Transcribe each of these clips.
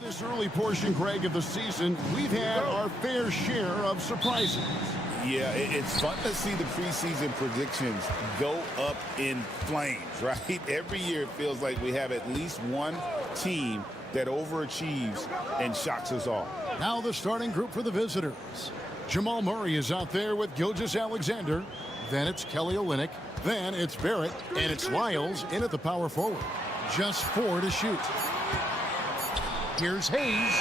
This early portion, Greg, of the season, we've had our fair share of surprises. Yeah, it's fun to see the preseason predictions go up in flames, right? Every year it feels like we have at least one team that overachieves and shocks us all. Now the starting group for the visitors. Jamal Murray is out there with Gilgeous-Alexander. Then it's Kelly Olynyk. Then it's Barrett. And it's Lyles in at the power forward. Just 4 to shoot. Here's Hayes.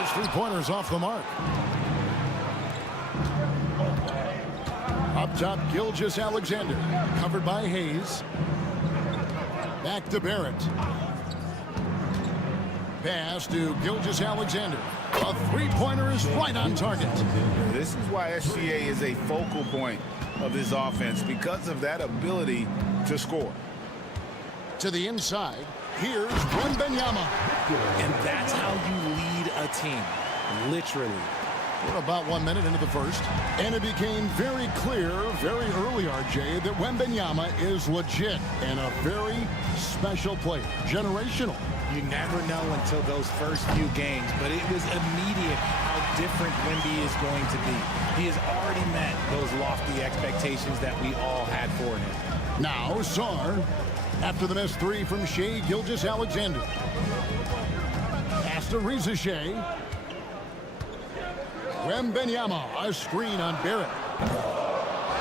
His three-pointer's off the mark. Up top, Gilgeous-Alexander. Covered by Hayes. Back to Barrett. Pass to Gilgeous-Alexander. A three-pointer is right on target. This is why SGA is a focal point of this offense, because of that ability to score. To the inside, here's Wembanyama. And that's how you lead a team, literally. We're about 1 minute into the first, and it became very clear very early, RJ, that Wembanyama is legit and a very special player, generational. You never know until those first few games, but it was immediate how different Wemby is going to be. He has already met those lofty expectations that we all had for him. Now, Sarr, after the missed three from Shai Gilgeous-Alexander. Pass to Reza Shai. Wembanyama, a screen on Barrett.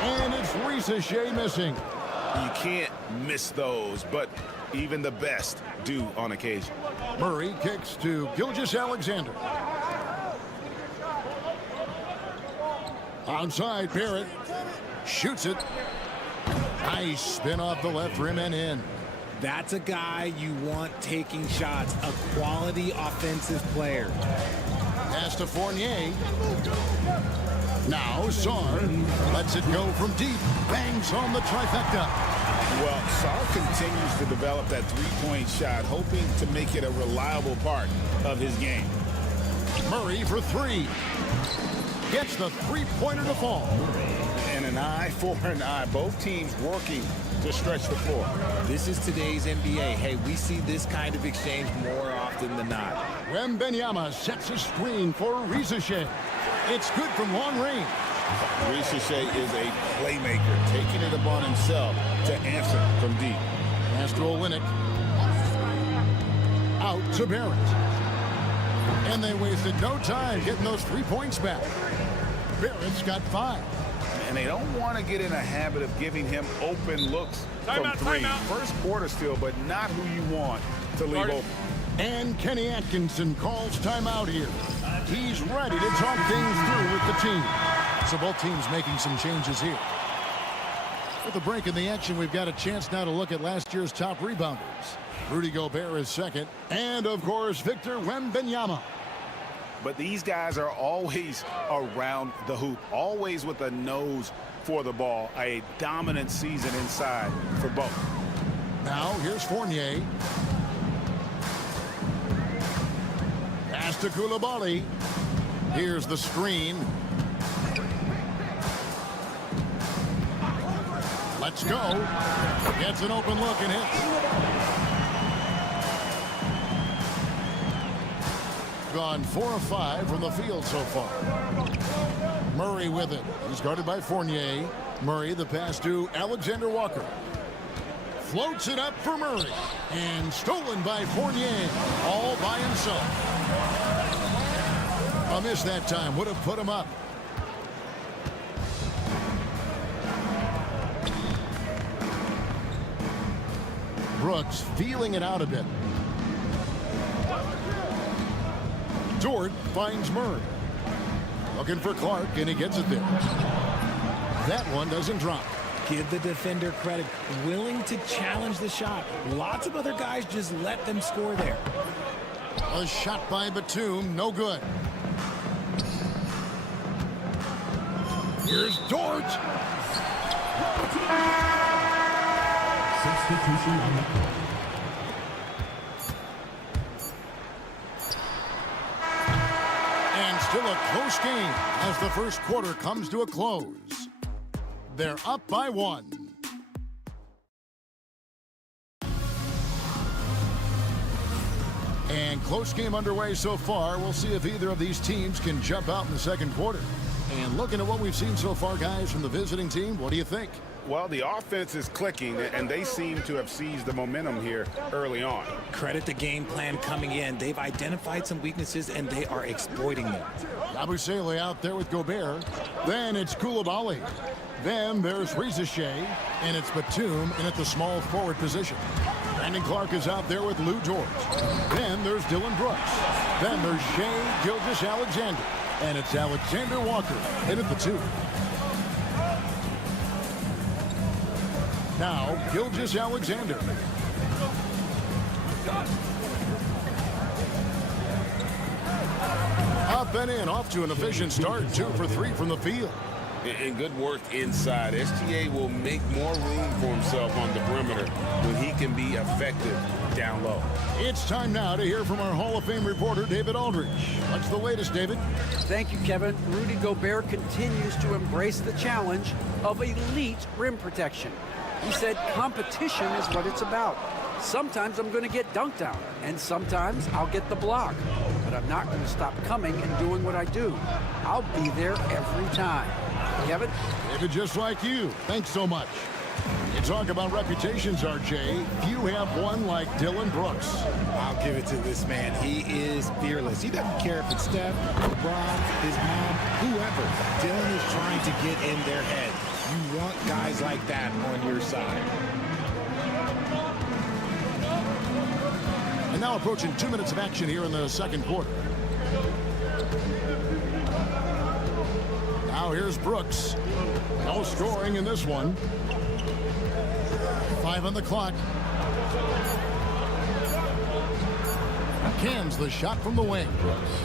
And it's Reza Shai missing. You can't miss those, but even the best do on occasion. Murray kicks to Gilgeous-Alexander. Onside, Barrett shoots it. Nice spin off the left rim and in. That's a guy you want taking shots, a quality offensive player. Pass to Fournier. Now Sarr lets it go from deep. Bangs home the trifecta. Well, Sarr continues to develop that three-point shot, hoping to make it a reliable part of his game. Murray for three. Gets the three-pointer to fall. And an eye for an eye. Both teams working to stretch the floor. This is today's NBA. Hey, we see this kind of exchange more often than not. Wembanyama sets a screen for Reza Shai. It's good from long range. Reza Shai is a playmaker, taking it upon himself to answer from deep. Pass to Olynyk. Out to Barrett. And they wasted no time getting those 3 points back. Barrett's got 5. And they don't want to get in a habit of giving him open looks from three. First quarter still, but not who you want to leave open. And Kenny Atkinson calls timeout here. He's ready to talk things through with the team. So both teams making some changes here. With the break in the action, we've got a chance now to look at last year's top rebounders. Rudy Gobert is second. And, of course, Victor Wembanyama. But these guys are always around the hoop, always with a nose for the ball. A dominant season inside for both. Now, here's Fournier. Pass to Coulibaly. Here's the screen. Let's go. Gets an open look and hits. Gone 4 of 5 from the field so far. Murray with it. He's guarded by Fournier. Murray, the pass to Alexander Walker. Floats it up for Murray. And stolen by Fournier. All by himself. A miss that time. Would have put him up. Brooks feeling it out a bit. Dort finds Murray. Looking for Clark, and he gets it there. That one doesn't drop. Give the defender credit. Willing to challenge the shot. Lots of other guys just let them score there. A shot by Batum, no good. Here's Dort. Substitution on the court. And still a close game as the first quarter comes to a close. They're up by 1. And close game underway so far. We'll see if either of these teams can jump out in the second quarter. And looking at what we've seen so far, guys, from the visiting team, what do you think? Well, the offense is clicking, and they seem to have seized the momentum here early on. Credit the game plan coming in. They've identified some weaknesses, and they are exploiting them. Abusele out there with Gobert. Then it's Koulibaly. Then there's Rizashea, and it's Batum in at the small forward position. Brandon Clark is out there with Lou George. Then there's Dylan Brooks. Then there's Shea Gilgeous-Alexander. And it's Alexander Walker in at the 2. Now, Gilgeous-Alexander. Up and in, off to an efficient start. 2 for 3 from the field. And good work inside. SGA will make more room for himself on the perimeter when he can be effective down low. It's time now to hear from our Hall of Fame reporter, David Aldridge. What's the latest, David? Thank you, Kevin. Rudy Gobert continues to embrace the challenge of elite rim protection. He said competition is what it's about. Sometimes I'm going to get dunked on, and sometimes I'll get the block. But I'm not going to stop coming and doing what I do. I'll be there every time. Kevin? David, just like you. Thanks so much. You talk about reputations, RJ. Few have one like Dylan Brooks. I'll give it to this man. He is fearless. He doesn't care if it's Steph, LeBron, his mom, whoever. Dylan is trying to get in their head. You want guys like that on your side. And now approaching 2 minutes of action here in the second quarter. Now here's Brooks. No scoring in this one. 5 on the clock. Cans the shot from the wing.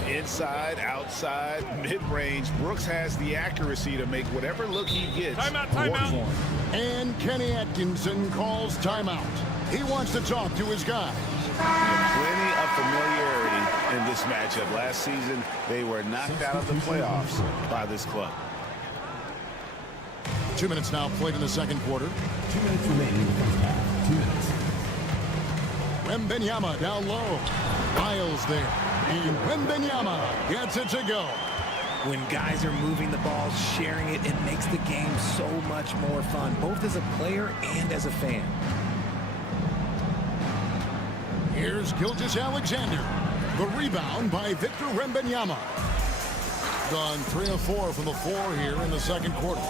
Inside, outside, mid-range. Brooks has the accuracy to make whatever look he gets work for him. And Kenny Atkinson calls timeout. He wants to talk to his guys. Plenty of familiarity in this matchup. Last season, they were knocked out of the playoffs by this club. 2 minutes now played in the second quarter. 2 minutes remaining in the first half. 2 minutes. Wembanyama down low. Miles there. And Wembanyama gets it to go. When guys are moving the ball, sharing it, it makes the game so much more fun, both as a player and as a fan. Here's Gilgeous-Alexander. The rebound by Victor Wembanyama. Gone 3 of 4 from the floor here in the second quarter.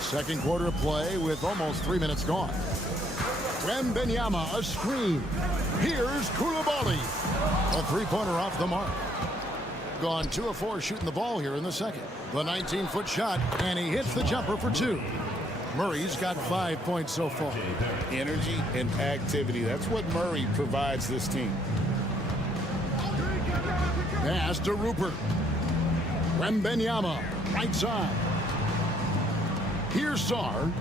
Second quarter of play with almost 3 minutes gone. Wembanyama, a screen. Here's Koulibaly. A three-pointer off the mark. Gone 2 of 4 shooting the ball here in the second. The 19-foot shot, and he hits the jumper for 2. Murray's got 5 points so far. Energy and activity. That's what Murray provides this team. Pass to Rupert. Wembanyama, right side. Here's Sarr.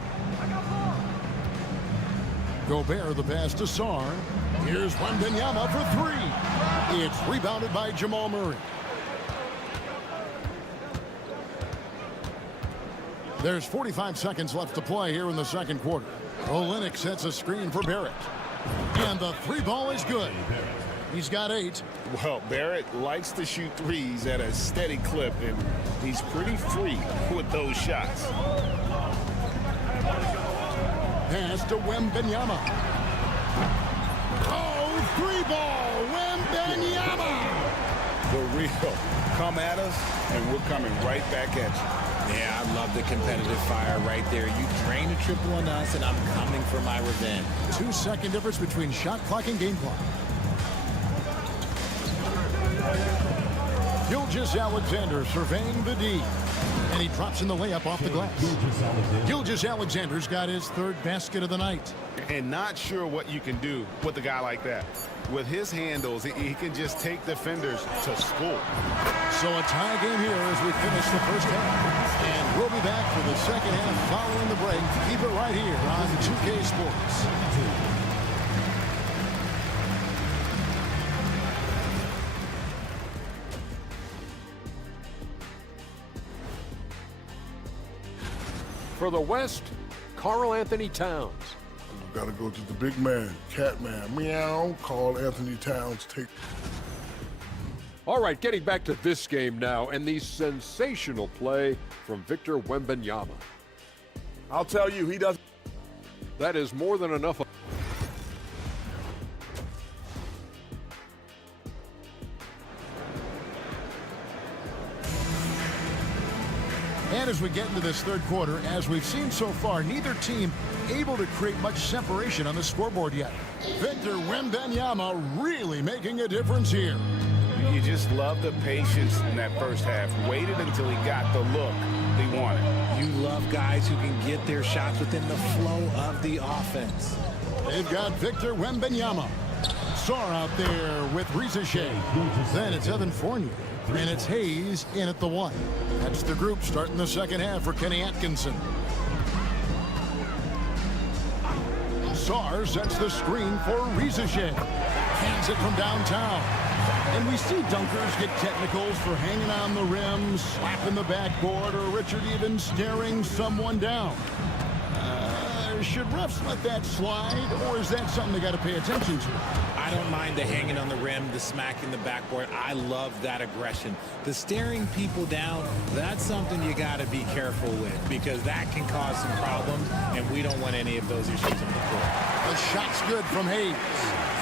Gobert the pass to Sarr. Here's Wembanyama for 3. It's rebounded by Jamal Murray. There's 45 seconds left to play here in the second quarter. Olenek sets a screen for Barrett. And the three ball is good. He's got 8. Well, Barrett likes to shoot threes at a steady clip, and he's pretty free with those shots. Pass to Wembanyama. Oh, three ball, Wembanyama! The real come at us, and we're coming right back at you. Yeah, I love the competitive fire right there. You drain a triple on us, and I'm coming for my revenge. 2-second difference between shot clock and game clock. Gilgeous-Alexander surveying the D. And he drops in the layup off the glass. Gilgeous-Alexander's got his third basket of the night. And not sure what you can do with a guy like that. With his handles, he can just take defenders to school. So a tie game here as we finish the first half. And we'll be back for the second half following the break. Keep it right here on 2K Sports. For the West, Karl Anthony Towns. Got to go to the big man, cat man, meow, Karl Anthony Towns. All right, getting back to this game now and the sensational play from Victor Wembanyama. I'll tell you, he doesn't. That is more than enough. And as we get into this third quarter, as we've seen so far, neither team able to create much separation on the scoreboard yet. Victor Wembanyama really making a difference here. You just love the patience in that first half. Waited until he got the look he wanted. You love guys who can get their shots within the flow of the offense. They've got Victor Wembanyama. Sar out there with Rizashea. Then it's Evan Fournier. And it's Hayes in at the 1. That's the group starting the second half for Kenny Atkinson. Sar sets the screen for Rizashea. Hands it from downtown. And we see dunkers get technicals for hanging on the rim, slapping the backboard, or Richard even staring someone down. Should refs let that slide, or is that something they got to pay attention to? I don't mind the hanging on the rim, the smacking the backboard. I love that aggression. The staring people down, that's something you got to be careful with because that can cause some problems, and we don't want any of those issues on the court. The shot's good from Hayes.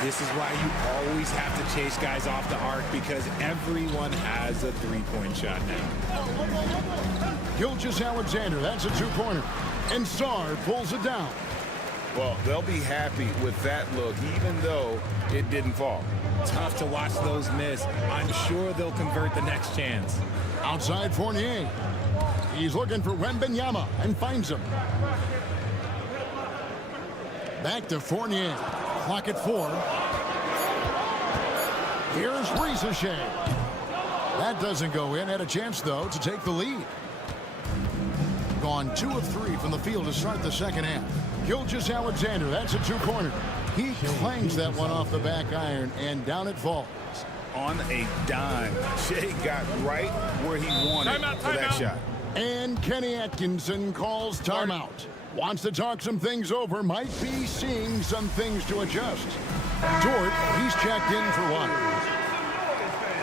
This is why you always have to chase guys off the arc because everyone has a three-point shot now. Gilgeous-Alexander, that's a two-pointer. And Sar pulls it down. Well, they'll be happy with that look, even though it didn't fall. Tough to watch those miss. I'm sure they'll convert the next chance. Outside Fournier. He's looking for Wembanyama and finds him. Back to Fournier. Clock at 4. Here's Rizashea. That doesn't go in. Had a chance, though, to take the lead. Gone 2 of 3 from the field to start the second half. Gilgeous-Alexander, that's a two-pointer. He clangs that one off the back iron, and down it falls. On a dime. Shea got right where he wanted for that shot. And Kenny Atkinson calls timeout. Wants to talk some things over, might be seeing some things to adjust. Dort, he's checked in for 1.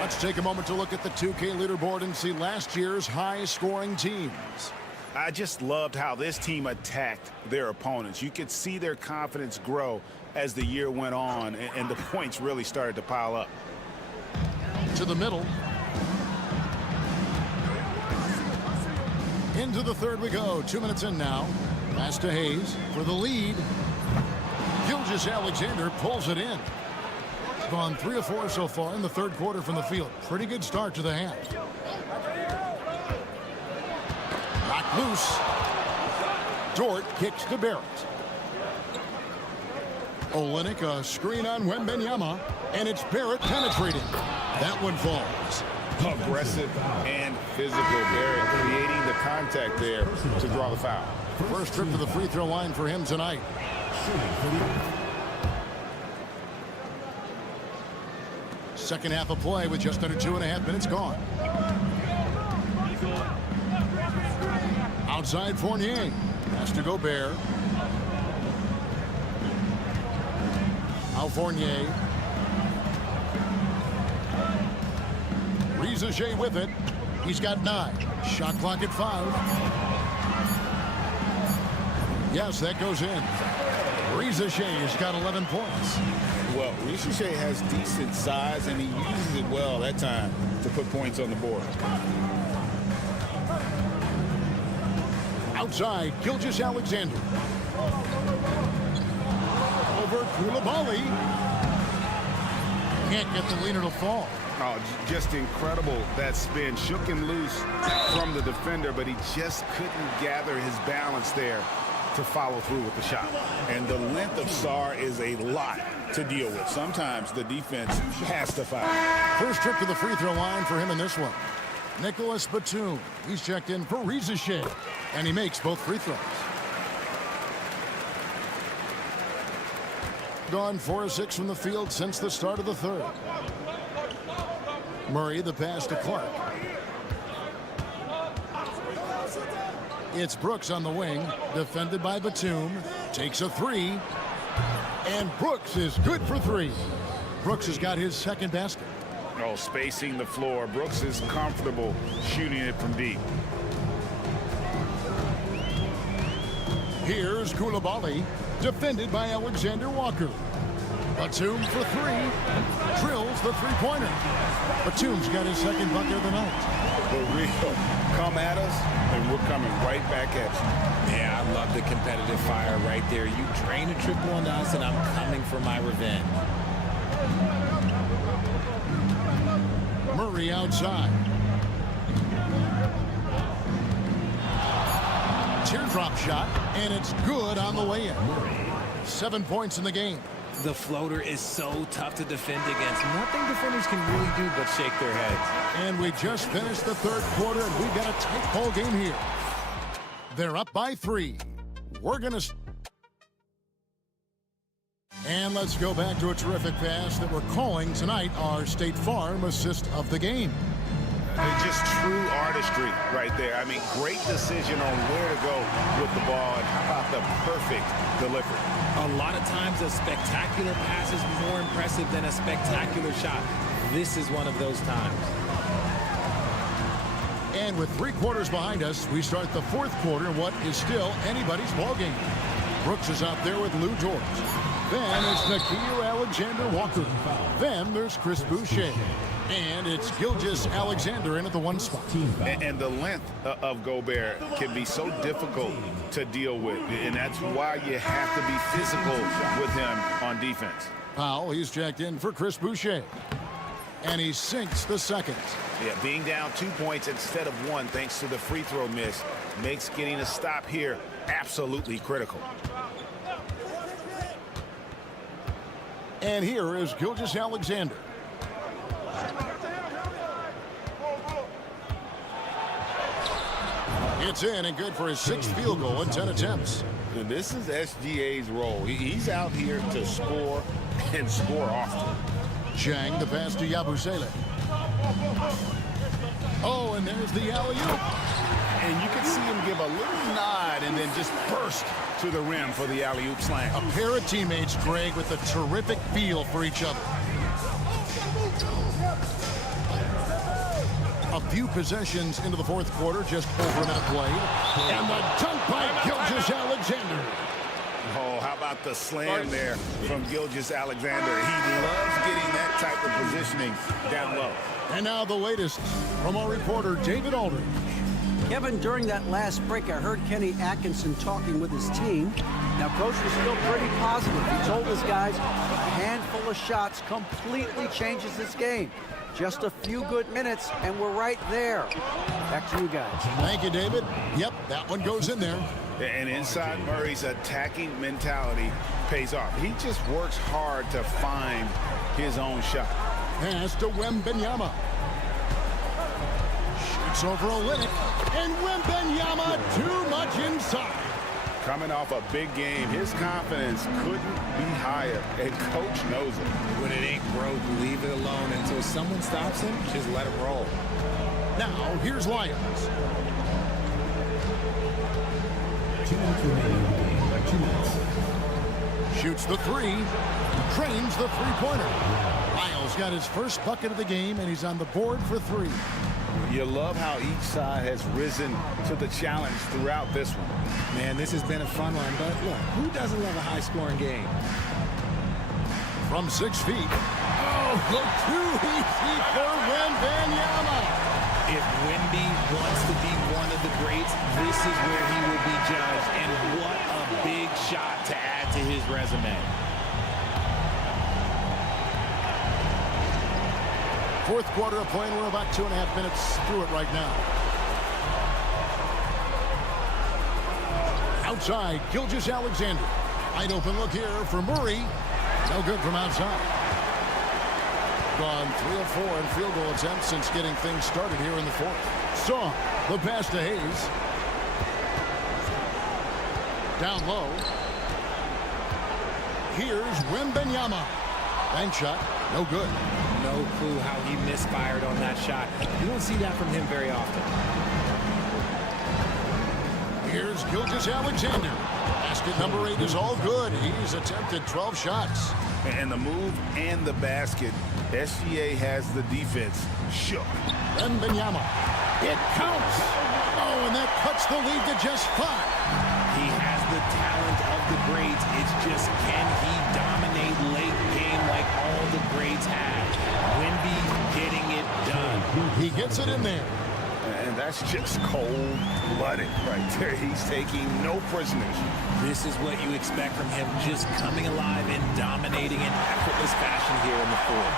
Let's take a moment to look at the 2K leaderboard and see last year's high-scoring teams. I just loved how this team attacked their opponents. You could see their confidence grow as the year went on, and the points really started to pile up. To the middle. Into the third we go. 2 minutes in now. Pass to Hayes for the lead. Gilgeous-Alexander pulls it in. Gone 3 of 4 so far in the third quarter from the field. Pretty good start to the half. Knocked loose. Dort kicks to Barrett. Olenek, a screen on Wembanyama, and it's Barrett penetrating. That one falls. Aggressive and physical. Barrett creating the contact there to draw the foul. First trip to the free throw line for him tonight. Second half of play with just under 2.5 minutes gone. Outside Fournier. Has to Gobert. Now Fournier. Riza with it. He's got 9. Shot clock at 5. Yes, that goes in. Riza has got 11 points. Well, Riza has decent size, and he uses it well that time to put points on the board. Outside, Gilgeous-Alexander. Over Koulibaly. Can't get the leader to fall. Oh, just incredible. That spin shook him loose from the defender, but he just couldn't gather his balance there to follow through with the shot. And the length of Sar is a lot to deal with. Sometimes the defense has to foul. First trip to the free throw line for him in this one. Nicholas Batum. He's checked in for Riza, and he makes both free throws. Gone 4 of 6 from the field since the start of the third. Murray, the pass to Clark. It's Brooks on the wing, defended by Batum. Takes a 3. And Brooks is good for 3. Brooks has got his second basket. Oh, spacing the floor. Brooks is comfortable shooting it from deep. Here's Koulibaly, defended by Alexander Walker. Batum for 3. Drills the three-pointer. Batum's got his second bucket of the night. For real. Come at us, and we're coming right back at you. Yeah, I love the competitive fire right there. You drain a triple on us, and I'm coming for my revenge. Murray outside. Teardrop shot, and it's good on the way in. 7 points in the game. The floater is so tough to defend against. Nothing defenders can really do but shake their heads. And we just finished the third quarter, and we've got a tight ball game here. They're up by 3. We're going to... And let's go back to a terrific pass that we're calling tonight our State Farm assist of the game. Just true artistry right there. I mean, great decision on where to go with the ball, and how about the perfect delivery. A lot of times a spectacular pass is more impressive than a spectacular shot. This is one of those times. And with 3 quarters behind us, we start the fourth quarter in what is still anybody's ball game. Brooks is out there with Lou George. Then it's Nickeil Alexander-Walker. Then there's Chris Boucher. And it's Gilgeous-Alexander in at the 1 spot. And the length of Gobert can be so difficult to deal with. And that's why you have to be physical with him on defense. Powell, he's checked in for Chris Boucher. And he sinks the second. Yeah, being down 2 points instead of 1 thanks to the free throw miss makes getting a stop here absolutely critical. And here is Gilgeous-Alexander. It's in and good for his 6th field goal in 10 attempts. And this is SGA's role. He's out here to score and score often. Chang, the pass to Yabusele. Oh, and there's the alley-oop. And you can see him give a little nod and then just burst to the rim for the alley-oop slam. A pair of teammates, Greg, with a terrific feel for each other. A few possessions into the fourth quarter, just over a minute played. And the dunk by Gilgeous-Alexander. Oh, how about the slam there from Gilgeous-Alexander? He loves getting that type of positioning down low. And now the latest from our reporter, David Aldridge. Kevin, during that last break, I heard Kenny Atkinson talking with his team. Now, Coach was still pretty positive. He told his guys a handful of shots completely changes this game. Just a few good minutes, and we're right there. Back to you guys. Thank you, David. Yep, that one goes in there. And inside Murray's attacking mentality pays off. He just works hard to find his own shot. Pass to Wembanyama. Shoots over Olynyk. And Wembanyama too much inside. Coming off a big game, his confidence couldn't be higher, and Coach knows it. When it ain't broke, leave it alone until someone stops him. Just let it roll. Now, here's Lyons. 2 minutes remaining in the game. 2 minutes. Shoots the three. Drains the three-pointer. Miles got his first bucket of the game, and he's on the board for 3. You love how each side has risen to the challenge throughout this one. Man, this has been a fun one, but look, who doesn't love a high-scoring game? From 6 feet. Oh, too easy for Wembanyama. If Wemby wants to be one of the greats, this is where he will be judged. And what a big shot to add to his resume. Fourth quarter of play, and we're about 2.5 minutes through it right now. Outside, Gilgeous-Alexander. Wide open look here for Murray. No good from outside. Gone 3 of 4 in field goal attempts since getting things started here in the fourth. Saw the pass to Hayes. Down low. Here's Wembanyama. Bank shot, no good. No clue how he misfired on that shot. You don't see that from him very often. Here's Gilgeous-Alexander. Basket number 8 is all good. He's attempted 12 shots. And the move and the basket, SGA has the defense shook. Wembanyama. It counts. Oh, and that cuts the lead to just 5. He has the talent of the greats. It's just, can he dominate late game like all the greats have? Wemby getting it done. He gets it in there. And that's just cold-blooded right there. He's taking no prisoners. This is what you expect from him, just coming alive and dominating in effortless fashion here in the fourth.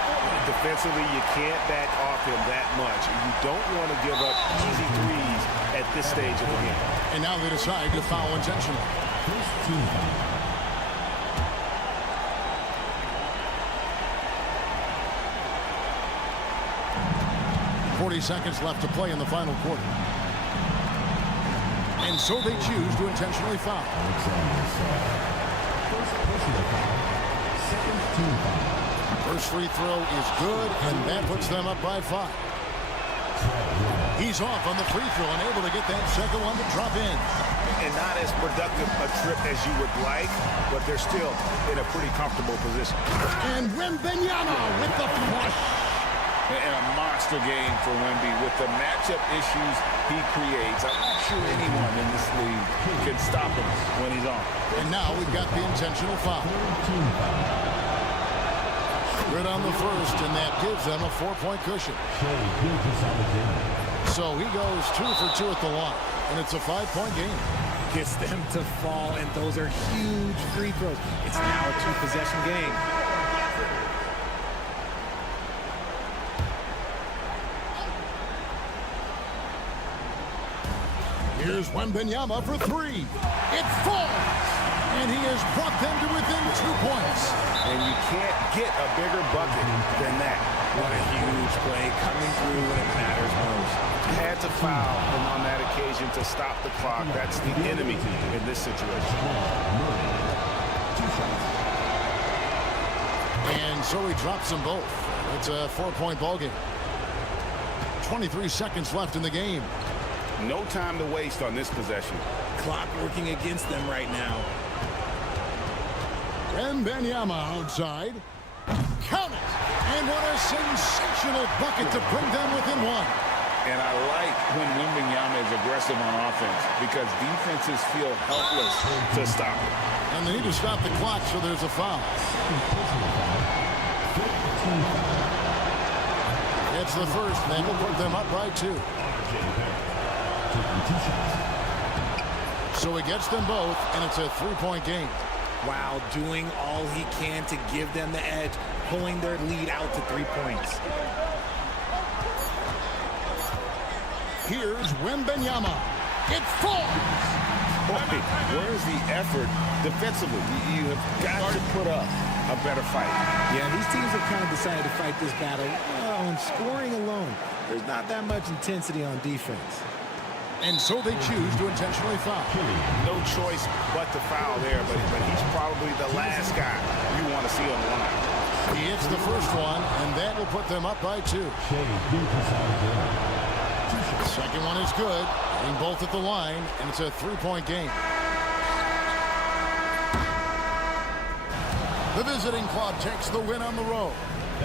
Defensively, you can't back off him that much. You don't want to give up easy threes at this stage of the game. And now they decide to foul intentionally. First team foul. 40 seconds left to play in the final quarter. And so they choose to intentionally foul. First personal foul. Second team foul. First free throw is good, and that puts them up by 5. He's off on the free throw and able to get that second one to drop in. And not as productive a trip as you would like, but they're still in a pretty comfortable position. And Wembanyama with the flush. And a monster game for Wemby with the matchup issues he creates. I'm not sure anyone in this league can stop him when he's on. And now we've got the intentional foul. Good on the first, and that gives them a 4-point cushion. So he goes 2 for 2 at the line, and it's a 5-point game. Gets them to fall, and those are huge free throws. It's now a 2-possession game. Here's Wembanyama for 3. It falls! And he has brought them to within 2 points. And you can't get a bigger bucket than that. What a huge play coming through when it matters most. Had to foul him on that occasion to stop the clock. That's the enemy in this situation. And so he drops them both. It's a 4-point ball game. 23 seconds left in the game. No time to waste on this possession. Clock working against them right now. Wembanyama outside. Count it! And what a sensational bucket to bring them within 1. And I like when Wembanyama is aggressive on offense because defenses feel helpless to stop him. And they need to stop the clock, so there's a foul. It's the first, and will put them up by 2. So he gets them both, and it's a 3-point game. Wow, doing all he can to give them the edge, pulling their lead out to 3 points. Here's Wembanyama. It falls! Boy, where's the effort defensively? You have got to put up a better fight. Yeah, these teams have kind of decided to fight this battle on scoring alone. There's not that much intensity on defense. And so they choose to intentionally foul. No choice but to foul there, but he's probably the last guy you want to see on the line. He hits the first one, and that will put them up by 2. Second one is good, getting both at the line, and it's a 3-point game. The visiting club takes the win on the road.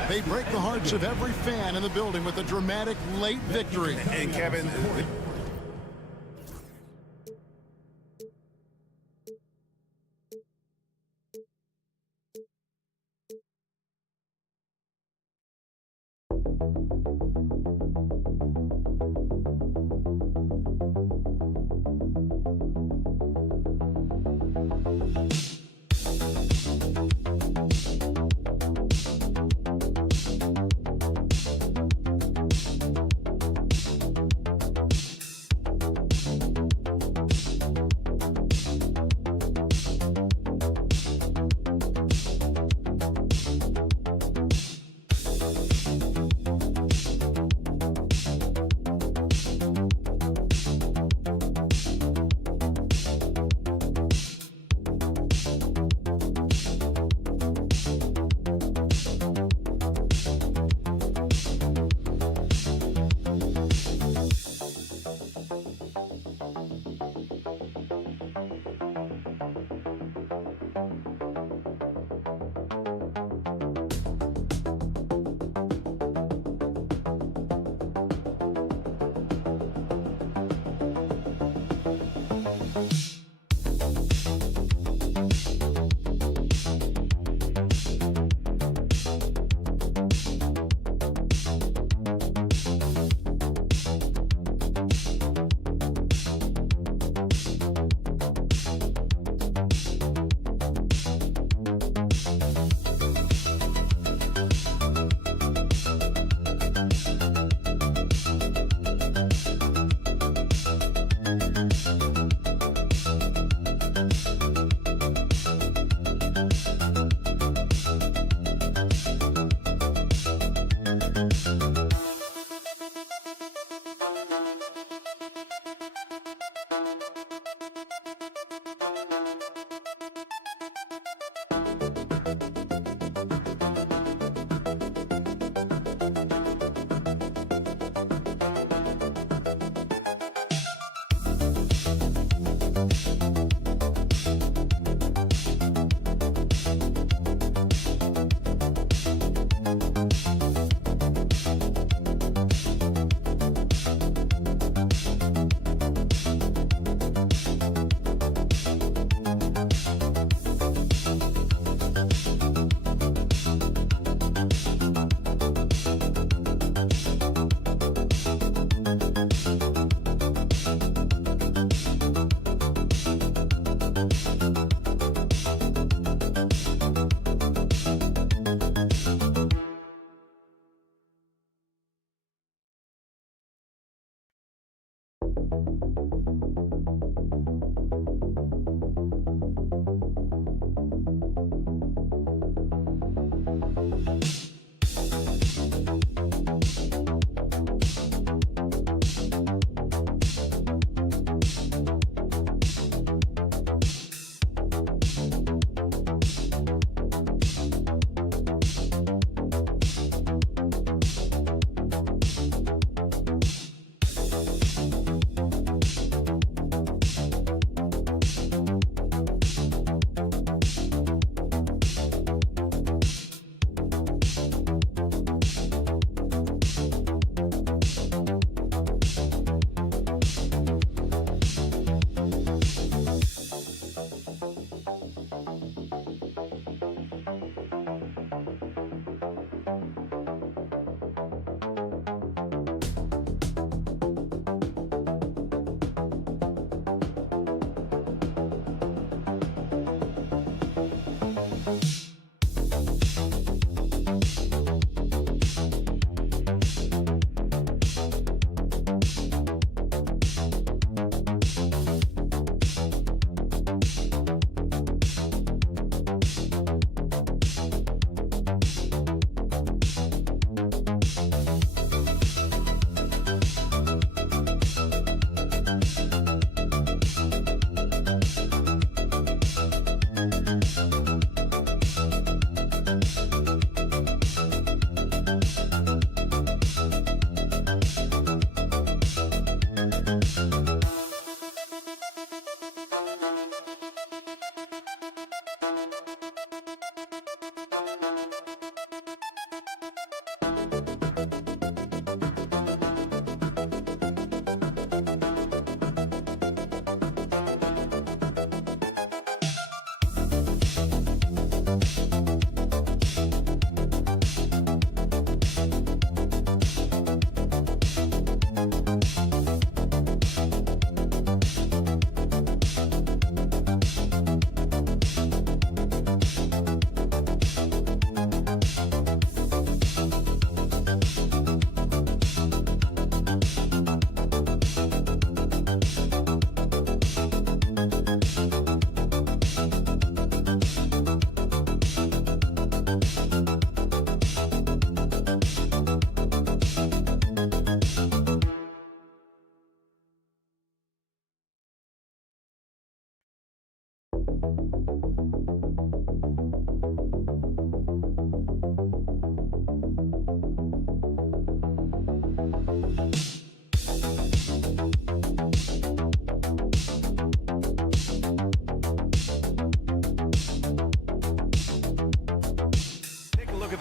They break the hearts of every fan in the building with a dramatic late victory. And Kevin,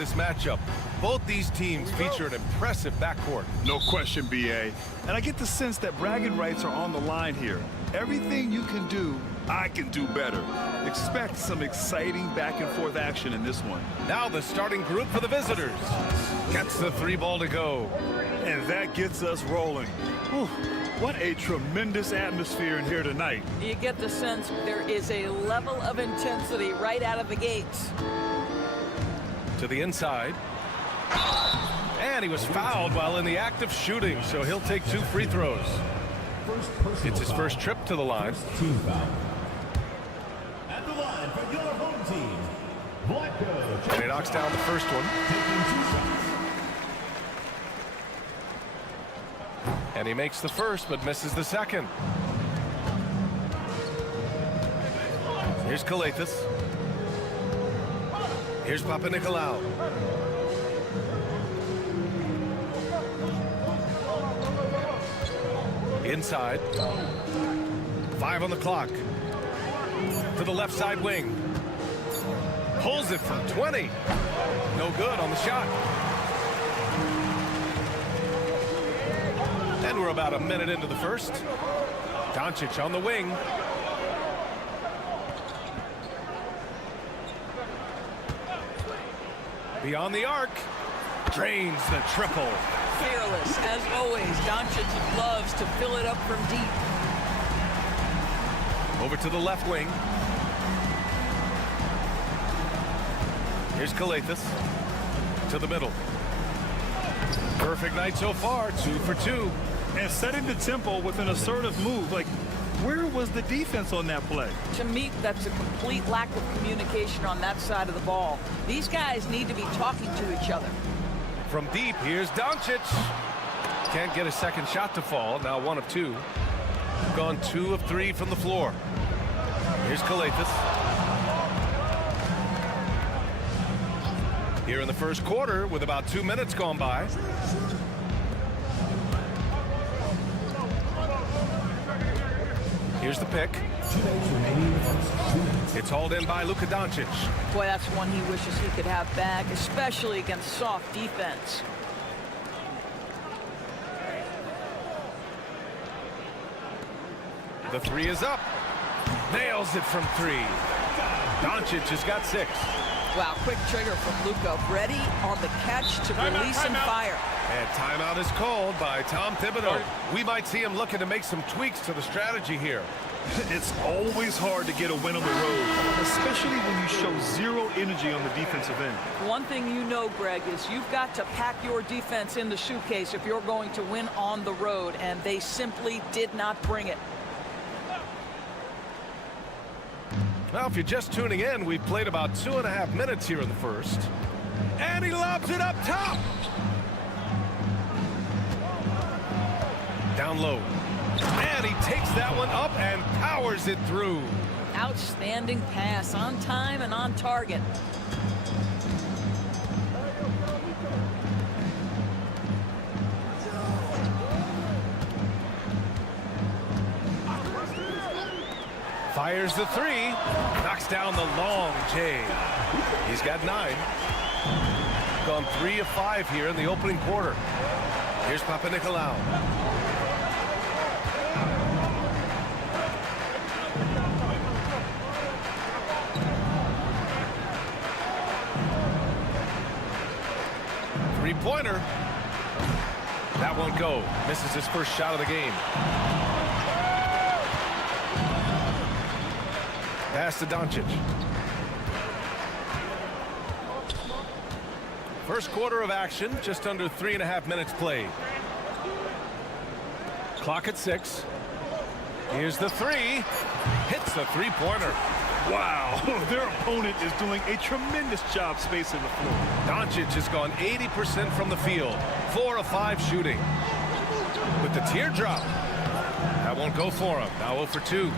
this matchup. Both these teams feature an impressive backcourt. No question, BA. And I get the sense that bragging rights are on the line here. Everything you can do, I can do better. Expect some exciting back-and-forth action in this one. Now the starting group for the visitors. Gets the 3 ball to go. And that gets us rolling. Whew, what a tremendous atmosphere in here tonight. You get the sense there is a level of intensity right out of the gates. To the inside. And he was fouled while in the act of shooting, so he'll take 2 free throws. It's his first trip to the line. Team foul. At the line for your home team, Blanco. And he knocks down the first one. Taking 2 shots. And he makes the first, but misses the second. Here's Kalathis. Here's Papanikolaou. Inside. 5 on the clock. To the left side wing. Pulls it from 20. No good on the shot. And we're about a minute into the first. Doncic on the wing. Beyond the arc. Drains the triple. Fearless, as always. Doncic loves to fill it up from deep. Over to the left wing. Here's Kalathis. To the middle. Perfect night so far, 2 for 2. And setting the tempo with an assertive move. Like, where was the defense on that play? To me, that's a complete lack of communication on that side of the ball. These guys need to be talking to each other. From deep, here's Doncic. Can't get a second shot to fall. Now 1 of 2. Gone 2 of 3 from the floor. Here's Kalathis. Here in the first quarter with about 2 minutes gone by. Here's the pick. It's hauled in by Luka Doncic. Boy, that's one he wishes he could have back, especially against soft defense. The 3 is up. Nails it from 3. Doncic has got 6. Wow, quick trigger from Luka. Ready on the catch to release and fire. And timeout is called by Tom Thibodeau. We might see him looking to make some tweaks to the strategy here. It's always hard to get a win on the road, especially when you show 0 energy on the defensive end. One thing you know, Greg, is you've got to pack your defense in the suitcase if you're going to win on the road, and they simply did not bring it. Well, if you're just tuning in, we've played about 2.5 minutes here in the first. And he lobs it up top. Down low. And he takes that one up and powers it through. Outstanding pass, on time and on target. Fires the 3. Knocks down the long J. He's got 9. Gone 3 of 5 here in the opening quarter. Here's Papanikolaou. Three-pointer. That won't go. Misses his first shot of the game. Pass to Doncic. First quarter of action, just under 3.5 minutes played. Clock at 6. Here's the 3. Hits the 3-pointer. Wow, their opponent is doing a tremendous job spacing the floor. Doncic has gone 80% from the field. 4 of 5 shooting. With the teardrop. That won't go for him. Now 0 for 2.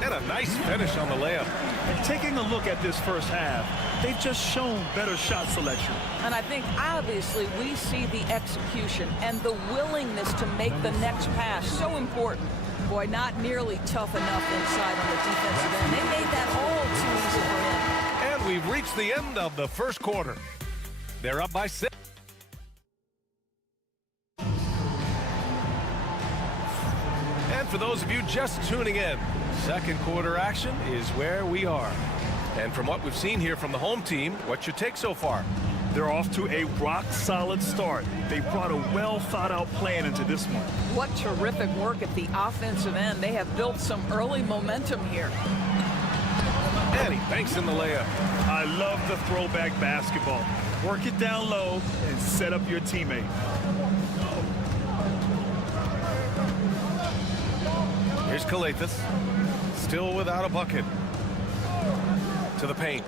And a nice finish on the layup. And taking a look at this first half, they've just shown better shot selection. And I think obviously we see the execution and the willingness to make the next pass so important. Boy, not nearly tough enough inside on the defensive end. They made that all too easy for him. And we've reached the end of the first quarter. They're up by 6. And for those of you just tuning in, second quarter action is where we are. And from what we've seen here from the home team, what's your take so far? They're off to a rock-solid start. They brought a well-thought-out plan into this one. What terrific work at the offensive end. They have built some early momentum here. And he banks in the layup. I love the throwback basketball. Work it down low and set up your teammate. Here's Kalathis, still without a bucket. To the paint.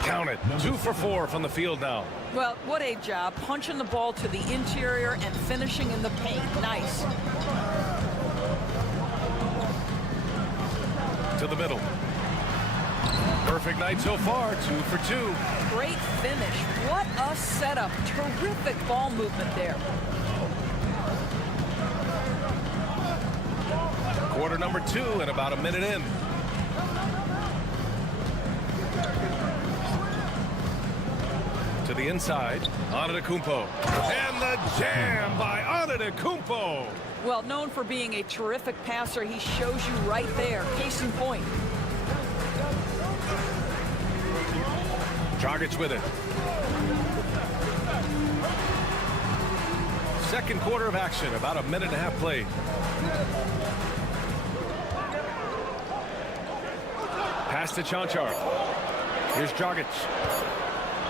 Count it. 2 for 4 from the field now. Well, what a job. Punching the ball to the interior and finishing in the paint. Nice. To the middle. Perfect night so far. 2 for 2. Great finish. What a setup. Terrific ball movement there. Quarter number 2 and about a minute in. To the inside, Antetokounmpo. And the jam by Antetokounmpo. Well, known for being a terrific passer, he shows you right there. Case in point. Dragic with it. Second quarter of action, about a minute and a half played. Pass to Chanchar. Here's Dragic.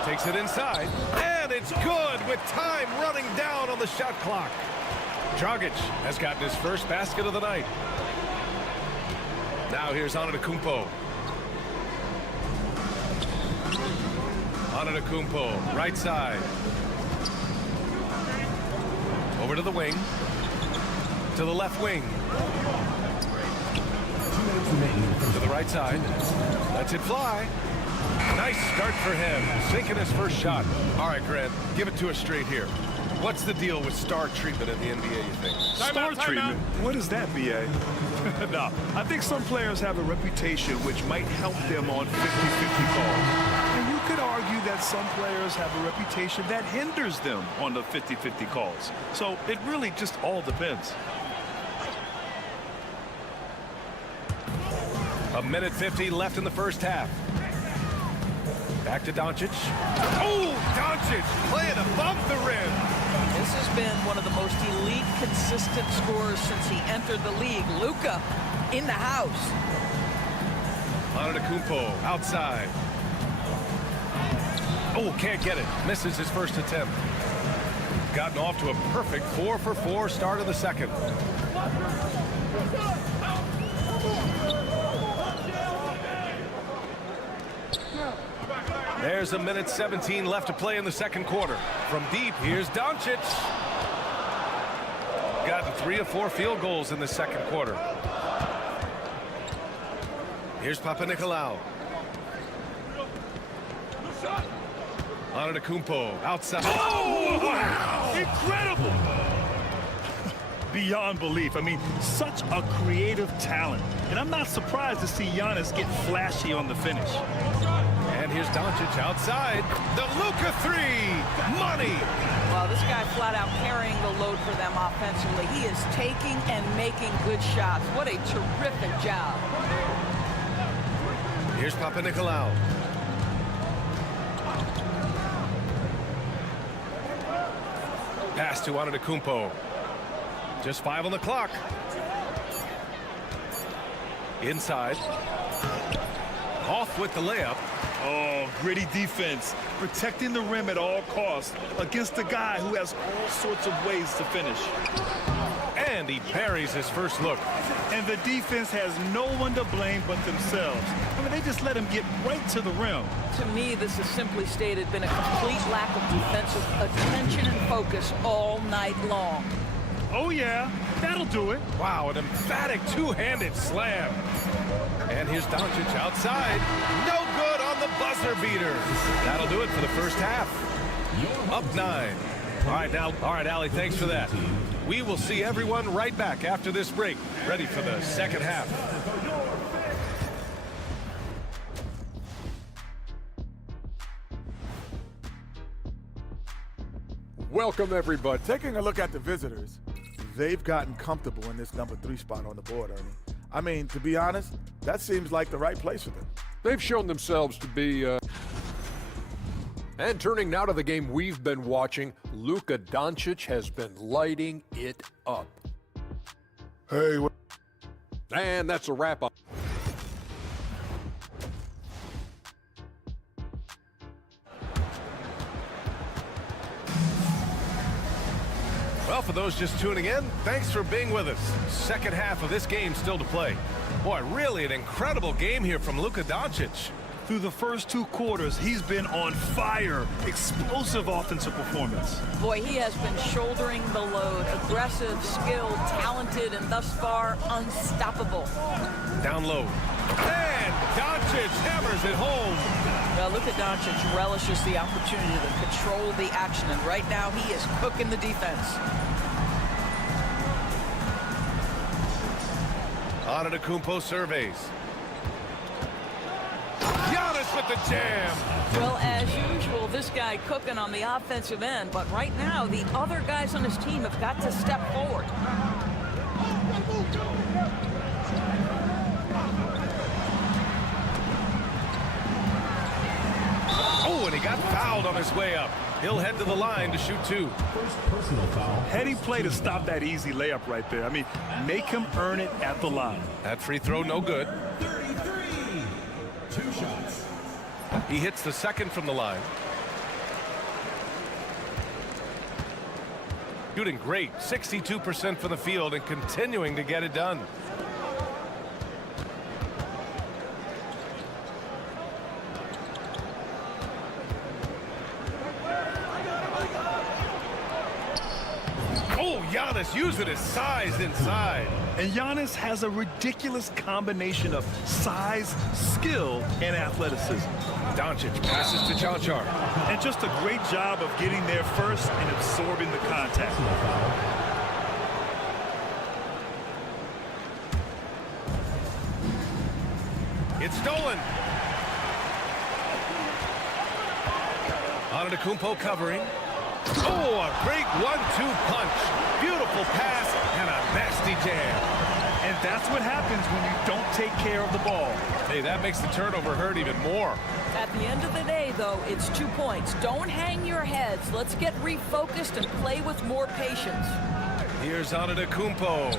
Takes it inside, and it's good with time running down on the shot clock. Dragic has gotten his first basket of the night. Now here's Antetokounmpo. Antetokounmpo, right side. Over to the wing. To the left wing. To the right side. Lets it fly. Nice start for him. Sinking his first shot. All right, Grant, give it to us straight here. What's the deal with star treatment in the NBA, you think? Star treatment? What is that, BA? No, I think some players have a reputation which might help them on 50-50 calls. And you could argue that some players have a reputation that hinders them on the 50-50 calls. So it really just all depends. A minute 50 left in the first half. Back to Doncic. Oh, Doncic playing above the rim. This has been one of the most elite, consistent scorers since he entered the league. Luka in the house. Antetokounmpo outside. Oh, can't get it. Misses his first attempt. Gotten off to a perfect 4 for 4 start of the second. There's a minute 17 left to play in the second quarter. From deep, here's Doncic. Gotten 3 of 4 field goals in the second quarter. Here's Papanikolaou. Antetokounmpo outside. Oh, wow! Incredible! Beyond belief. I mean, such a creative talent. And I'm not surprised to see Giannis get flashy on the finish. And here's Doncic outside. The Luka 3. Money. Well, this guy flat out carrying the load for them offensively. He is taking and making good shots. What a terrific job. Here's Papanikolaou. Pass to Antetokounmpo. Just 5 on the clock. Inside. Off with the layup. Oh, gritty defense. Protecting the rim at all costs against a guy who has all sorts of ways to finish. And he parries his first look. And the defense has no one to blame but themselves. I mean, they just let him get right to the rim. To me, this has simply stated been a complete lack of defensive attention and focus all night long. Oh, yeah, that'll do it. Wow, an emphatic two-handed slam. And here's Doncic outside. No good on the buzzer beater. That'll do it for the first half. Up 9. All right, Allie, thanks for that. We will see everyone right back after this break, ready for the second half. Welcome, everybody. Taking a look at the visitors, they've gotten comfortable in this number 3 spot on the board, Ernie. I mean, to be honest, that seems like the right place for them. They've shown themselves to be... And turning now to the game we've been watching, Luka Doncic has been lighting it up. Hey, And that's a wrap up. Well, for those just tuning in, thanks for being with us. Second half of this game still to play. Boy, really an incredible game here from Luka Doncic. Through the first 2 quarters, he's been on fire. Explosive offensive performance. Boy, he has been shouldering the load. Aggressive, skilled, talented, and thus far unstoppable. Down low. And Doncic hammers it home. Well, Luka Doncic relishes the opportunity to control the action, and right now he is cooking the defense. Antetokounmpo surveys. Giannis with the jam. Well, as usual, this guy cooking on the offensive end, but right now the other guys on his team have got to step forward. Oh, and he got fouled on his way up. He'll head to the line to shoot 2. First personal foul. Heady play to stop that easy layup right there. I mean, make him earn it at the line. That free throw no good. 33. 2 shots. He hits the second from the line. Shooting great, 62% from the field and continuing to get it done. Oh, Giannis using his size inside. And Giannis has a ridiculous combination of size, skill, and athleticism. Doncic passes to Janchar. And just a great job of getting there first and absorbing the contact. It's stolen. Antetokounmpo covering. Oh, a great 1-2 punch. Beautiful pass and a nasty jam. And that's what happens when you don't take care of the ball. Hey, that makes the turnover hurt even more. At the end of the day, though, it's 2 points. Don't hang your heads. Let's get refocused and play with more patience. Here's Antetokounmpo.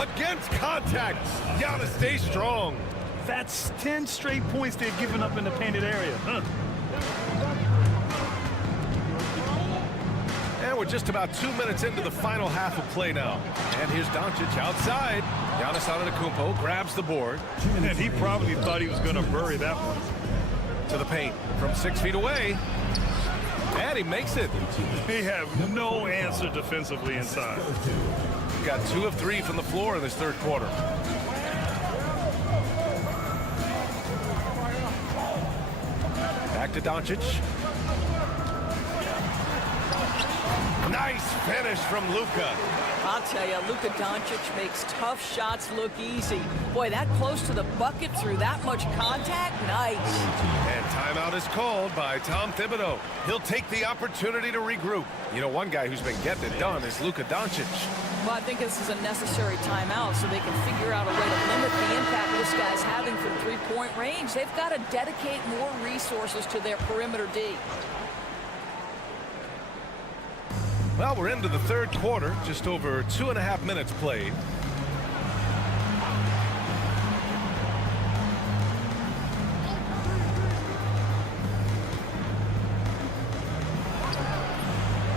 Against contact. Giannis stay strong. That's 10 straight points they've given up in the painted area. And we're just about 2 minutes into the final half of play now. And here's Doncic outside. Giannis Antetokounmpo grabs the board. And he probably thought he was going to bury that one. To the paint from 6 feet away. And he makes it. They have no answer defensively inside. Got 2 of 3 from the floor in this third quarter. Back to Doncic. Nice finish from Luka. I'll tell you, Luka Doncic makes tough shots look easy. Boy, that close to the bucket through that much contact, nice. And timeout is called by Tom Thibodeau. He'll take the opportunity to regroup. You know, one guy who's been getting it done is Luka Doncic. Well, I think this is a necessary timeout so they can figure out a way to limit the impact this guy's having from three-point range. They've got to dedicate more resources to their perimeter D. Well, we're into the third quarter, just over 2.5 minutes played.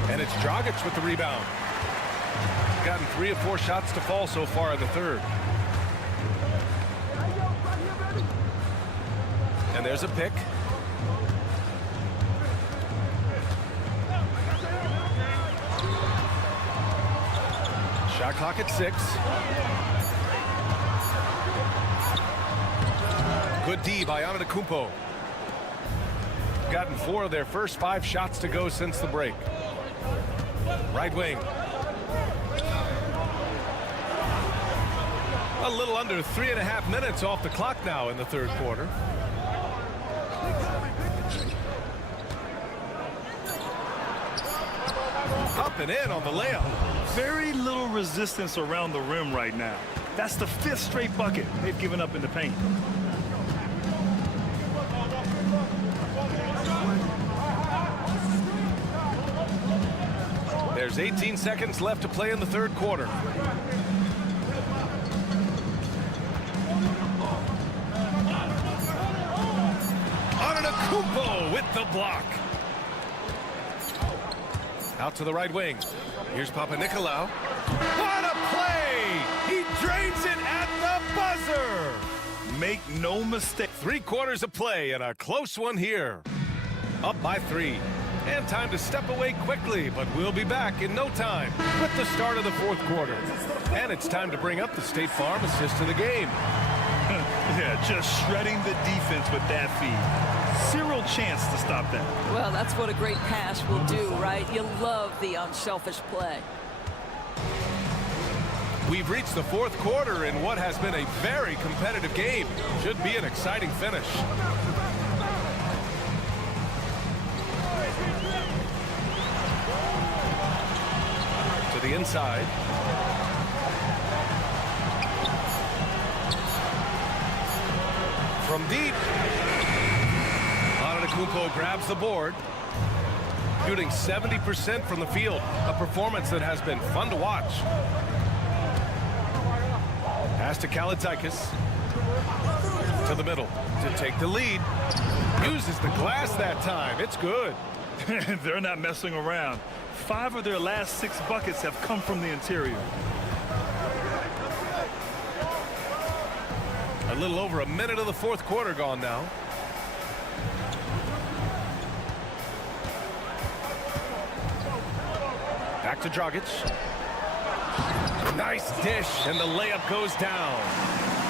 And it's Dragic with the rebound. Gotten 3 of 4 shots to fall so far in the third. And there's a pick. Shot clock at 6. Good D by Antetokounmpo. Gotten 4 of their first 5 shots to go since the break. Right wing. A little under 3.5 minutes off the clock now in the third quarter. Up and in on the layup. Very little resistance around the rim right now. That's the 5th straight bucket they've given up in the paint. There's 18 seconds left to play in the third quarter. Antetokounmpo with the block. Out to the right wing. Here's Papanikolaou. What a play! He drains it at the buzzer! Make no mistake. 3 quarters of play and a close one here. Up by 3. And time to step away quickly, but we'll be back in no time with the start of the fourth quarter. And it's time to bring up the State Farm assist to the game. Yeah, just shredding the defense with that feed. Zero chance to stop that. Well, that's what a great pass will do, right? You love the unselfish play. We've reached the fourth quarter in what has been a very competitive game. Should be an exciting finish. To the inside. From deep. Antetokounmpo grabs the board. Shooting 70% from the field. A performance that has been fun to watch. Pass to Kalaitzakis. To the middle to take the lead. Uses the glass that time. It's good. They're not messing around. 5 of their last 6 buckets have come from the interior. A little over a minute of the fourth quarter gone now. Back to Dragic. Nice dish, and the layup goes down.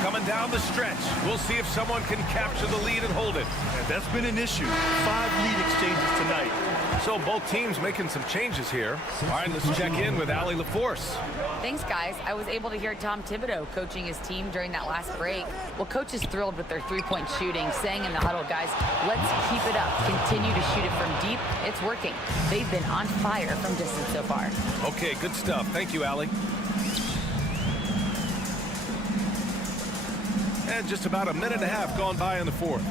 Coming down the stretch. We'll see if someone can capture the lead and hold it. And that's been an issue. 5 lead exchanges tonight. So both teams making some changes here. All right, let's check in with Allie LaForce. Thanks, guys. I was able to hear Tom Thibodeau coaching his team during that last break. Well, coach is thrilled with their 3-point shooting, saying in the huddle, guys, let's keep it up. Continue to shoot it from deep. It's working. They've been on fire from distance so far. Okay, good stuff. Thank you, Allie. And just about a minute and a half gone by in the fourth.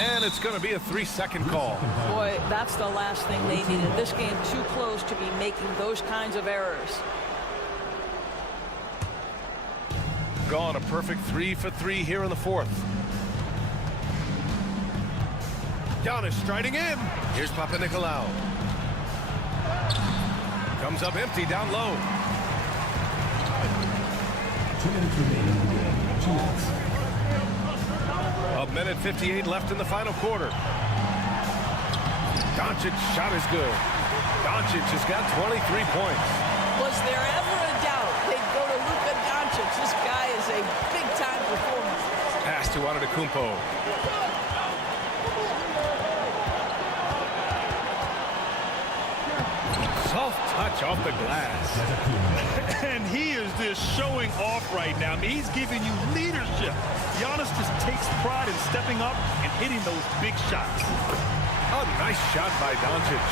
And it's going to be a 3-second call. Boy, that's the last thing they needed. This game too close to be making those kinds of errors. Gone a perfect 3 for 3 here in the fourth. Giannis striding in. Here's Papanikolaou. Comes up empty down low. 2 minutes remaining in the game. 2 minutes. A minute 58 left in the final quarter. Doncic shot is good. Doncic has got 23 points. Was there ever a doubt they'd go to Luka Doncic? This guy is a big-time performer. Pass to Antetokounmpo. Soft touch off the glass. And he is just showing off right now. I mean, he's giving you leadership. Giannis just takes pride in stepping up and hitting those big shots. A nice shot by Doncic.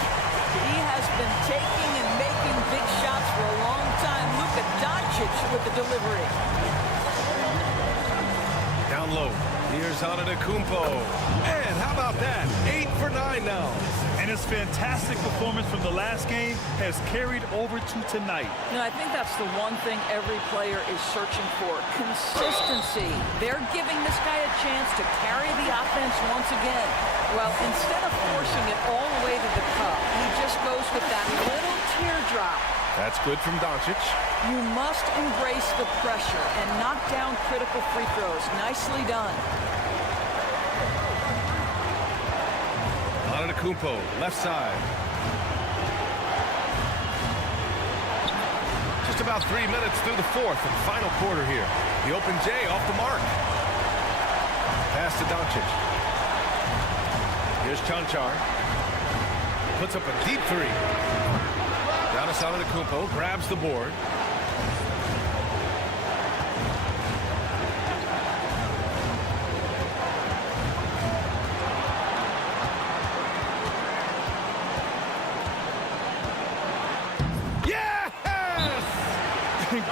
He has been taking and making big shots for a long time. Luka Doncic with the delivery. Down low. Here's Antetokounmpo. And how about that? 8 for 9 now. And his fantastic performance from the last game has carried over to tonight. No, I think that's the one thing every player is searching for. Consistency. They're giving this guy a chance to carry the offense once again. Well, instead of forcing it all the way to the cup, he just goes with that little teardrop. That's good from Doncic. You must embrace the pressure and knock down critical free throws. Nicely done. Antetokounmpo, left side. Just about 3 minutes through the fourth and final quarter here. The open J off the mark. Pass to Doncic. Here's Chanchar. Puts up a deep three. Giannis Antetokounmpo grabs the board.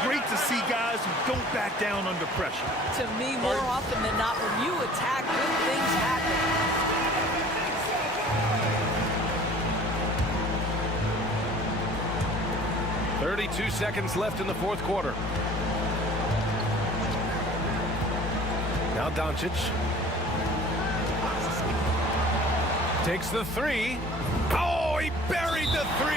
Great to see guys who don't back down under pressure. To me, more often than not, when you attack, good things happen. 32 seconds left in the fourth quarter. Now Doncic takes the three. Oh, he buried the three.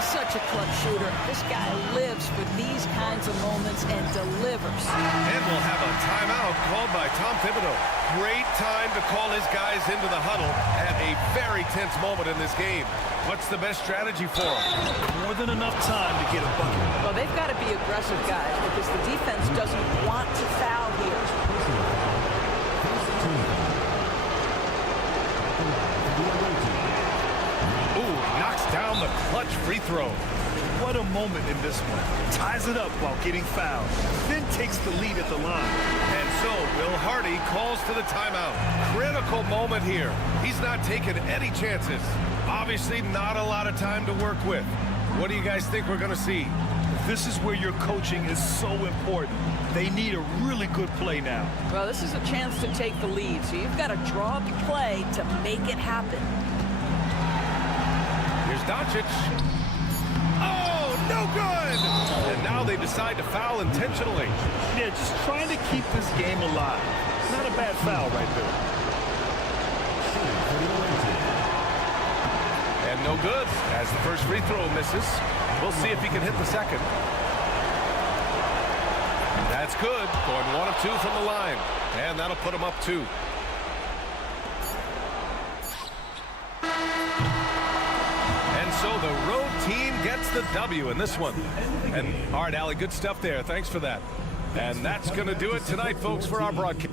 Such a clutch shooter. This guy lives for these kinds of moments and delivers. And we'll have a timeout called by Tom Thibodeau. Great time to call his guys into the huddle at a very tense moment in this game. What's the best strategy for him? More than enough time to get a bucket. Well, they've got to be aggressive guys because the defense doesn't want to foul here. Ooh, knocks down the clutch free throw. What a moment in this one. Ties it up while getting fouled. Then takes the lead at the line. And so Will Hardy calls to the timeout. Critical moment here. He's not taking any chances. Obviously not a lot of time to work with. What do you guys think we're going to see? This is where your coaching is so important. They need a really good play now. Well, this is a chance to take the lead, so you've got to draw up a play to make it happen. Here's Doncic. Oh, no good! And now they decide to foul intentionally. Yeah, just trying to keep this game alive. Not a bad foul right there. And no good as the first free throw misses. We'll see if he can hit the second. That's good. Going 1 of 2 from the line. And that'll put him up 2. And so the road team gets the W in this one. And all right, Allie, good stuff there. Thanks for that. And that's going to do it tonight, folks, for our broadcast.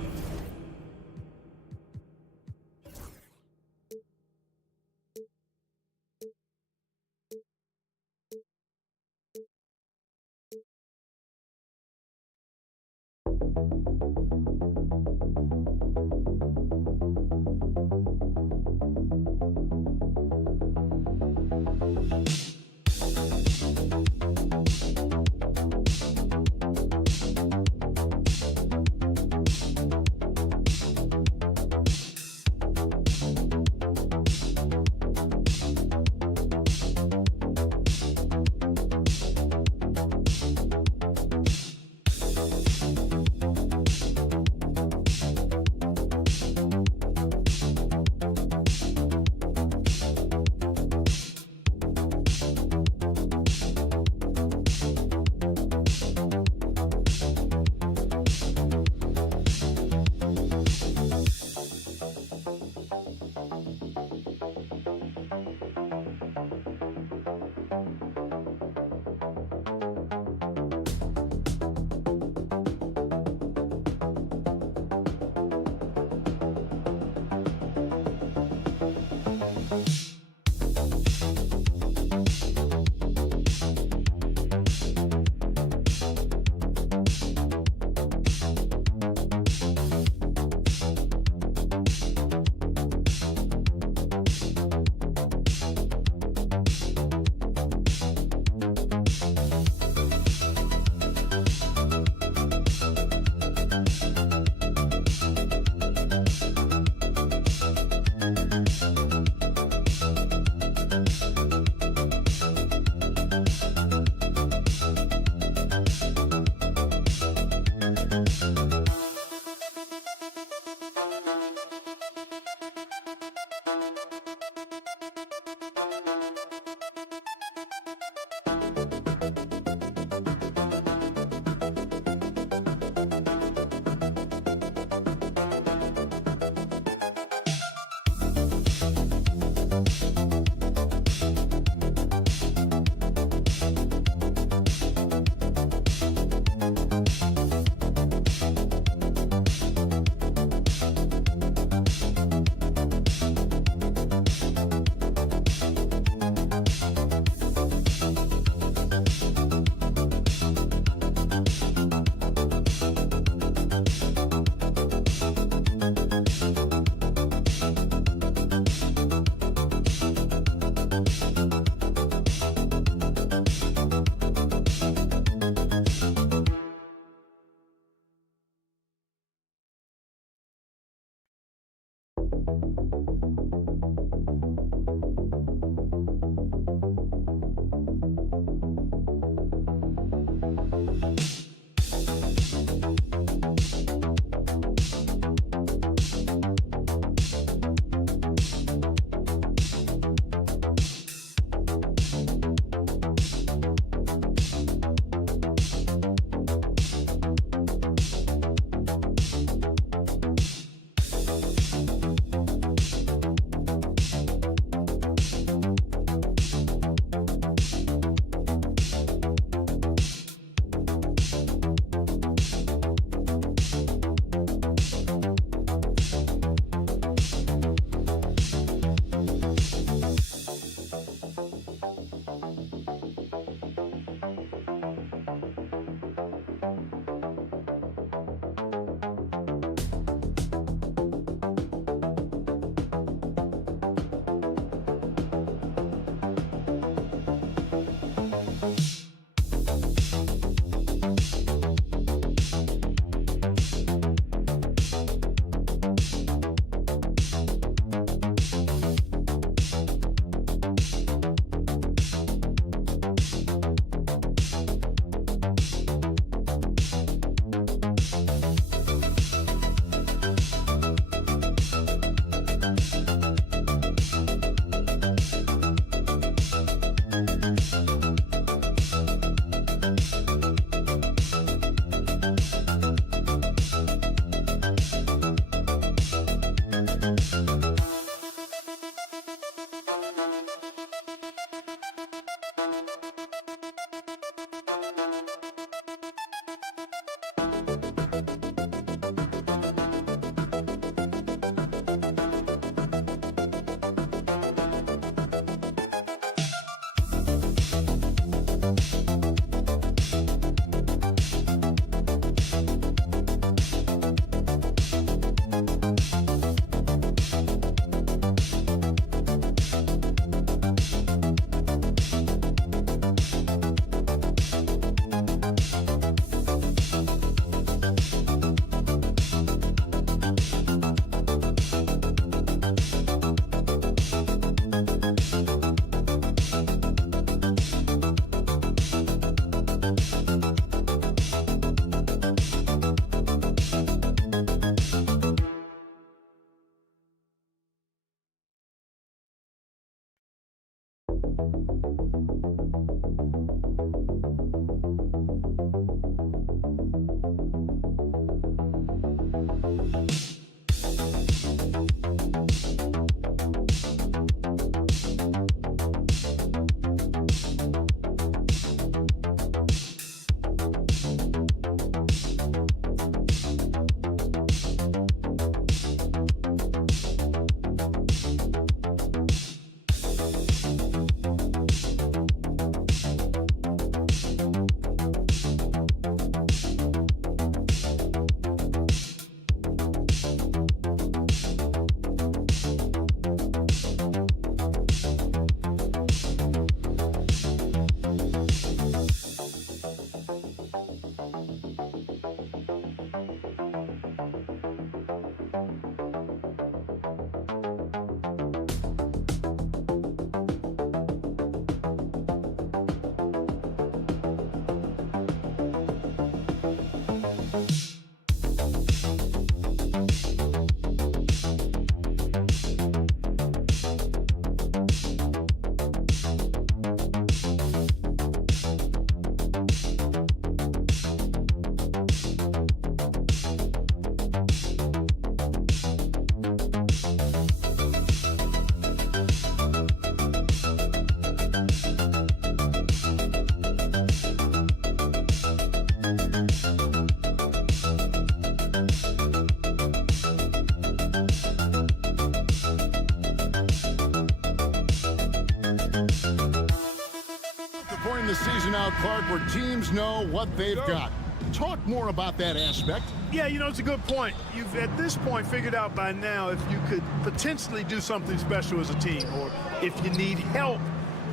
The season out, Clark, where teams know what they've got. Talk more about that aspect. Yeah, you know, it's a good point. You've, at this point, figured out by now if you could potentially do something special as a team or if you need help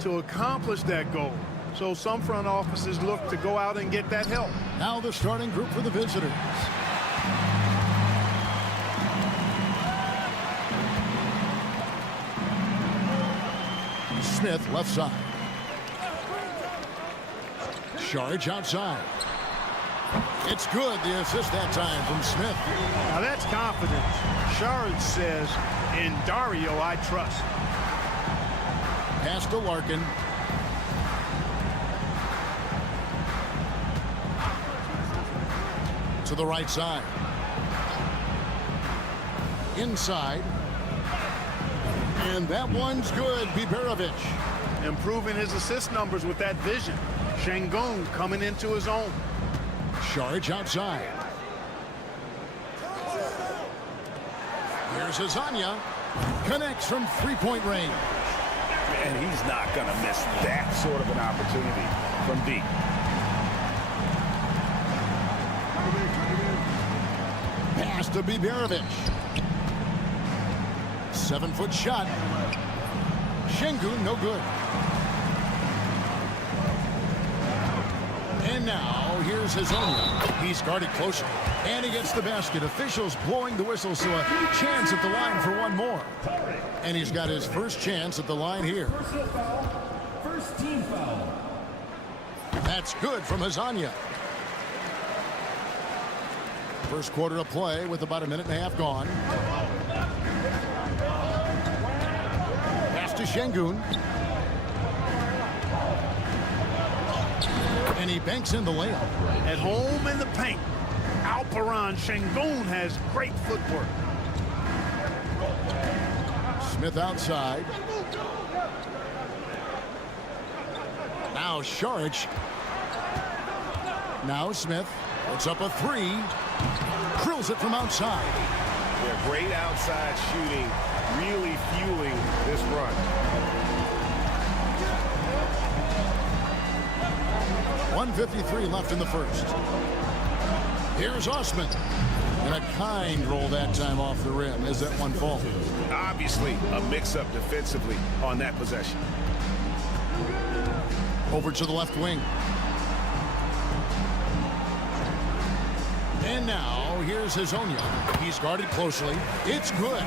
to accomplish that goal. So some front offices look to go out and get that help. Now the starting group for the visitors. Smith, left side. Sharge outside. It's good, the assist that time from Smith. Now that's confidence. Sharge says, in Dario, I trust. Pass to Larkin. To the right side. Inside. And that one's good, Biberovic. Improving his assist numbers with that vision. Şengün coming into his own. Sharge outside. Here's Azania. Connects from three-point range. And he's not going to miss that sort of an opportunity from deep. Pass to Biberovic. 7-foot shot. Şengün, no good. And now, here's Hazonia. He's guarded closer. And he gets the basket. Officials blowing the whistle, so a chance at the line for one more. And he's got his first chance at the line here. Personal foul. First team foul. That's good from Hazonia. First quarter of play with about a minute and a half gone. Pass to Şengün. And he banks in the layup. At home in the paint. Alperen Şengün has great footwork. Smith outside. Now Sharge. Now Smith. Puts up a three. Drills it from outside. They're great outside shooting, really fueling this run. 1:53 left in the first. Here's Osman. And a kind roll that time off the rim as that one falls. Obviously, a mix-up defensively on that possession. Over to the left wing. And now, here's Hazonia. He's guarded closely. It's good.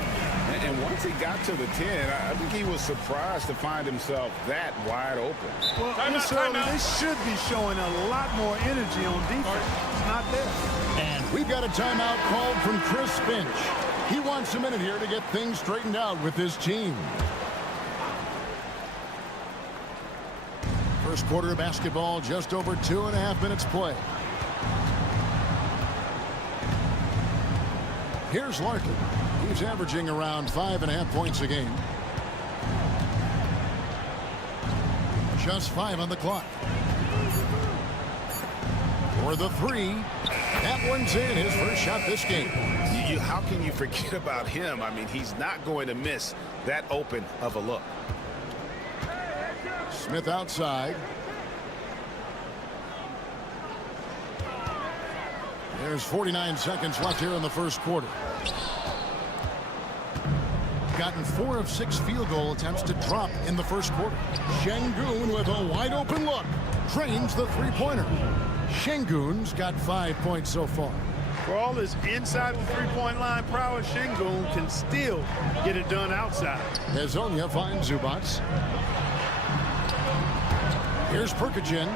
And once he got to the 10, I think he was surprised to find himself that wide open. Well, this early, they should be showing a lot more energy on defense. It's not there. And we've got a timeout called from Chris Finch. He wants a minute here to get things straightened out with his team. First quarter of basketball, just over 2.5 minutes play. Here's Larkin. He's averaging around 5.5 points a game. Just 5 on the clock. For the three. That one's in, his first shot this game. How can you forget about him? I mean, he's not going to miss that open of a look. Smith outside. There's 49 seconds left here in the first quarter. Gotten 4 of 6 field goal attempts to drop in the first quarter. Şengün with a wide open look. Drains the three-pointer. Şengün's got 5 points so far. For all his inside the three-point line prowess, Şengün can still get it done outside. Hazonia finds Zubac. Here's Perkagin.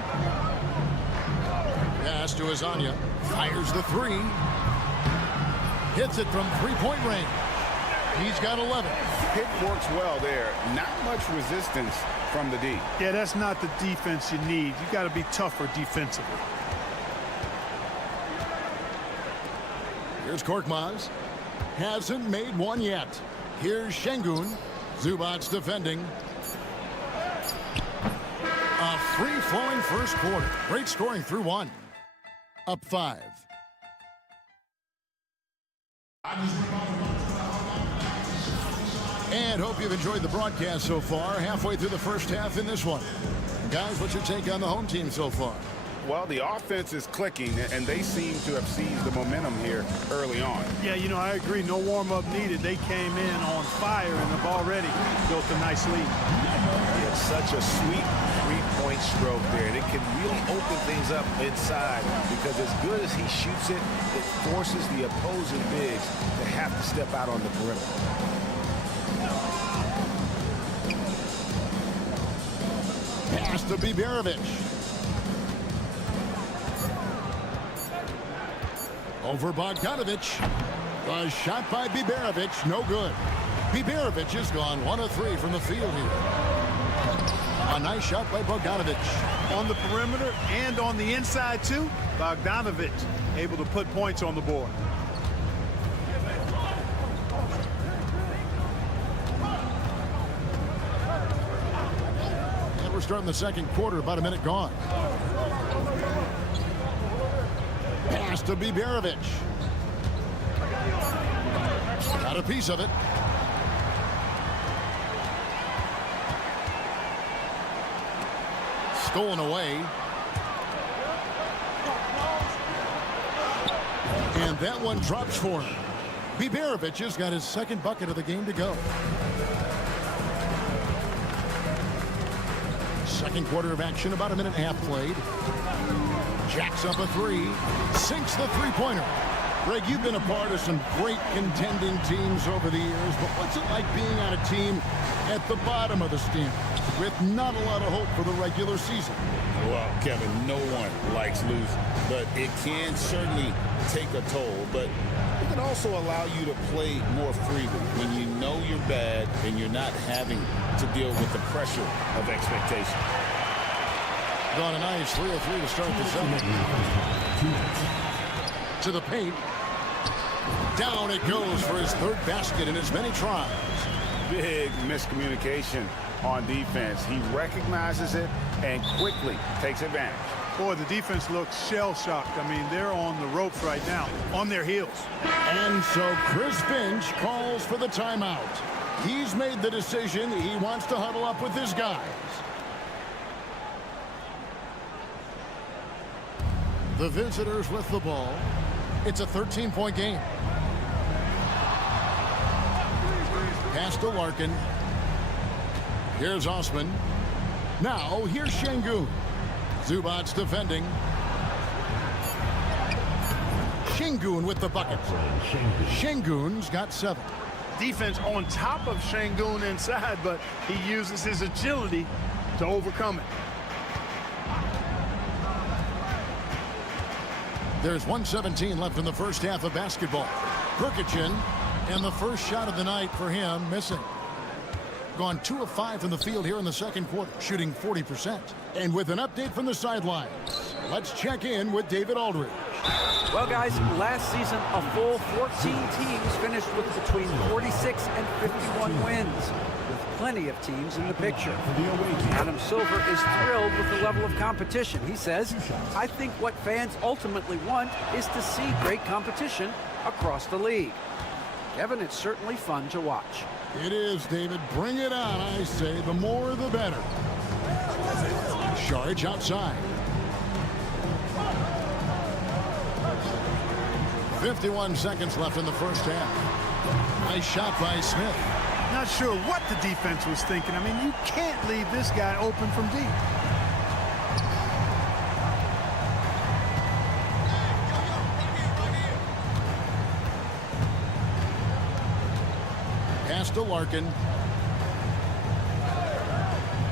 Pass to Hazonia. Fires the three. Hits it from three-point range. He's got 11. Pick works well there. Not much resistance from the D. Yeah, that's not the defense you need. You got to be tougher defensively. Here's Korkmaz. Hasn't made one yet. Here's Şengün. Zubac defending. A free-flowing first quarter. Great scoring through one. Up 5. And hope you've enjoyed the broadcast so far. Halfway through the first half in this one. Guys, what's your take on the home team so far? Well, the offense is clicking, and they seem to have seized the momentum here early on. Yeah, you know, I agree. No warm-up needed. They came in on fire and have already built a nice lead. It's such a sweet three-point stroke there. And it can really open things up inside because as good as he shoots it, it forces the opposing bigs to have to step out on the perimeter. Pass to Biberovic. Over Bogdanovic. A shot by Biberovic, no good. Biberovic has gone 1 of 3 from the field here. A nice shot by Bogdanovic. On the perimeter and on the inside, too. Bogdanovic able to put points on the board. And we're starting the second quarter, about a minute gone. Pass to Biberovic. Got a piece of it. Stolen away. And that one drops for him. Biberovic has got his second bucket of the game to go. Second quarter of action, about a minute and a half played. Jacks up a 3, sinks the three-pointer. Greg, you've been a part of some great contending teams over the years, but what's it like being on a team at the bottom of the standings with not a lot of hope for the regular season? Well, Kevin, no one likes losing, but it can certainly take a toll. But it can also allow you to play more freely when you know you're bad and you're not having to deal with the pressure of expectation. Gone a nice 3 of 3 to start the second. To the paint. Down it goes for his third basket in as many tries. Big miscommunication on defense. He recognizes it and quickly takes advantage. Boy, the defense looks shell-shocked. I mean, they're on the ropes right now, on their heels. And so Chris Finch calls for the timeout. He's made the decision. He wants to huddle up with his guys. The visitors with the ball. It's a 13-point game. Pass to Larkin. Here's Osman. Now, here's Şengün. Zubac's defending. Şengün with the bucket. Şengün's got 7. Defense on top of Şengün inside, but he uses his agility to overcome it. There's 1:17 left in the first half of basketball. Krkicin, and the first shot of the night for him, missing. Gone 2 of 5 from the field here in the second quarter, shooting 40%. And with an update from the sidelines, let's check in with David Aldridge. Well, guys, last season, a full 14 teams finished with between 46 and 51 wins, with plenty of teams in the picture. Adam Silver is thrilled with the level of competition. He says, I think what fans ultimately want is to see great competition across the league. Kevin, it's certainly fun to watch. It is, David. Bring it on, I say. The more, the better. Šarić outside. 51 seconds left in the first half. Nice shot by Smith. Not sure what the defense was thinking. I mean, you can't leave this guy open from deep. Pass to Larkin.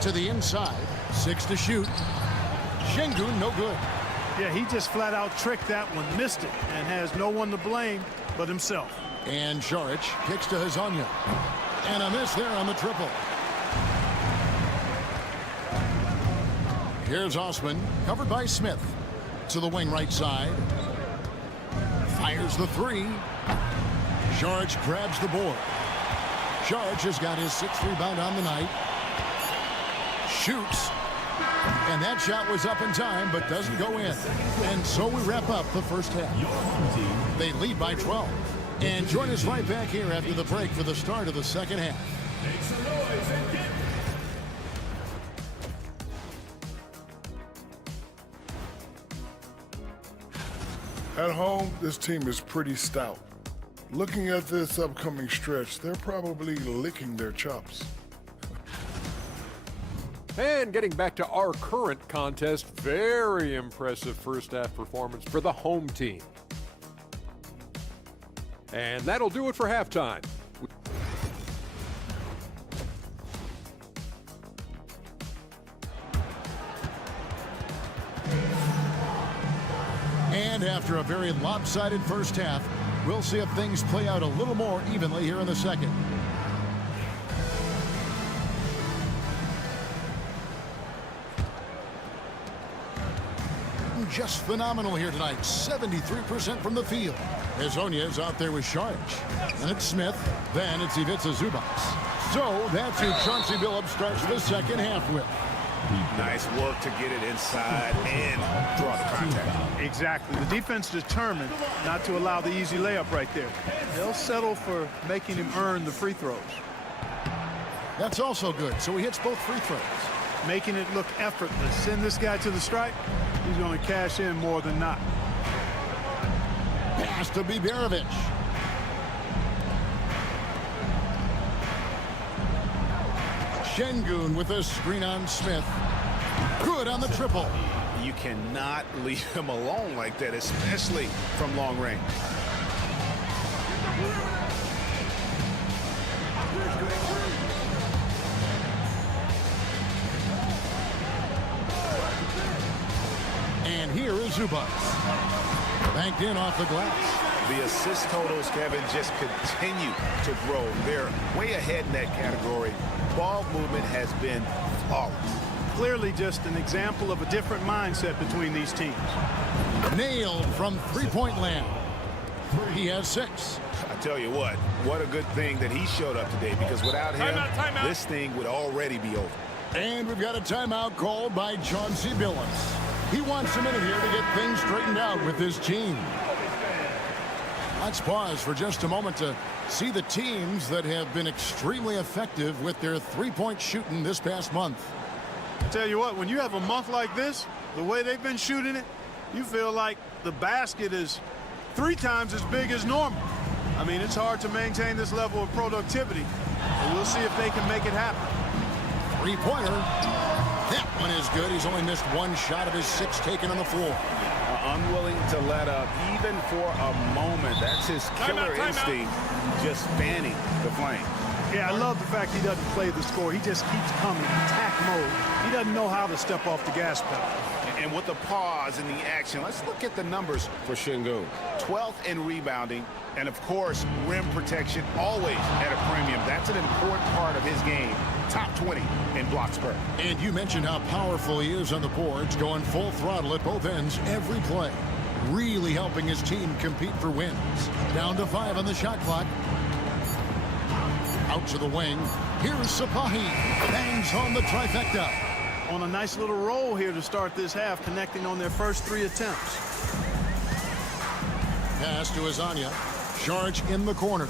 To the inside. 6 to shoot. Şengün, no good. Yeah, he just flat out tricked that one, missed it, and has no one to blame but himself. And Šarić kicks to Hazonia. And a miss there on the triple. Here's Osman, covered by Smith. To the wing right side. Fires the 3. Šarić grabs the board. Šarić has got his 6th rebound on the night. Shoots. And that shot was up in time, but doesn't go in. And so we wrap up the first half. They lead by 12. And join us right back here after the break for the start of the second half. At home, this team is pretty stout. Looking at this upcoming stretch, they're probably licking their chops. And getting back to our current contest, very impressive first half performance for the home team. And that'll do it for halftime. And after a very lopsided first half, we'll see if things play out a little more evenly here in the second. Just phenomenal here tonight. 73% from the field. Hazonia is out there with Sharge. Then it's Smith. Then it's Ivica Zubats. So that's who Chauncey Billups starts the second half with. Nice work to get it inside and draw the contact. Exactly. The defense determined not to allow the easy layup right there. They'll settle for making him earn the free throws. That's also good. So he hits both free throws. Making it look effortless. Send this guy to the stripe. He's going to cash in more than not. Pass to Biberovic. Şengün with a screen on Smith. Good on the triple. You cannot leave him alone like that, especially from long range. And here is Zubats. Banked in off the glass. The assist totals, Kevin, just continue to grow. They're way ahead in that category. Ball movement has been flawless. Clearly just an example of a different mindset between these teams. Nailed from three-point land. He has 6. I tell you what a good thing that he showed up today, because without him, timeout. this thing would already be over. And we've got a timeout called by Chauncey Billups. He wants a minute here to get things straightened out with his team. Let's pause for just a moment to see the teams that have been extremely effective with their three-point shooting this past month. I tell you what, when you have a month like this, the way they've been shooting it, you feel like the basket is 3 times as big as normal. I mean, it's hard to maintain this level of productivity. And we'll see if they can make it happen. Three-pointer. That one is good. He's only missed 1 shot of his 6 taken on the floor. Unwilling to let up even for a moment. That's his killer instinct, just fanning the flame. Yeah, I love the fact he doesn't play the score. He just keeps coming, attack mode. He doesn't know how to step off the gas pedal. And with the pause in the action, let's look at the numbers for Şengün. 12th in rebounding, and of course, rim protection always at a premium. That's an important part of his game. Top 20 in blocks per. And you mentioned how powerful he is on the boards, going full throttle at both ends every play. Really helping his team compete for wins. Down to 5 on the shot clock. Out to the wing. Here's Sapahi. Bangs on the trifecta. On a nice little roll here to start this half, connecting on their first 3 attempts. Pass to Hazonia. Charge in the corner.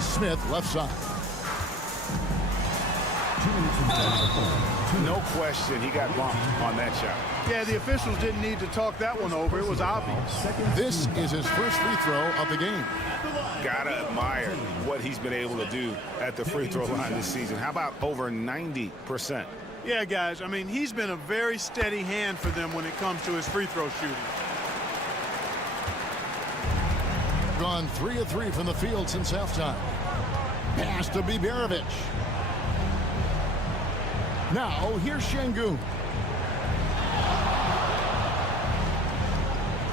Smith left side. No question, he got bumped on that shot. Yeah, the officials didn't need to talk that one over. It was obvious. This is his first free throw of the game. Gotta admire what he's been able to do at the free throw line this season. How about over 90%? Yeah, guys, I mean, he's been a very steady hand for them when it comes to his free throw shooting. Gone 3 of 3 from the field since halftime. Pass to Biberovic. Now, here's Şengün.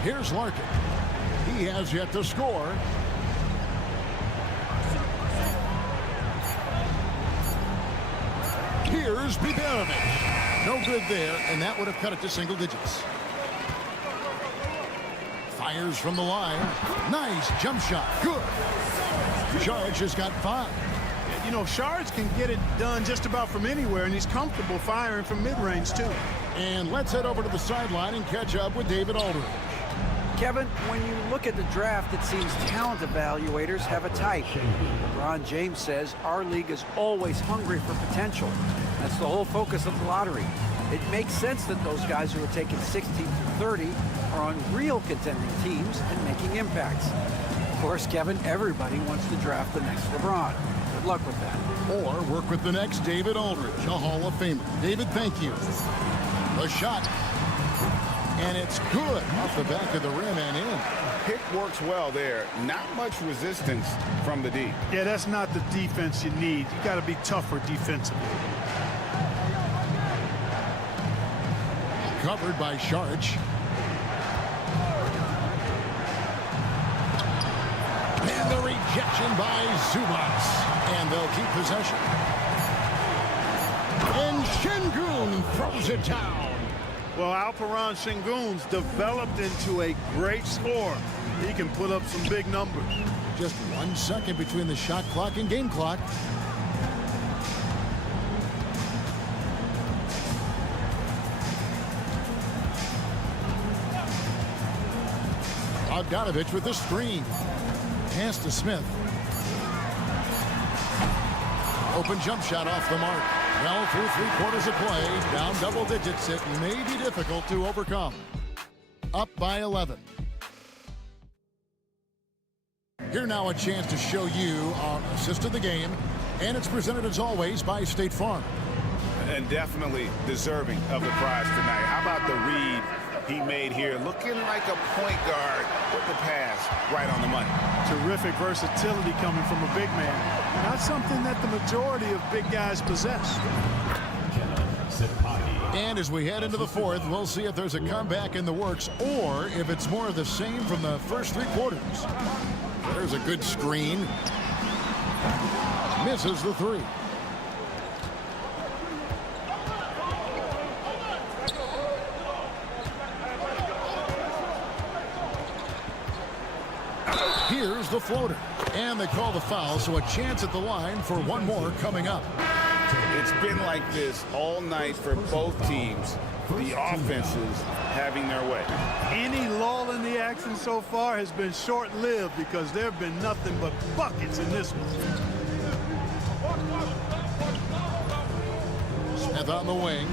Here's Larkin. He has yet to score. Here's Biberovic. No good there, and that would have cut it to single digits. Fires from the line. Nice jump shot. Good. Charge has got 5. You know, Shards can get it done just about from anywhere, and he's comfortable firing from mid-range, too. And let's head over to the sideline and catch up with David Aldridge. Kevin, when you look at the draft, it seems talent evaluators have a type. LeBron James says our league is always hungry for potential. That's the whole focus of the lottery. It makes sense that those guys who are taken 16 through 30 are on real contending teams and making impacts. Of course, Kevin, everybody wants to draft the next LeBron. Good luck with that. Or work with the next David Aldridge, a Hall of Famer. David, thank you. The shot. And it's good off the back of the rim and in. Pick works well there. Not much resistance from the D. Yeah, that's not the defense you need. You got to be tougher defensively. Recovered by Sharch. And the rejection by Zubas. And they'll keep possession. And Şengün throws it down. Well, Alperen Şengün's developed into a great scorer. He can put up some big numbers. Just 1 second between the shot clock and game clock. Bogdanovich with the screen. Pass to Smith. Open jump shot off the mark. Well, through 3/4 of play, down double digits, it may be difficult to overcome. Up by 11. Here now a chance to show you our assist of the game, and it's presented as always by State Farm. And definitely deserving of the prize tonight. How about the read he made here? Looking like a point guard with the pass right on the money. Terrific versatility coming from a big man. Not something that the majority of big guys possess. And as we head into the fourth, we'll see if there's a comeback in the works or if it's more of the same from the first 3/4. There's a good screen. Misses the three. Here's the floater. And they call the foul, so a chance at the line for one more coming up. It's been like this all night for both teams. The offenses having their way. Any lull in the action so far has been short-lived because there have been nothing but buckets in this one. Smith on the wing.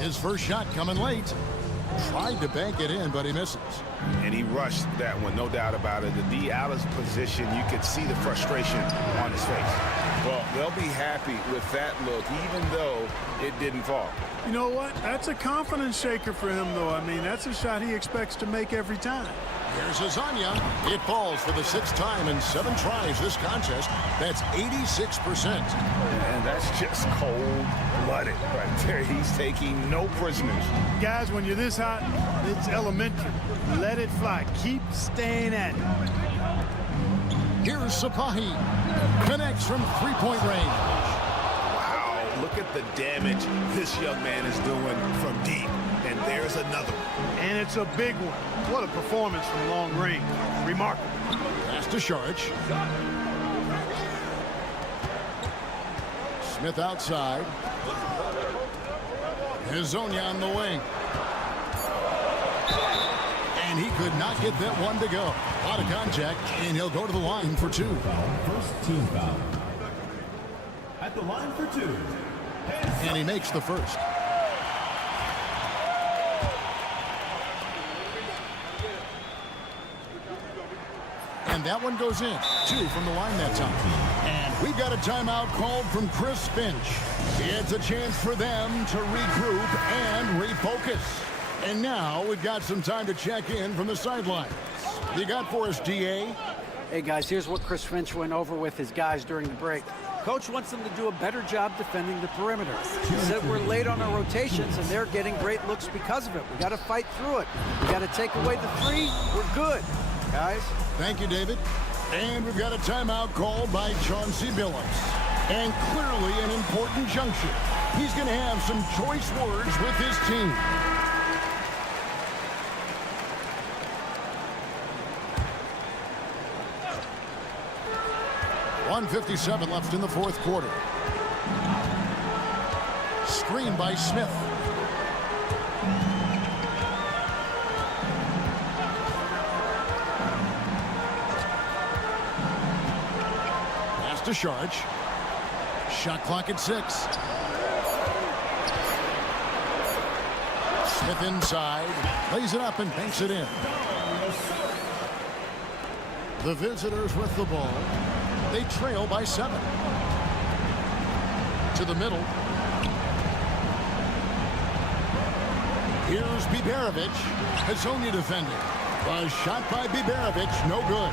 His first shot coming late. Tried to bank it in, but he misses. And he rushed that one, no doubt about it. The D out of position, you could see the frustration on his face. Well, they'll be happy with that look, even though it didn't fall. You know what? That's a confidence shaker for him, though. I mean, that's a shot he expects to make every time. Here's Azania. It falls for the 6th time in 7 tries this contest. That's 86%. And that's just cold-blooded right there. He's taking no prisoners. Guys, when you're this hot, it's elementary. Let it fly. Keep staying at it. Here's Sapahi. Connects from 3-point range. Wow, look at the damage this young man is doing from deep. And there's another one. And it's a big one. What a performance from long range. Remarkable. Pass to Sharch. Smith outside. Hazonia on the wing. And he could not get that one to go. Out of contact, and he'll go to the line for 2. First team foul. At the line for 2. And he makes the first. And that one goes in. 2 from the line that time. And we've got a timeout called from Chris Finch. It's a chance for them to regroup and refocus. And now we've got some time to check in from the sidelines. You got for us, DA? Hey, guys, here's what Chris Finch went over with his guys during the break. Coach wants them to do a better job defending the perimeter. He said we're late on our rotations, and they're getting great looks because of it. We got to fight through it. We got to take away the 3. We're good, guys. Thank you, David. And we've got a timeout called by Chauncey Billups. And clearly an important juncture. He's going to have some choice words with his team. .157 left in the 4th quarter. Screen by Smith. Pass to Sharch. Shot clock at 6. Smith inside. Lays it up and banks it in. The visitors with the ball. They trail by 7. To the middle. Here's Biberovic. Hazonia defending. A shot by Biberovic, no good.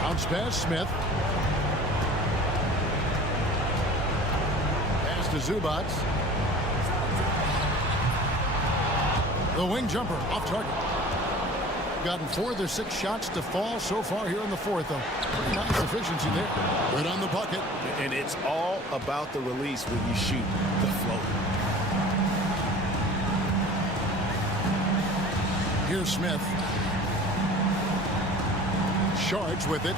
Bounce pass, Smith. to Zubats. The wing jumper off target. Gotten 4 of their 6 shots to fall so far here in the fourth. A pretty nice efficiency there. Right on the bucket. And it's all about the release when you shoot the floater. Here's Smith. Charged with it.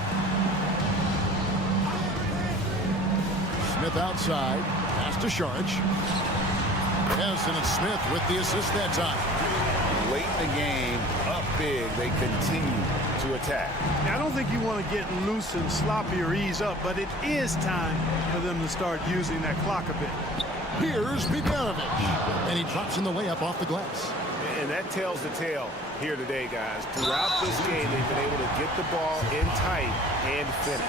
Smith outside. Pass to Charge. Yes, and it's Smith with the assist that time. Late in the game, up big, they continue to attack. Now, I don't think you want to get loose and sloppy or ease up, but it is time for them to start using that clock a bit. Here's Bogdanovic. And he drops in the layup off the glass. And that tells the tale here today, guys. Throughout this game, they've been able to get the ball in tight and finish.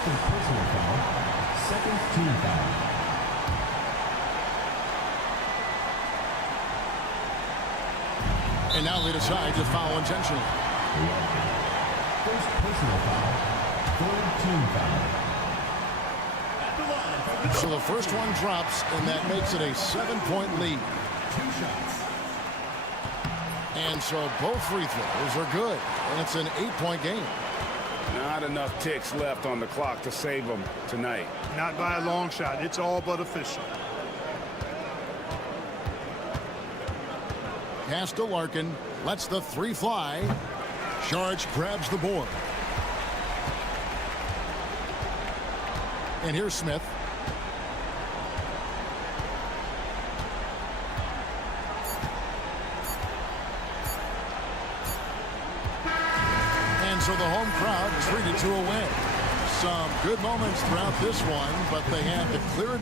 Second team foul. And now they decide to foul intentionally. First personal foul. Third team foul. So the first one drops, and that makes it a 7-point lead. 2 shots. And so both free throws are good, and it's an 8-point game. Not enough ticks left on the clock to save them tonight. Not by a long shot. It's all but official. Pass to Larkin. Lets the 3 fly. Charge grabs the board. And here's Smith. And so the home crowd treated to a win. Some good moments throughout this one, but they had to clear it.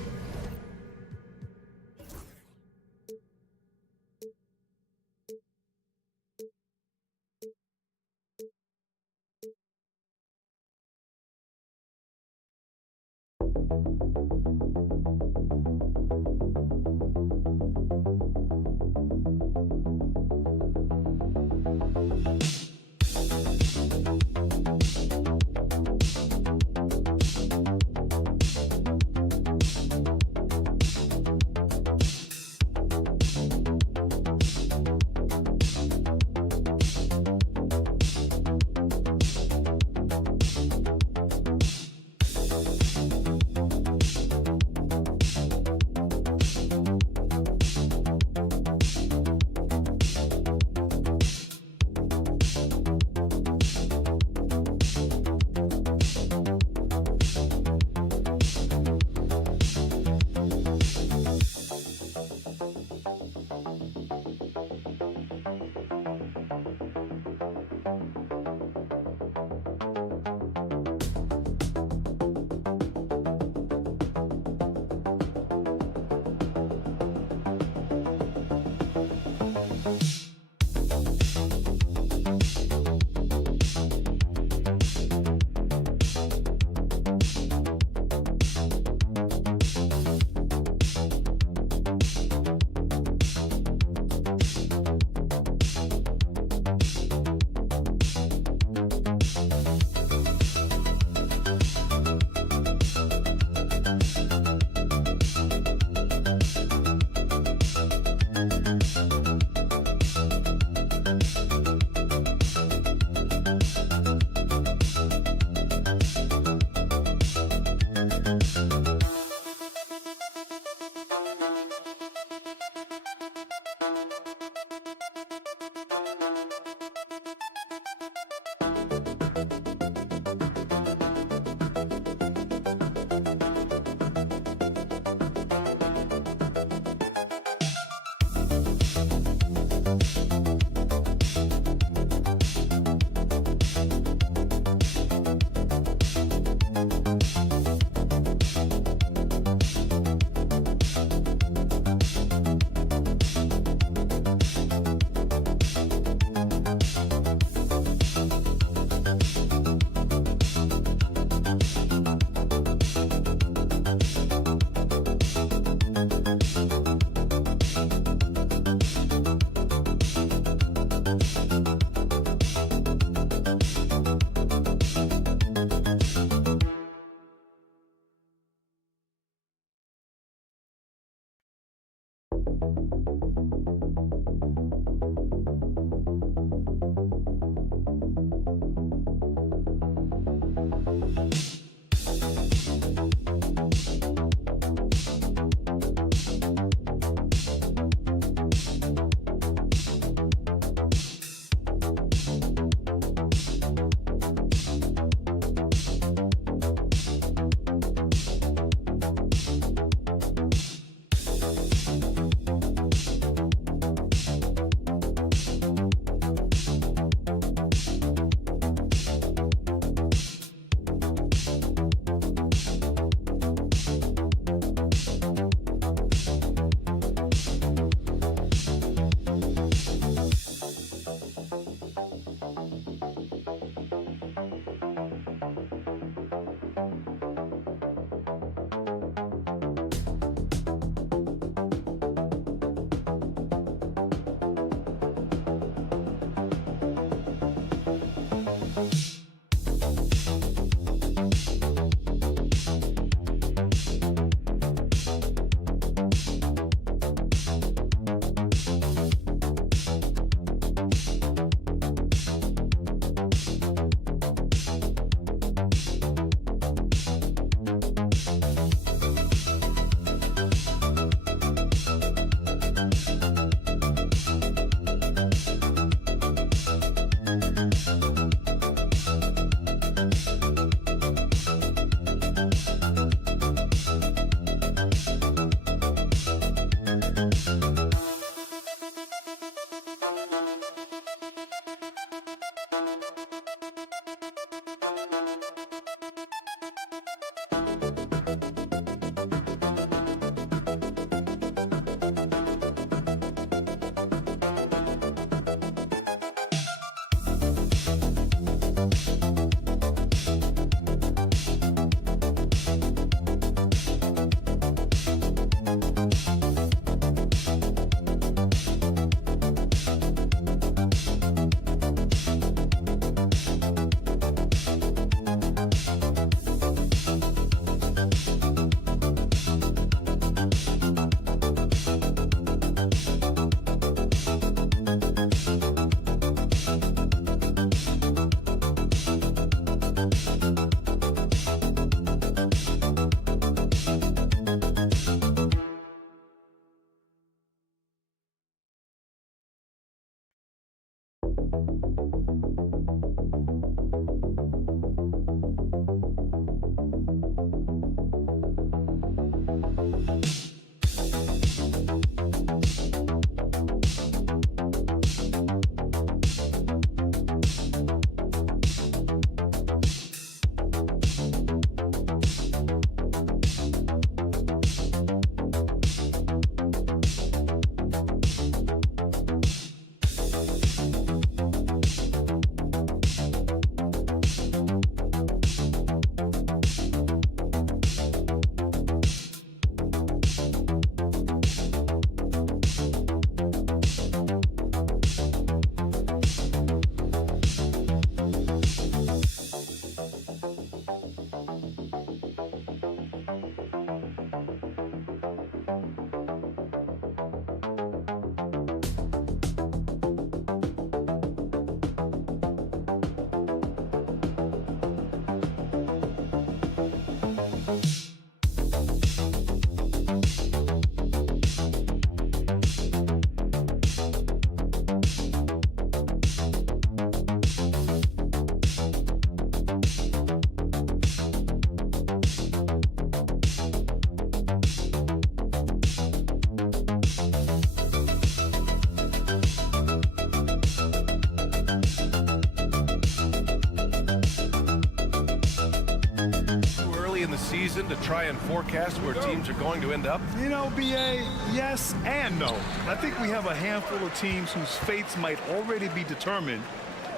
To try and forecast where teams are going to end up? You know, BA, yes and no. I think we have a handful of teams whose fates might already be determined,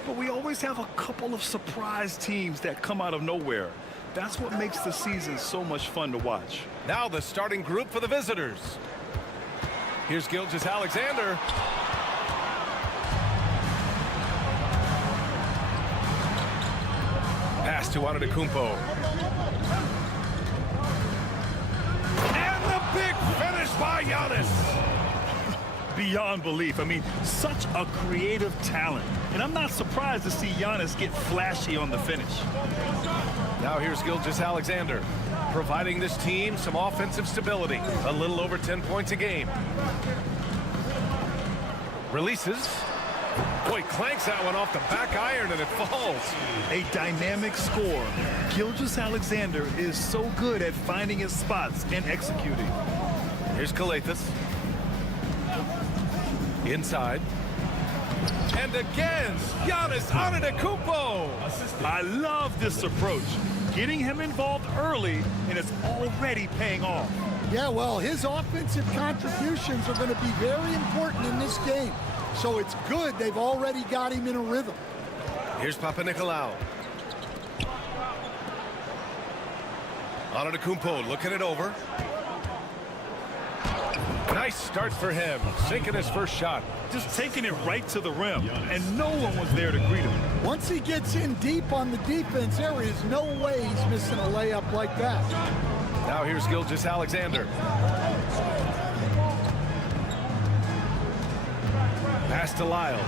but we always have a couple of surprise teams that come out of nowhere. That's what makes the season so much fun to watch. Now the starting group for the visitors. Here's Gilgeous-Alexander. Pass to Antetokounmpo. Big finish by Giannis. Beyond belief. I mean, such a creative talent. And I'm not surprised to see Giannis get flashy on the finish. Now here's Gilgeous-Alexander, providing this team some offensive stability. A little over 10 points a game. Releases. Boy, clanks that one off the back iron and it falls. A dynamic score. Gilgeous-Alexander is so good at finding his spots and executing. Here's Calathes. Inside. And again, Giannis Antetokounmpo. I love this approach. Getting him involved early, and it's already paying off. Yeah, well, his offensive contributions are going to be very important in this game. So it's good they've already got him in a rhythm. Here's Papanikolaou. Antetokounmpo looking it over. Nice start for him, sinking his first shot. Just taking it right to the rim, and no one was there to greet him. Once he gets in deep on the defense, there is no way he's missing a layup like that. Now here's Gilgeous-Alexander. Pass to Lyles.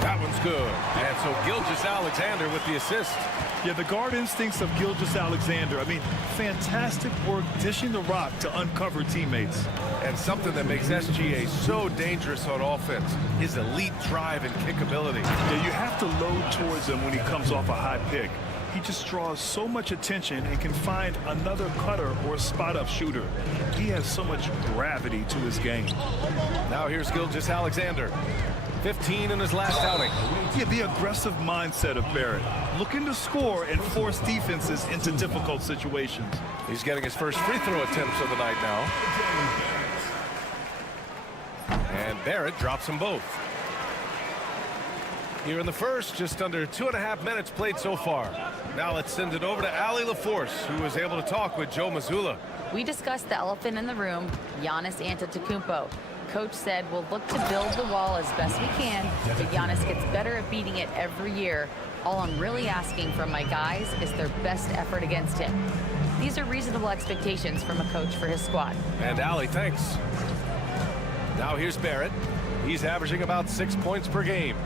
That one's good. And so Gilgeous-Alexander with the assist. Yeah, the guard instincts of Gilgeous-Alexander. I mean, fantastic work dishing the rock to uncover teammates. And something that makes SGA so dangerous on offense, his elite drive and kick ability. Yeah, you have to load towards him when he comes off a high pick. He just draws so much attention and can find another cutter or a spot-up shooter. He has so much gravity to his game. Now here's Gilgeous-Alexander. 15 in his last outing. Yeah, the aggressive mindset of Barrett. Looking to score and force defenses into difficult situations. He's getting his first free throw attempts of the night now. And Barrett drops them both. Here in the first, just under 2.5 minutes played so far. Now let's send it over to Allie LaForce, who was able to talk with Joe Mazzulla. We discussed the elephant in the room, Giannis Antetokounmpo. Coach said we'll look to build the wall as best we can, but Giannis gets better at beating it every year. All I'm really asking from my guys is their best effort against him. These are reasonable expectations from a coach for his squad. And Allie, thanks. Now here's Barrett. He's averaging about 6 points per game.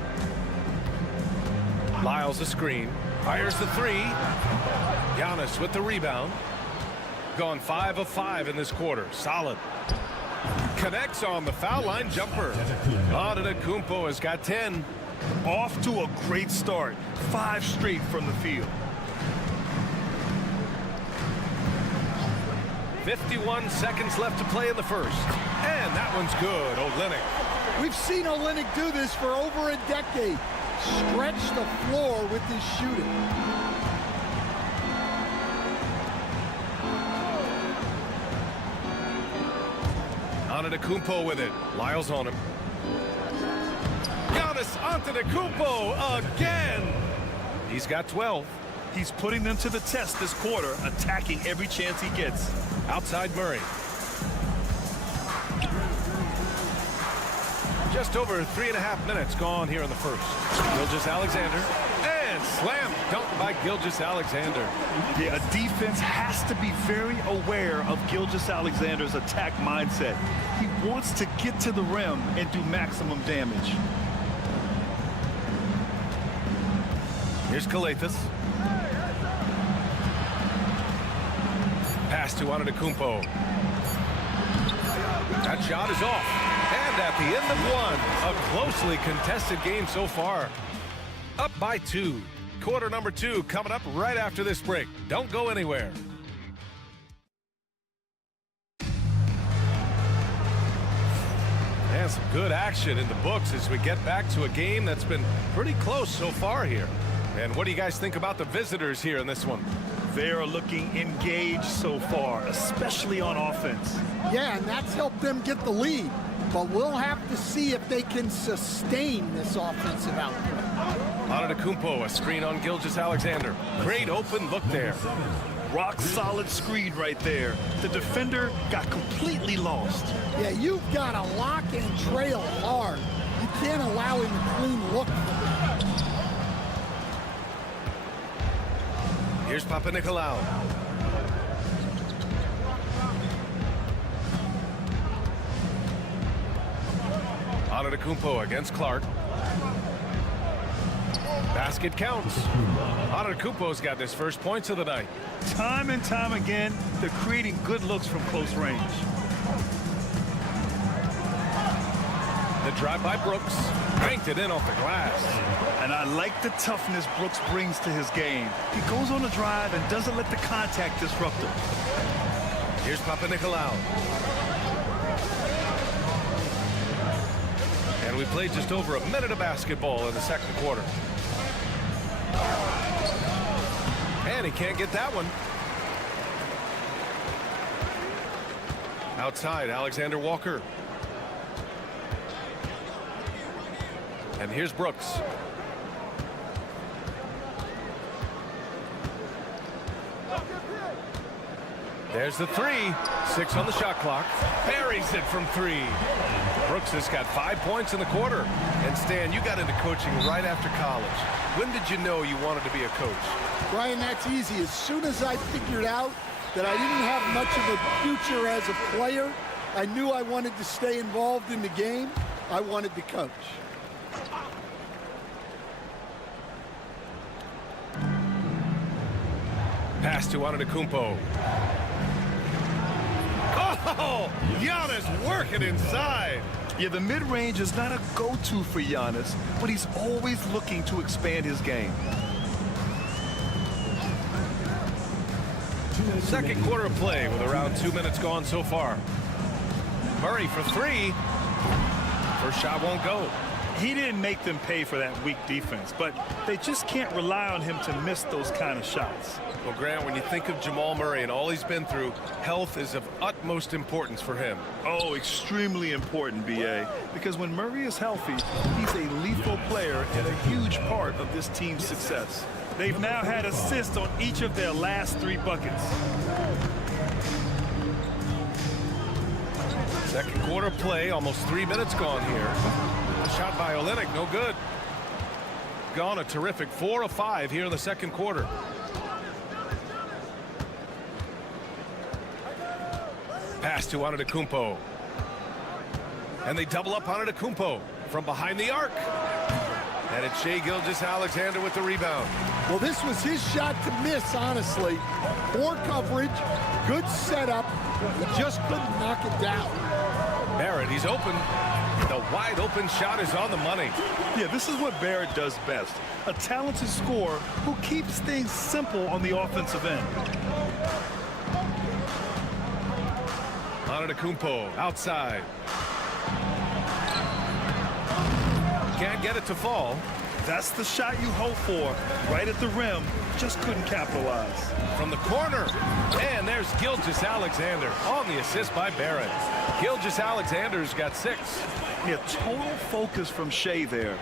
Lyles a screen. Fires the three. Giannis with the rebound. Gone 5 of 5 in this quarter. Solid. Connects on the foul line jumper. Antetokounmpo has got 10. Off to a great start. 5 straight from the field. 51 seconds left to play in the first. And that one's good. Olynyk. We've seen Olynyk do this for over a decade. Stretch the floor with his shooting. Antetokounmpo with it. Lyles on him. Giannis Antetokounmpo again. He's got 12. He's putting them to the test this quarter, attacking every chance he gets. Outside Murray. Just over 3.5 minutes gone here in the first. Gilgeous-Alexander. And slam dunk by Gilgeous-Alexander. Yeah, a defense has to be very aware of Gilgeous-Alexander's attack mindset. He wants to get to the rim and do maximum damage. Here's Calathes. Pass to Antetokounmpo. That shot is off. And at the end of one, a closely contested game so far. Up by 2. Quarter number 2 coming up right after this break. Don't go anywhere. And some good action in the books as we get back to a game that's been pretty close so far here. And what do you guys think about the visitors here in this one? They're looking engaged so far, especially on offense. Yeah, and that's helped them get the lead. But we'll have to see if they can sustain this offensive output. Antetokounmpo, a screen on Gilgeous-Alexander. Great open look there. Rock solid screen right there. The defender got completely lost. Yeah, you've got to lock and trail hard. You can't allow him a clean look. Here's Papanikolaou. Antetokounmpo against Clark. Basket counts. Antetokounmpo's got his first points of the night. Time and time again, they're creating good looks from close range. The drive by Brooks. Banked it in off the glass. And I like the toughness Brooks brings to his game. He goes on the drive and doesn't let the contact disrupt him. Here's Papanikolaou. And we played just over a minute of basketball in the second quarter. And he can't get that one. Outside, Alexander Walker. And here's Brooks. There's the 3. 6 on the shot clock. Buries it from 3. Brooks has got 5 points in the quarter. And Stan, you got into coaching right after college. When did you know you wanted to be a coach? Brian, that's easy. As soon as I figured out that I didn't have much of a future as a player, I knew I wanted to stay involved in the game. I wanted to coach. Pass to Antetokounmpo. Oh, Giannis working inside. Yeah, the mid-range is not a go-to for Giannis, but he's always looking to expand his game. Second quarter of play with around 2 minutes gone so far. Murray for 3. First shot won't go. He didn't make them pay for that weak defense, but they just can't rely on him to miss those kind of shots. Well, Grant, when you think of Jamal Murray and all he's been through, health is of utmost importance for him. Oh, extremely important, B.A., because when Murray is healthy, he's a lethal player and a huge part of this team's success. They've now had assists on each of their last 3 buckets. Second quarter play, almost 3 minutes gone here. A shot by Olynyk, no good. Gone a terrific 4 of 5 here in the second quarter. Pass to Antetokounmpo. And they double up Antetokounmpo from behind the arc. And it's Shai Gilgeous-Alexander with the rebound. Well, this was his shot to miss, honestly. Poor coverage, good setup. He just couldn't knock it down. Barrett, he's open. The wide open shot is on the money. Yeah, this is what Barrett does best. A talented scorer who keeps things simple on the offensive end. Antetokounmpo outside. Can't get it to fall. That's the shot you hope for. Right at the rim. Just couldn't capitalize. From the corner. And there's Gilgeous-Alexander on the assist by Barrett. Gilgeous-Alexander's got 6. Yeah, total focus from Shai there.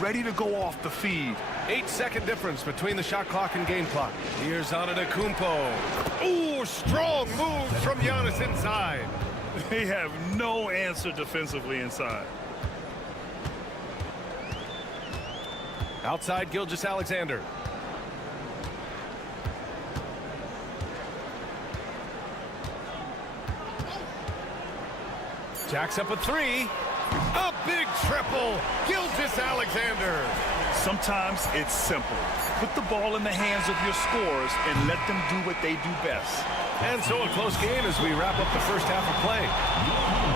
Ready to go off the feed. 8-second difference between the shot clock and game clock. Here's Antetokounmpo. Ooh, strong moves from Giannis inside. They have no answer defensively inside. Outside Gilgeous-Alexander. Jacks up a 3. A big triple. Gilgeous-Alexander. Sometimes it's simple. Put the ball in the hands of your scorers and let them do what they do best. And so a close game as we wrap up the first half of play.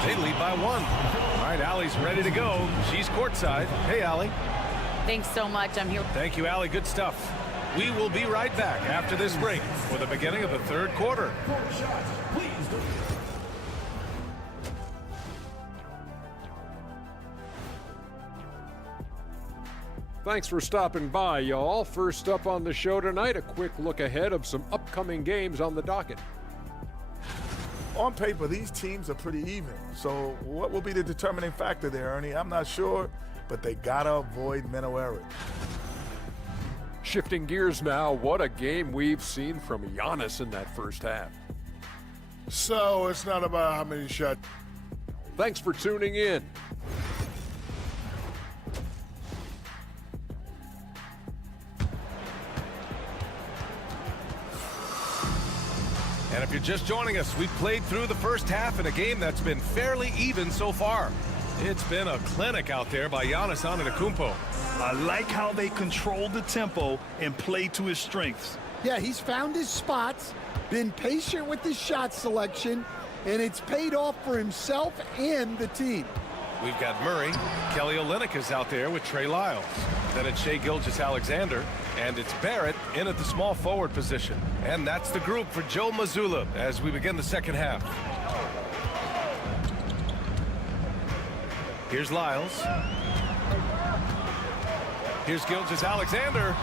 They lead by 1. All right, Allie's ready to go. She's courtside. Hey, Allie. Thanks so much. I'm here. Thank you, Allie. Good stuff. We will be right back after this break for the beginning of the third quarter. Thanks for stopping by, y'all. First up on the show tonight, a quick look ahead of some upcoming games on the docket. On paper, these teams are pretty even. So what will be the determining factor there, Ernie? I'm not sure, but they gotta avoid mental error. Shifting gears now, what a game we've seen from Giannis in that first half. So it's not about how many shots. Thanks for tuning in. And if you're just joining us, we've played through the first half in a game that's been fairly even so far. It's been a clinic out there by Giannis Antetokounmpo. I like how they controlled the tempo and played to his strengths. Yeah, he's found his spots, been patient with his shot selection, and it's paid off for himself and the team. We've got Murray. Kelly Olynyk is out there with Trey Lyles. Then it's Shai Gilgeous-Alexander. And it's Barrett in at the small forward position. And that's the group for Joe Mazzulla as we begin the second half. Here's Lyles. Here's Gilgeous-Alexander.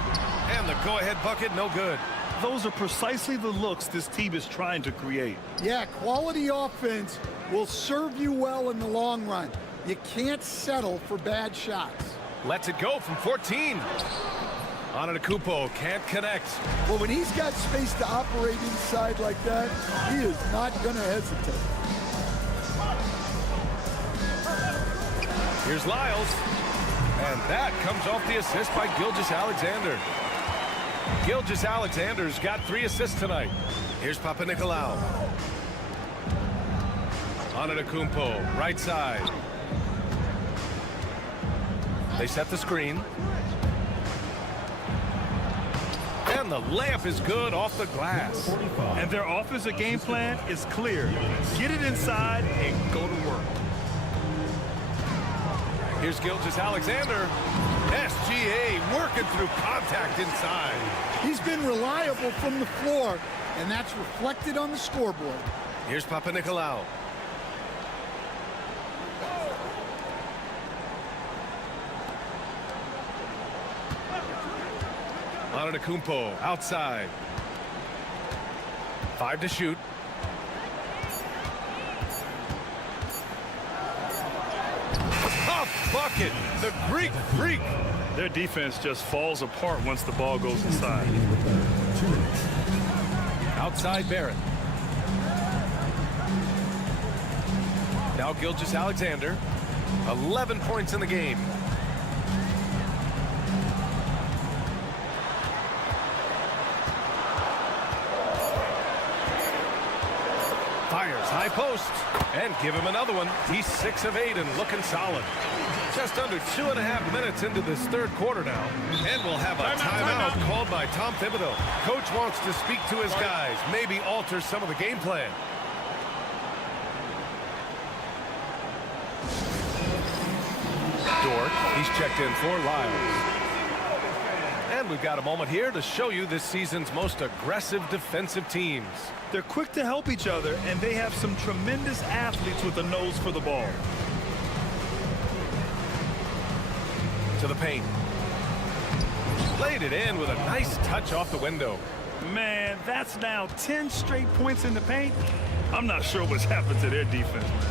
And the go-ahead bucket, no good. Those are precisely the looks this team is trying to create. Yeah, quality offense will serve you well in the long run. You can't settle for bad shots. Lets it go from 14. Antetokounmpo can't connect. Well, when he's got space to operate inside like that, he is not going to hesitate. Here's Lyles. And that comes off the assist by Gilgeous-Alexander. Gilgeous-Alexander's got 3 assists tonight. Here's Papanikolaou. Antetokounmpo, right side. They set the screen. And the layup is good off the glass. And their offensive game plan is clear. Get it inside and go to work. Here's Gilgeous-Alexander. SGA working through contact inside. He's been reliable from the floor, and that's reflected on the scoreboard. Here's Papanikolaou. Antetokounmpo outside. 5 to shoot. Tough bucket. The Greek Freak. Their defense just falls apart once the ball goes inside. Outside Barrett. Now Gilgeous-Alexander. 11 points in the game. Fires high post and give him another one. He's 6 of 8 and looking solid. Just under 2.5 minutes into this third quarter now. And we'll have a timeout called by Tom Thibodeau. Coach wants to speak to his guys, maybe alter some of the game plan. Dort, he's checked in for Lyles. And we've got a moment here to show you this season's most aggressive defensive teams. They're quick to help each other, and they have some tremendous athletes with a nose for the ball. To the paint. Played it in with a nice touch off the window. Man, that's now 10 straight points in the paint. I'm not sure what's happened to their defense, man.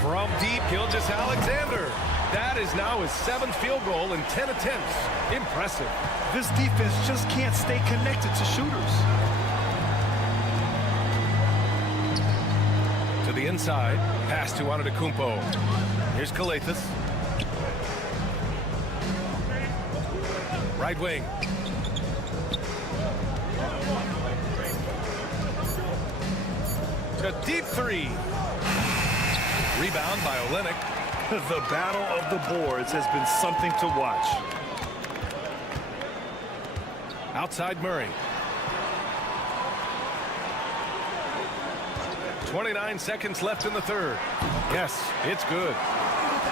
From deep, Gilgeous-Alexander. That is now his 7th field goal in 10 attempts. Impressive. This defense just can't stay connected to shooters. To the inside. Pass to Antetokounmpo. Here's Calathes. Right wing. A deep 3. Rebound by Olynyk. The battle of the boards has been something to watch. Outside Murray. 29 seconds left in the third. Yes, it's good.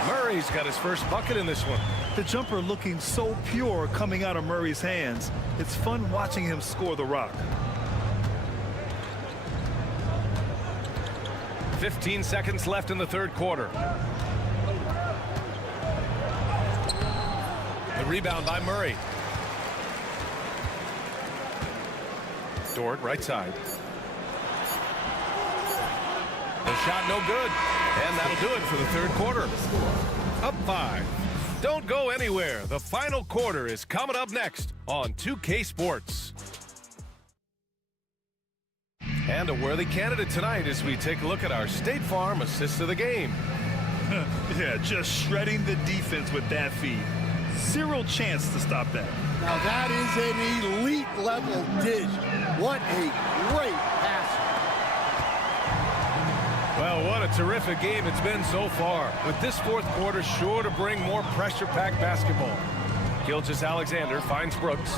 Murray's got his first bucket in this one. The jumper looking so pure coming out of Murray's hands. It's fun watching him score the rock. 15 seconds left in the third quarter. The rebound by Murray. Dort, right side. The shot no good. And that'll do it for the third quarter. Up 5. Don't go anywhere. The final quarter is coming up next on 2K Sports. And a worthy candidate tonight as we take a look at our State Farm assist of the game. Yeah, just shredding the defense with that feed. Zero chance to stop that. Now that is an elite level dish. What a great pass. Well, what a terrific game it's been so far. With this fourth quarter sure to bring more pressure-packed basketball. Gilgeous-Alexander finds Brooks.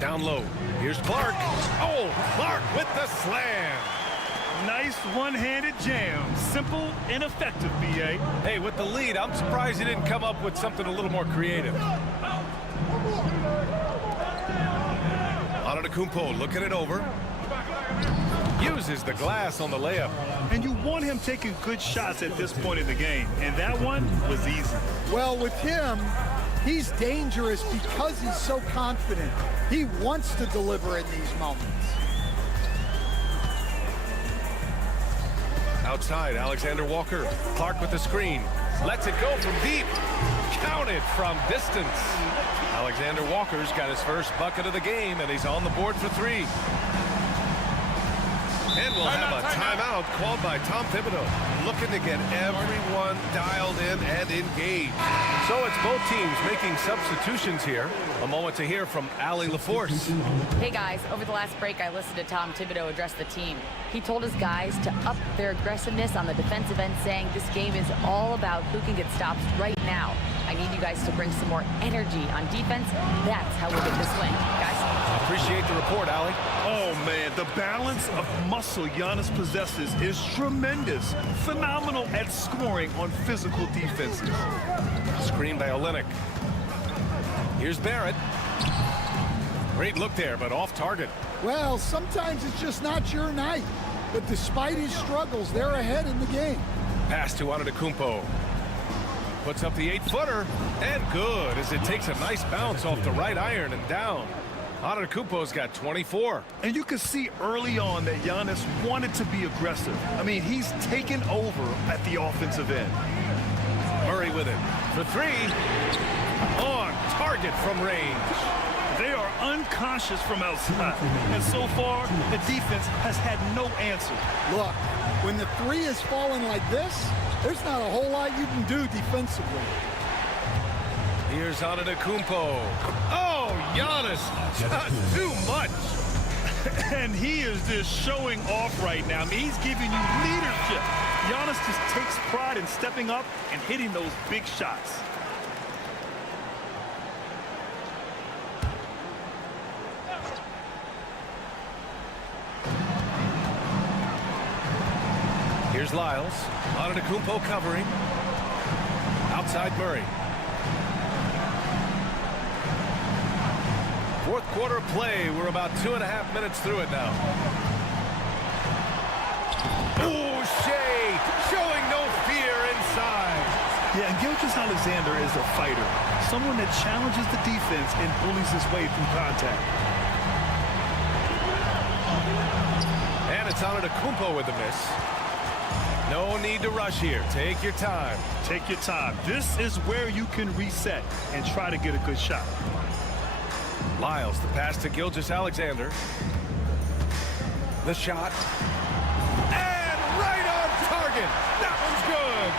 Down low. Here's Clark. Oh, Clark with the slam. Nice one-handed jam. Simple and effective, B.A. Hey, with the lead, I'm surprised he didn't come up with something a little more creative. Antetokounmpo looking it over. Uses the glass on the layup. And you want him taking good shots at this point in the game. And that one was easy. Well, with him, he's dangerous because he's so confident. He wants to deliver in these moments. Outside, Alexander Walker. Clark with the screen. Lets it go from deep. Counted from distance. Alexander Walker's got his first bucket of the game, and he's on the board for 3. And we'll have a timeout called by Tom Thibodeau, looking to get everyone dialed in and engaged. So it's both teams making substitutions here. A moment to hear from Allie LaForce. Hey guys, over the last break I listened to Tom Thibodeau address the team. He told his guys to up their aggressiveness on the defensive end, saying this game is all about who can get stops right now. I need you guys to bring some more energy on defense. That's how we'll get this win. Guys? Appreciate the report, Allie. Oh, man, the balance of muscle Giannis possesses is tremendous. Phenomenal at scoring on physical defenses. Screen by Olynyk. Here's Barrett. Great look there, but off target. Well, sometimes it's just not your night. But despite his struggles, they're ahead in the game. Pass to Antetokounmpo. Puts up the 8-footer, and good as it takes a nice bounce off the right iron and down. Antetokounmpo's got 24. And you can see early on that Giannis wanted to be aggressive. I mean, he's taken over at the offensive end. Murray with it for 3. On target from range. They are unconscious from outside. And so far, the defense has had no answer. Look, when the 3 is falling like this, there's not a whole lot you can do defensively. Here's Antetokounmpo. Oh, Giannis, just too much. And he is just showing off right now. I mean, he's giving you leadership. Giannis just takes pride in stepping up and hitting those big shots. Here's Lyles. Antetokounmpo covering. Outside Murray. Fourth quarter play. We're about 2.5 minutes through it now. Ooh, Shea showing no fear inside. Yeah, and Gilgeous-Alexander is a fighter. Someone that challenges the defense and bullies his way through contact. And it's Antetokounmpo with the miss. No need to rush here. Take your time. Take your time. This is where you can reset and try to get a good shot. Lyles, the pass to Gilgeous-Alexander. The shot. And right on target. That one's good.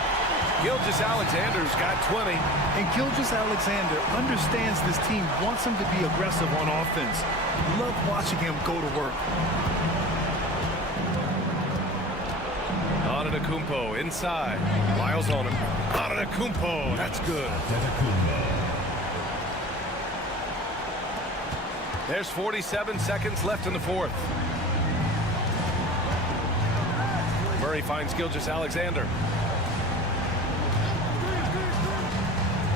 Gilgeous-Alexander's got 20. And Gilgeous-Alexander understands this team wants him to be aggressive on offense. Love watching him go to work. Antetokounmpo inside. Lyles on him. Antetokounmpo. That's good. There's 47 seconds left in the fourth. Murray finds Gilgeous-Alexander.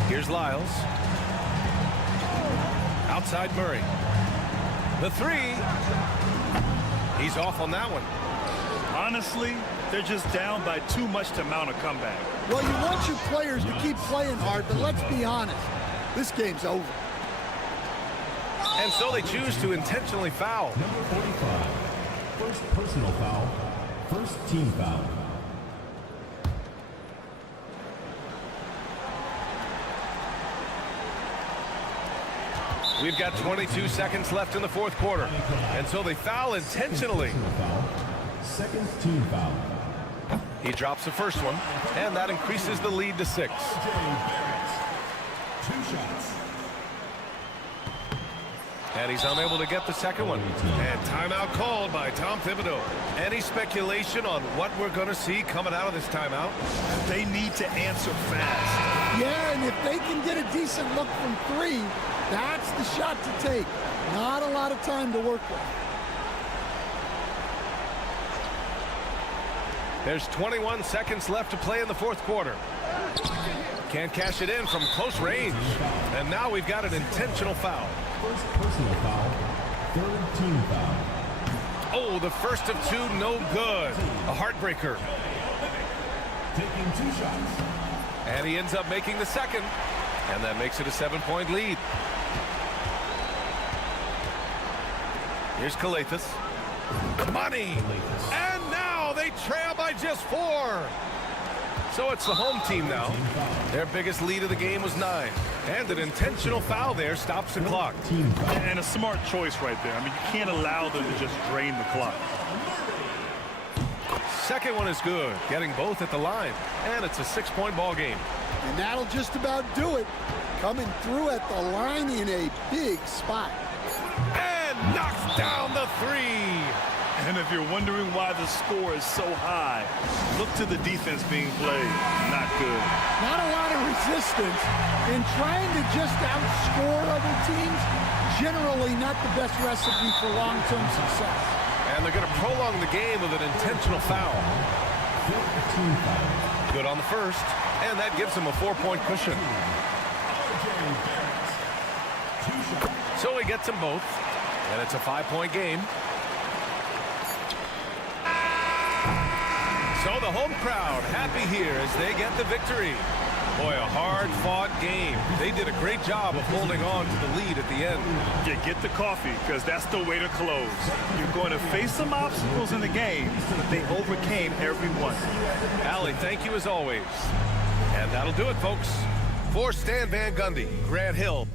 Here's Lyles. Outside Murray. The three. He's off on that one. Honestly, they're just down by too much to mount a comeback. Well, you want your players to keep playing hard, but let's be honest. This game's over. And so they choose to intentionally foul. Number 45. First personal foul. First team foul. We've got 22 seconds left in the fourth quarter. And so they foul intentionally. Second team foul. He drops the first one, and that increases the lead to 6. 2 shots. And he's unable to get the second one. And timeout called by Tom Thibodeau. Any speculation on what we're going to see coming out of this timeout? They need to answer fast. Yeah, and if they can get a decent look from 3, that's the shot to take. Not a lot of time to work with. There's 21 seconds left to play in the fourth quarter. Can't cash it in from close range. And now we've got an intentional foul. First personal foul. Third team foul. Oh, the first of 2, no good. A heartbreaker. Taking 2 shots. And he ends up making the second. And that makes it a 7-point lead. Here's Calathes. Money! And now they trail by just 4. So it's the home team now. Their biggest lead of the game was 9. And an intentional foul there stops the clock. And a smart choice right there. I mean, you can't allow them to just drain the clock. Second one is good, getting both at the line. And it's a 6-point ball game. And that'll just about do it. Coming through at the line in a big spot. And knocks down the 3. And if you're wondering why the score is so high, look to the defense being played. Not good. Not a lot of resistance. And trying to just outscore other teams, generally not the best recipe for long-term success. And they're going to prolong the game with an intentional foul. Good on the first, and that gives them a 4-point cushion. So he gets them both, and it's a 5-point game. So the home crowd happy here as they get the victory. Boy, a hard-fought game. They did a great job of holding on to the lead at the end. Yeah, get the coffee, because that's the way to close. You're going to face some obstacles in the game, but they overcame every one. Allie, thank you as always. And that'll do it, folks. For Stan Van Gundy, Grant Hill.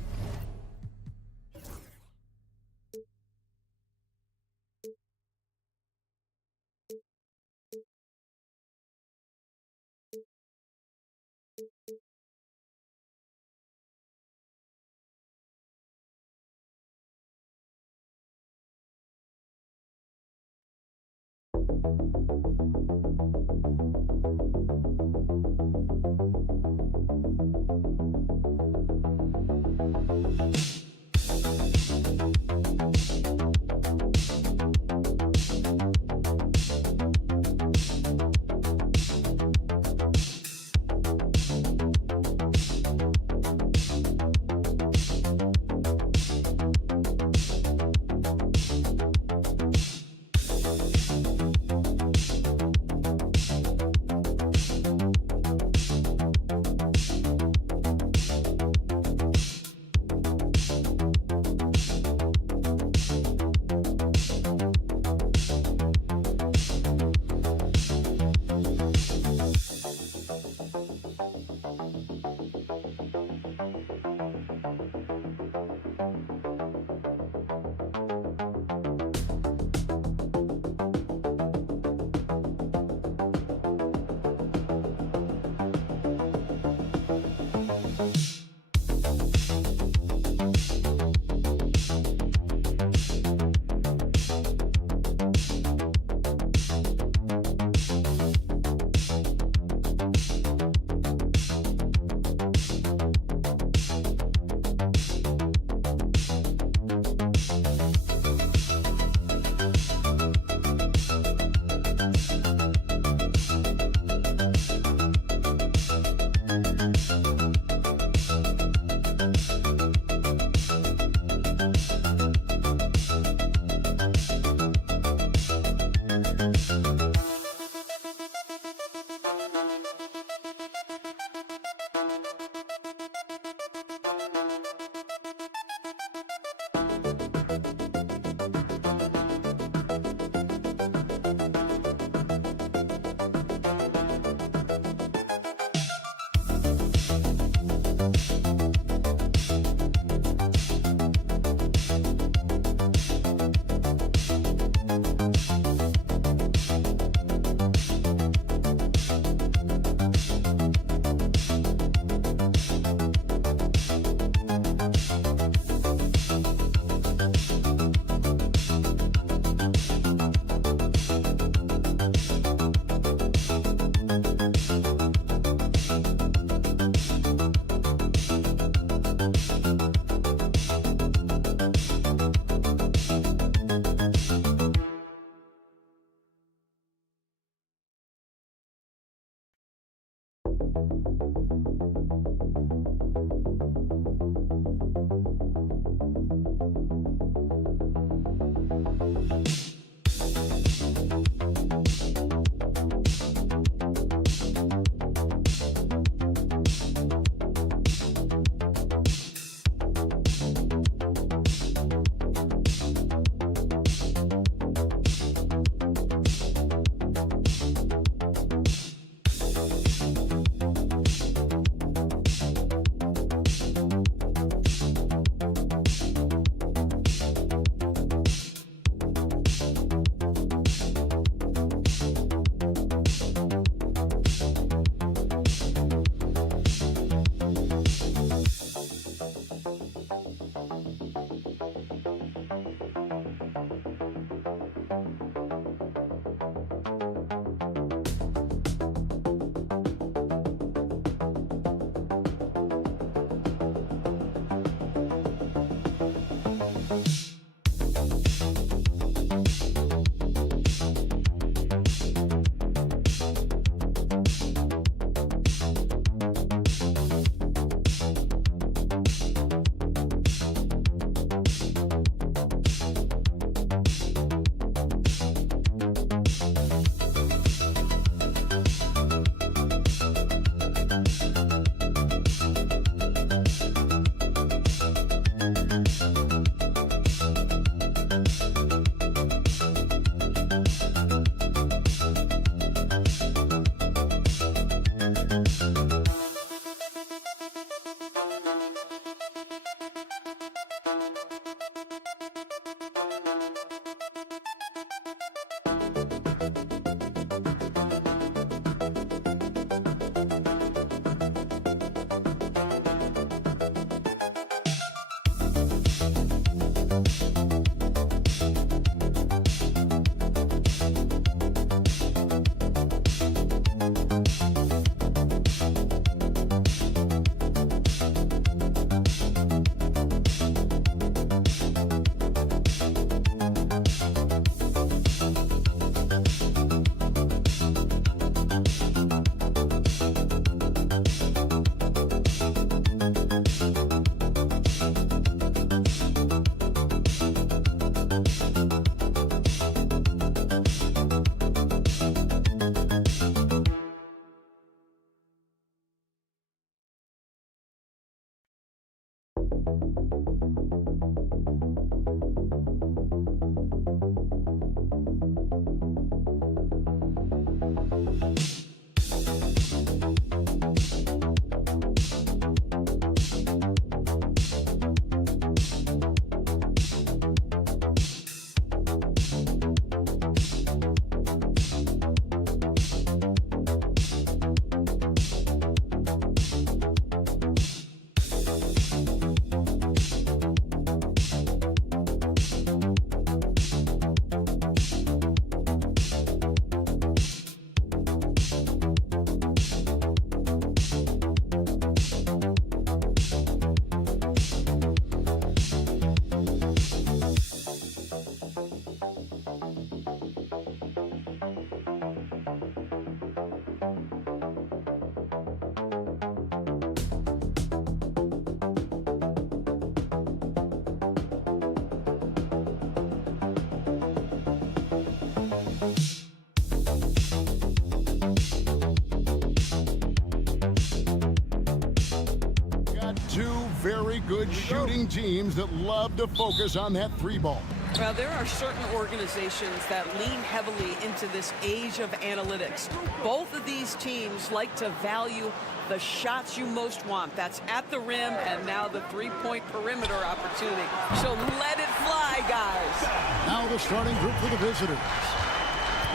very good shooting teams that love to focus on that three ball. Well, there are certain organizations that lean heavily into this age of analytics. Both of these teams like to value the shots you most want. That's at the rim and now the three-point perimeter opportunity. So let it fly, guys. Now the starting group for the visitors.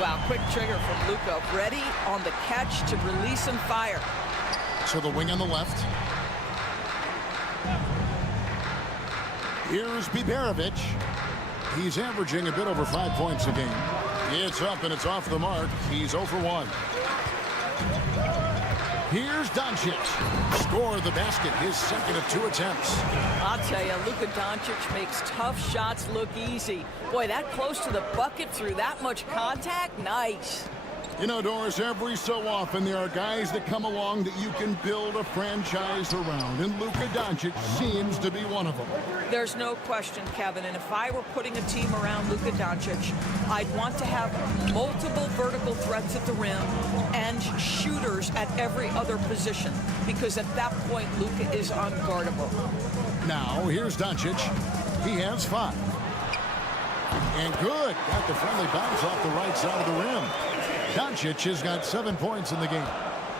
Wow, quick trigger from Luka. Ready on the catch to release some fire. So the wing on the left. Here's Biberovic. He's averaging a bit over 5 points a game. It's up and it's off the mark. He's 0 for 1. Here's Doncic. Score the basket, his second of 2 attempts. I'll tell you, Luka Doncic makes tough shots look easy. Boy, that close to the bucket through that much contact, nice. You know, Doris, every so often there are guys that come along that you can build a franchise around, and Luka Doncic seems to be one of them. There's no question, Kevin, and if I were putting a team around Luka Doncic, I'd want to have multiple vertical threats at the rim and shooters at every other position, because at that point, Luka is unguardable. Now, here's Doncic. He has 5. And good. Got the friendly bounce off the right side of the rim. Doncic has got 7 points in the game.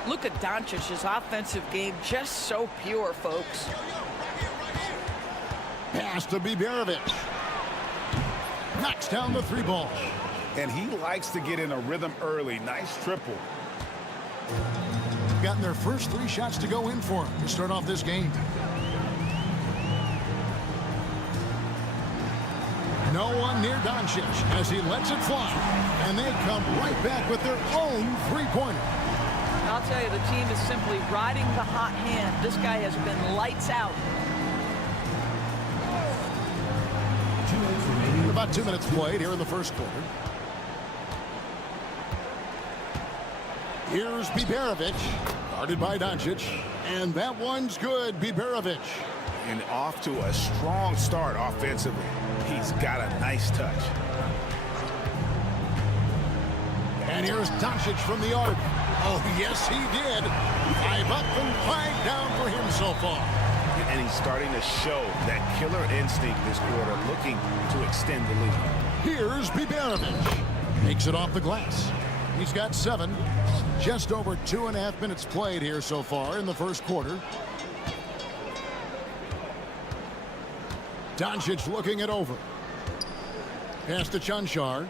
Luka Doncic's offensive game just so pure, folks. Pass to Biberovic. Knocks down the 3 ball. And he likes to get in a rhythm early. Nice triple. Gotten their first 3 shots to go in for him to start off this game. No one near Doncic as he lets it fly. And they come right back with their own 3-pointer. I'll tell you, the team is simply riding the hot hand. This guy has been lights out. About 2 minutes played here in the first quarter. Here's Biberovic, guarded by Doncic. And that one's good, Biberovic. And off to a strong start offensively. He's got a nice touch. And here's Doncic from the arc. Oh, yes, he did. 5 up and 5 down for him so far. And he's starting to show that killer instinct this quarter, looking to extend the lead. Here's Biberovic. Makes it off the glass. He's got 7. Just over 2.5 minutes played here so far in the first quarter. Doncic looking it over. Pass to Chanchar.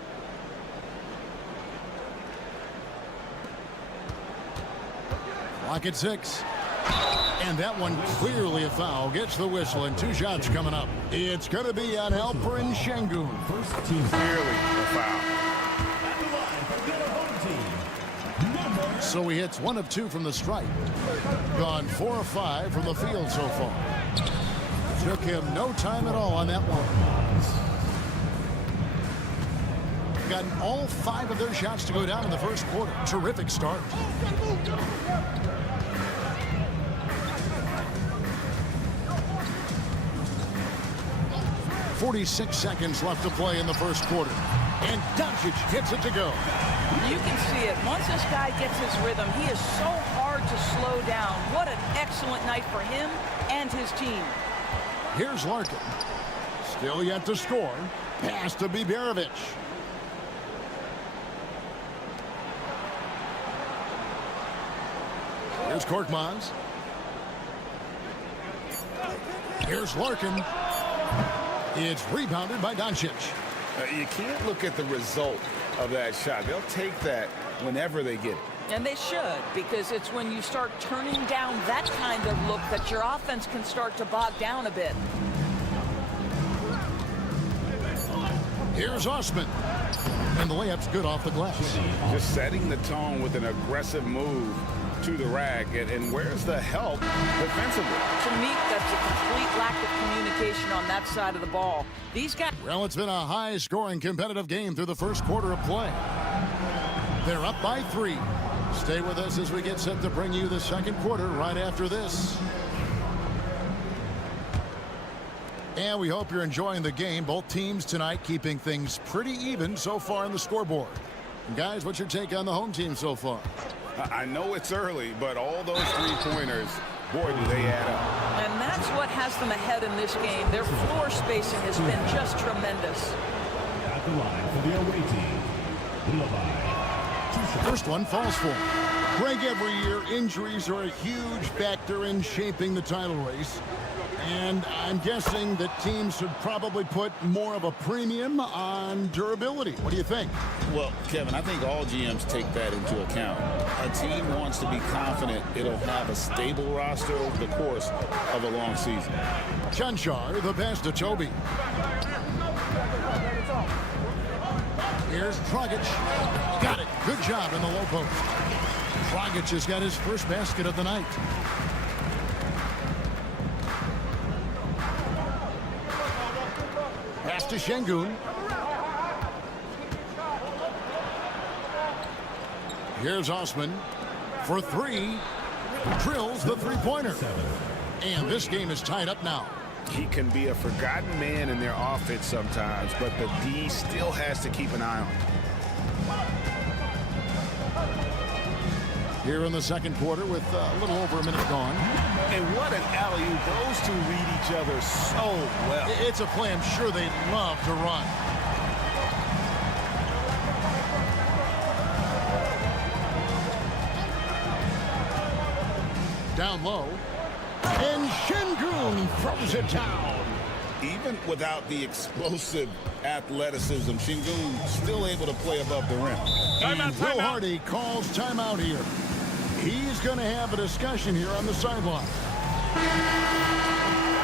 Clock at 6. And that one clearly a foul. Gets the whistle and 2 shots coming up. It's going to be on Alperen Şengün. First team clearly a foul. So he hits 1 of 2 from the stripe. Gone 4 of 5 from the field so far. Took him no time at all on that one. Gotten all 5 of their shots to go down in the first quarter. Terrific start. 46 seconds left to play in the first quarter. And Doncic hits it to go. You can see it. Once this guy gets his rhythm, he is so hard to slow down. What an excellent night for him and his team. Here's Larkin. Still yet to score. Pass to Biberovic. Here's Korkmaz. Here's Larkin. It's rebounded by Doncic. You can't look at the result of that shot. They'll take that whenever they get it. And they should, because it's when you start turning down that kind of look that your offense can start to bog down a bit. Here's Osman. And the layup's good off the glass. Just setting the tone with an aggressive move to the rack. And where's the help defensively? To me, that's a complete lack of communication on that side of the ball. These guys... Well, it's been a high-scoring competitive game through the first quarter of play. They're up by 3. Stay with us as we get set to bring you the second quarter right after this. And we hope you're enjoying the game. Both teams tonight keeping things pretty even so far on the scoreboard. And guys, what's your take on the home team so far? I know it's early, but all those 3-pointers, boy, do they add up. And that's what has them ahead in this game. Their floor spacing has been just tremendous. At the line for the away team, Levi. First one falls for him. Greg, every year, injuries are a huge factor in shaping the title race. And I'm guessing that teams should probably put more of a premium on durability. What do you think? Well, Kevin, I think all GMs take that into account. A team wants to be confident it'll have a stable roster over the course of a long season. Chanchar, the pass to Toby. Here's Dragic. Got it. Good job in the low post. Dragic has got his first basket of the night. Pass to Şengün. Here's Osman for three. Drills the three-pointer. And this game is tied up now. He can be a forgotten man in their offense sometimes, but the D still has to keep an eye on him. Here in the second quarter with a little over a minute gone. And what an alley-oop. Those two read each other so well. It's a play I'm sure they love to run. Down low. And Şengün throws it down. Even without the explosive athleticism, Şengün still able to play above the rim. And Will Hardy calls timeout here. He's going to have a discussion here on the sideline.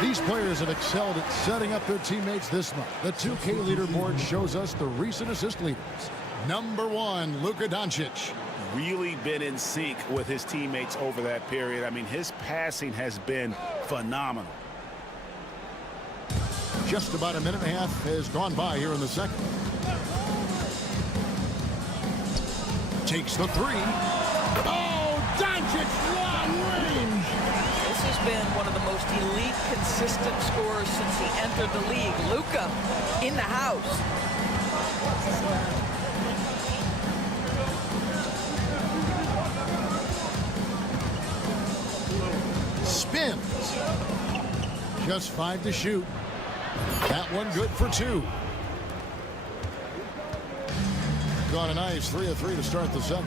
These players have excelled at setting up their teammates this month. The 2K leaderboard shows us the recent assist leaders. Number 1, Luka Doncic. Really been in sync with his teammates over that period. I mean, his passing has been phenomenal. Just about a minute and a half has gone by here in the second. Takes the three. Oh, Doncic, long range. This has been one of the most elite, consistent scorers since he entered the league. Luka in the house. Spins. Just 5 to shoot. That one good for 2. Got a nice 3 of 3 to start the second.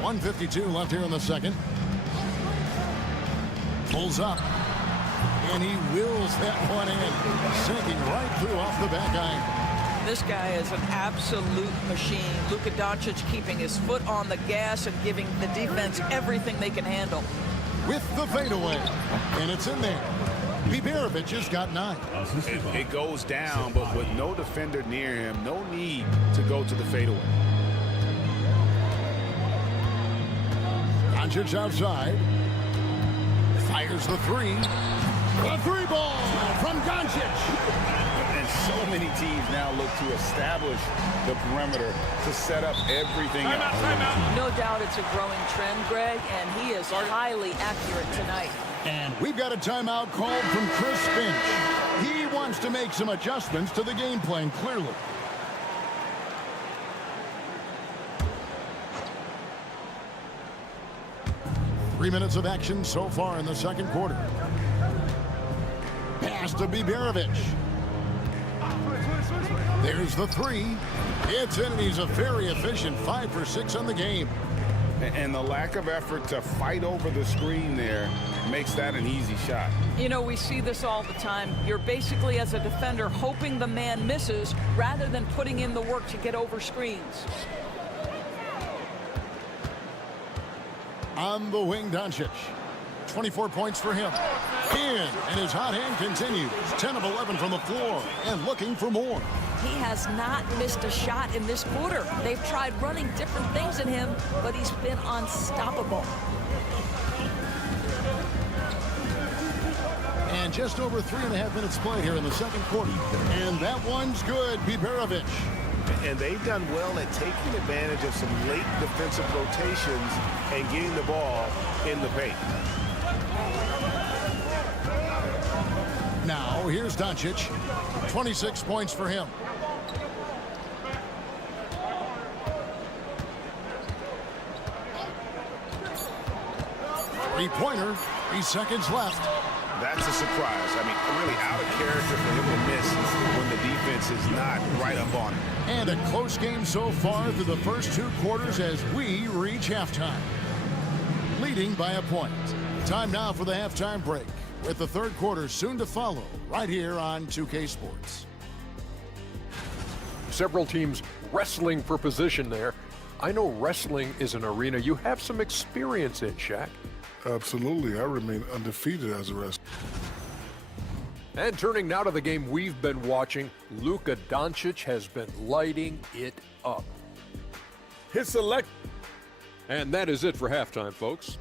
1:52 left here in the second. Pulls up. And he wills that one in. Sinking right through off the back iron. This guy is an absolute machine. Luka Doncic keeping his foot on the gas and giving the defense everything they can handle. With the fadeaway. And it's in there. Biberovic has got 9. It goes down, but with no defender near him, no need to go to the fadeaway. Doncic outside. Fires the three. The three ball from Doncic. And so many teams now look to establish the perimeter to set up everything else. No doubt it's a growing trend, Greg, and he is highly accurate tonight. And we've got a timeout called from Chris Finch. He wants to make some adjustments to the game plan, clearly. Three minutes of action so far in the second quarter. Pass to Biberovic. There's the three. It's in, and he's a very efficient 5 for 6 on the game. And the lack of effort to fight over the screen there makes that an easy shot. You know, we see this all the time. You're basically, as a defender, hoping the man misses rather than putting in the work to get over screens. On the wing, Doncic. 24 points for him. In, and his hot hand continues. 10 of 11 from the floor, and looking for more. He has not missed a shot in this quarter. They've tried running different things at him, but he's been unstoppable. And just over 3.5 minutes played here in the second quarter. And that one's good, Biberovic. And they've done well at taking advantage of some late defensive rotations and getting the ball in the paint. Now, here's Doncic. 26 points for him. Three-pointer. 3 seconds left. That's a surprise. I mean, really out of character for him to miss when the defense is not right up on him. And a close game so far through the first 2 quarters as we reach halftime. Leading by a point. Time now for the halftime break, with the third quarter soon to follow right here on 2K Sports. Several teams wrestling for position there. I know wrestling is an arena you have some experience in, Shaq. Absolutely. I remain undefeated as a wrestler. And turning now to the game we've been watching, Luka Doncic has been lighting it up. His select. And that is it for halftime, folks.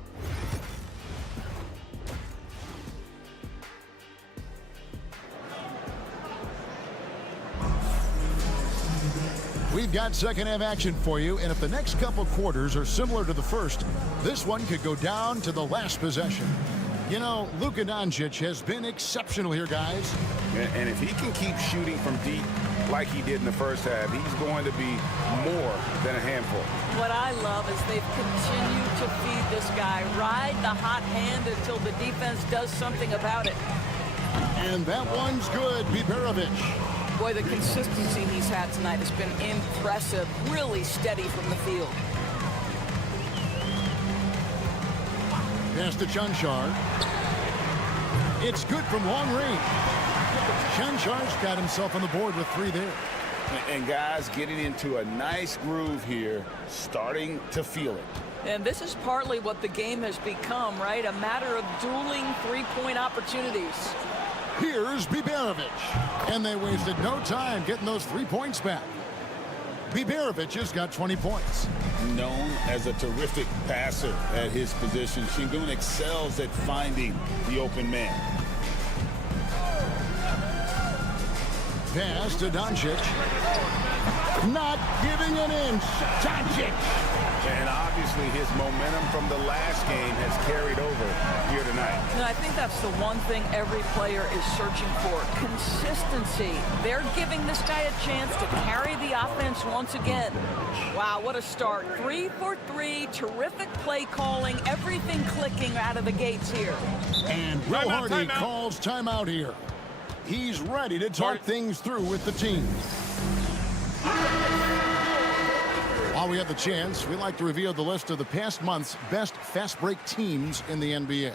We've got second half action for you, and if the next couple quarters are similar to the first, this one could go down to the last possession. You know, Luka Doncic has been exceptional here, guys. And if he can keep shooting from deep like he did in the first half, he's going to be more than a handful. What I love is they've continued to feed this guy, ride the hot hand until the defense does something about it. And that one's good, Biberovic. Boy, the consistency he's had tonight has been impressive, really steady from the field. Pass to Chanchar. It's good from long range. Chanchar's got himself on the board with 3 there. And guys getting into a nice groove here, starting to feel it. And this is partly what the game has become, right? A matter of dueling three-point opportunities. Here's Biberovic. And they wasted no time getting those 3 points back. Biberovic has got 20 points. Known as a terrific passer at his position, Şengün excels at finding the open man. Pass to Doncic. Not giving an inch. Doncic. And obviously his momentum from the last game has carried over here tonight. And I think that's the one thing every player is searching for, consistency. They're giving this guy a chance to carry the offense once again. Wow, what a start. 3 for 3, terrific play calling, everything clicking out of the gates here. And Will Hardy calls timeout here. He's ready to talk things through with the team. While we have the chance, we like to reveal the list of the past month's best fast break teams in the NBA.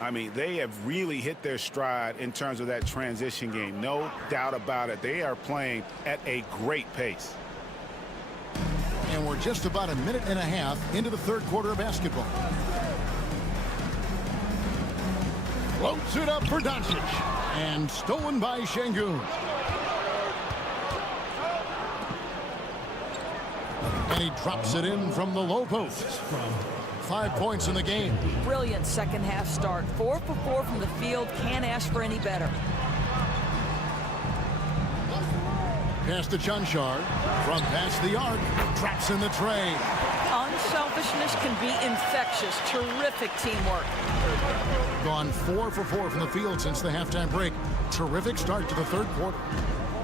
I mean, they have really hit their stride in terms of that transition game. No doubt about it. They are playing at a great pace. And we're just about a minute and a half into the third quarter of basketball. Floats it up for Doncic. And stolen by Şengün. And he drops it in from the low post. 5 points in the game. Brilliant second half start. 4 for 4 from the field. Can't ask for any better. Pass to Chanchar. From past the arc. Drops in the tray. Unselfishness can be infectious. Terrific teamwork. Gone 4 for 4 from the field since the halftime break. Terrific start to the third quarter.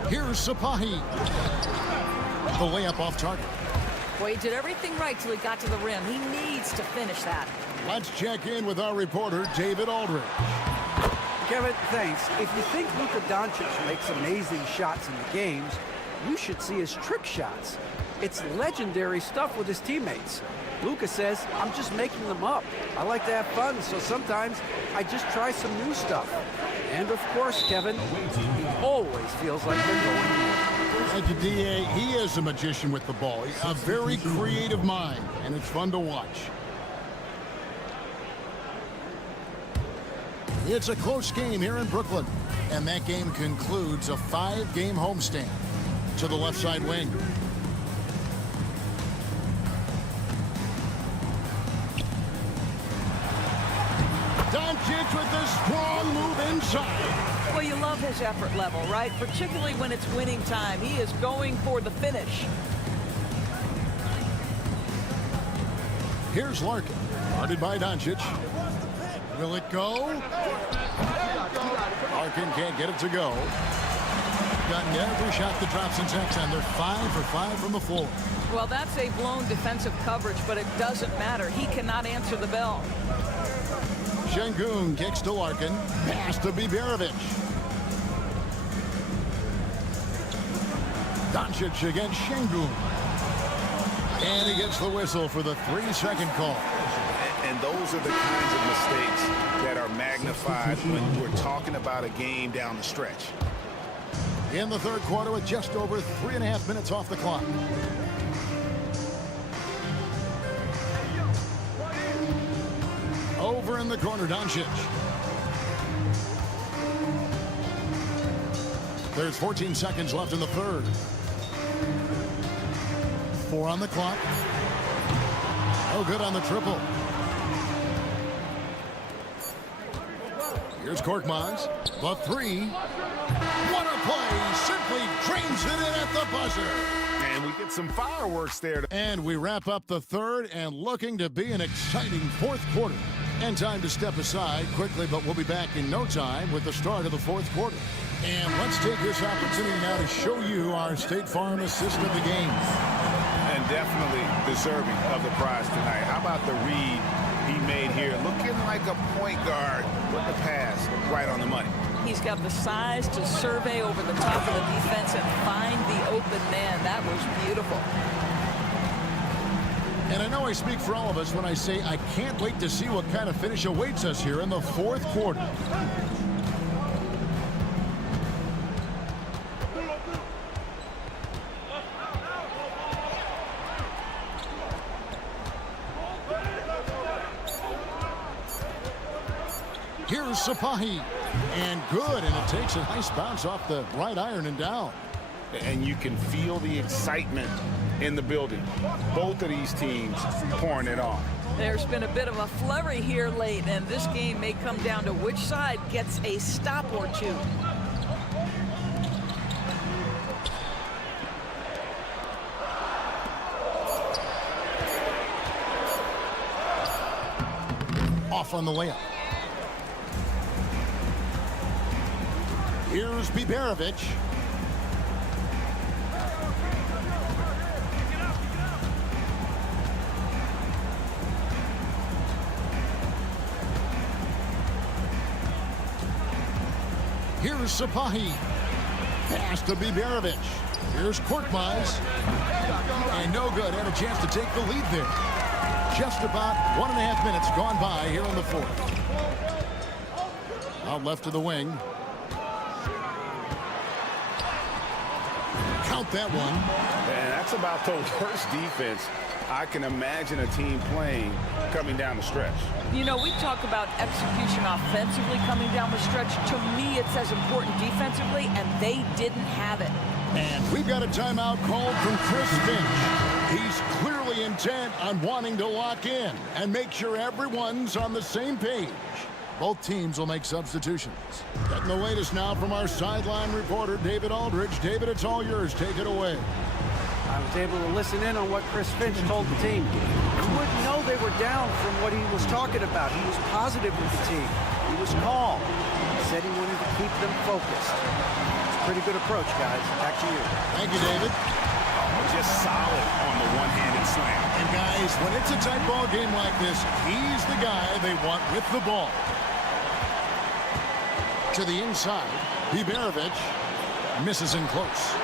Here's Sapahi. The layup off target. Boy, he did everything right till he got to the rim. He needs to finish that. Let's check in with our reporter, David Aldridge. Kevin, thanks. If you think Luka Doncic makes amazing shots in the games, you should see his trick shots. It's legendary stuff with his teammates. Luka says, I'm just making them up. I like to have fun, so sometimes I just try some new stuff. And of course, Kevin, he always feels like they're going in. Thank you, D.A. He is a magician with the ball. A very creative mind, and it's fun to watch. It's a close game here in Brooklyn, and that game concludes a 5-game homestand. To the left side wing. Doncic with the strong move inside. Well, you love his effort level, right? Particularly when it's winning time. He is going for the finish. Here's Larkin. Guarded by Doncic. Will it go? Larkin can't get it to go. Gotten every shot that drops in halftime. They're 5 for 5 from the floor. Well, that's a blown defensive coverage, but it doesn't matter. He cannot answer the bell. Şengün kicks to Larkin. Pass to Biberovic. Doncic against Şengün. And he gets the whistle for the 3-second call. And those are the kinds of mistakes that are magnified when we're talking about a game down the stretch. In the third quarter with just over 3.5 minutes off the clock. Over in the corner, Doncic. There's 14 seconds left in the third. 4 on the clock. Oh, good on the triple. Here's Korkmaz. The 3. What a play. Simply drains it in at the buzzer. And we get some fireworks there. And we wrap up the third and looking to be an exciting fourth quarter. And time to step aside quickly, but we'll be back in no time with the start of the fourth quarter. And let's take this opportunity now to show you our State Farm assist of the game. And definitely deserving of the prize tonight. How about the read he made here? Looking like a point guard with the pass right on the money. He's got the size to survey over the top of the defense and find the open man. That was beautiful. And I know I speak for all of us when I say I can't wait to see what kind of finish awaits us here in the fourth quarter. Here's Sapahi. And good, and it takes a nice bounce off the right iron and down. And you can feel the excitement in the building. Both of these teams pouring it on. There's been a bit of a flurry here late, and this game may come down to which side gets a stop or two. Off on the layup. Here's Biberovic. Here's Sapahi. Pass to Biberovic. Here's Korkmaz. And no good. Had a chance to take the lead there. Just about 1.5 minutes gone by here in the fourth. Out left to the wing. Count that one. And that's about the worst defense I can imagine a team playing coming down the stretch. You know, we talk about execution offensively coming down the stretch. To me, it's as important defensively, and they didn't have it. And we've got a timeout called from Chris Finch. He's clearly intent on wanting to lock in and make sure everyone's on the same page. Both teams will make substitutions. Getting the latest now from our sideline reporter, David Aldridge. David, it's all yours. Take it away. I was able to listen in on what Chris Finch told the team. You wouldn't know they were down from what he was talking about. He was positive with the team. He was calm. He said he wanted to keep them focused. It's a pretty good approach, guys. Back to you. Thank you, David. Just solid on the one-handed slam. And guys, when it's a tight ball game like this, he's the guy they want with the ball. To the inside, Biberovic misses in close.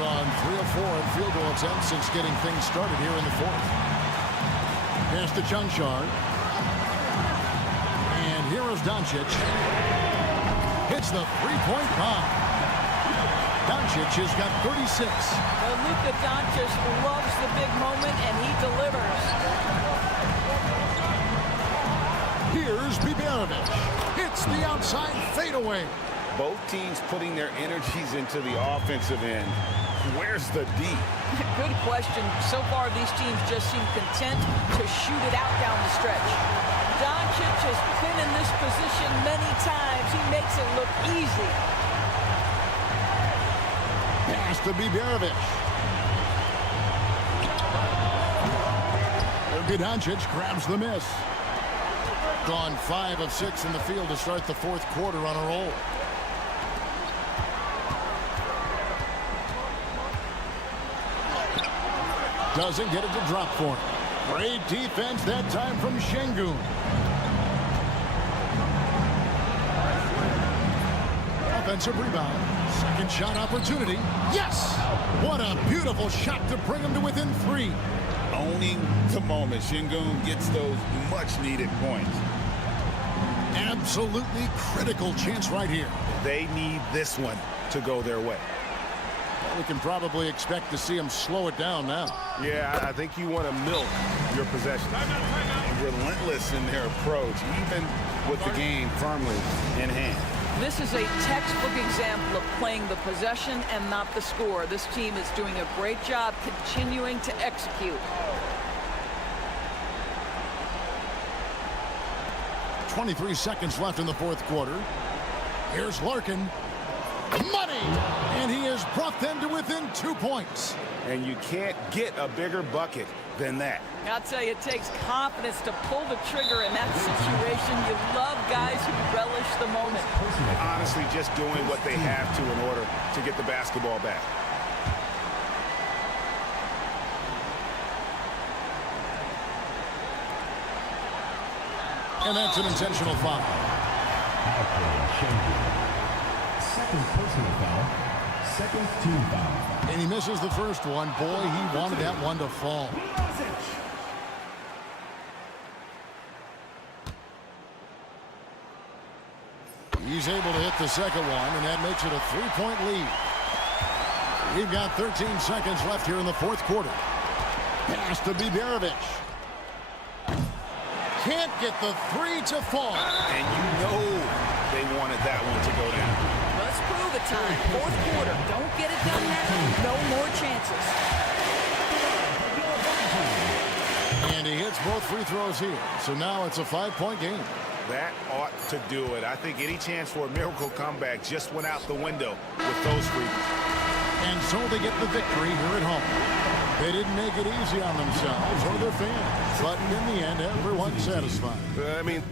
Gone 3 of 4 in field goal attempts since getting things started here in the fourth. Pass to Junshard. And here is Doncic. Hits the three-point bomb. Doncic has got 36. Well, Luka Doncic loves the big moment, and he delivers. Here's Biberovic. Hits the outside fadeaway. Both teams putting their energies into the offensive end. Where's the D? Good question. So far, these teams just seem content to shoot it out down the stretch. Doncic has been in this position many times. He makes it look easy. Pass to Biberovic. Luka Doncic grabs the miss. Gone 5 of 6 in the field to start the fourth quarter on a roll. Doesn't get it to drop for him. Great defense that time from Şengün. Offensive rebound. Second shot opportunity. Yes! What a beautiful shot to bring him to within 3. Owning the moment. Şengün gets those much-needed points. Absolutely critical chance right here. They need this one to go their way. We can probably expect to see them slow it down now. Yeah, I think you want to milk your possession. Relentless in their approach, even with the game firmly in hand. This is a textbook example of playing the possession and not the score. This team is doing a great job continuing to execute. 23 seconds left in the fourth quarter. Here's Larkin. Money! And he has brought them to within 2 points. And you can't get a bigger bucket than that. I'll tell you, it takes confidence to pull the trigger in that situation. You love guys who relish the moment. Honestly, just doing what they have to in order to get the basketball back. And that's an intentional foul. Second personal foul. Second team foul. And he misses the first one. Boy, he wanted that one to fall. He's able to hit the second one, and that makes it a 3-point lead. We've got 13 seconds left here in the fourth quarter. Pass to Biberovic. Can't get the three to fall. And you know they wanted that one to go down. Let's prove it time. Fourth quarter. Don't get it done now. No more chances. And he hits both free throws here. So now it's a 5-point game. That ought to do it. I think any chance for a miracle comeback just went out the window with those free throws. And so they get the victory here at home. They didn't make it easy on themselves or their fans. But in the end, everyone's satisfied. I mean,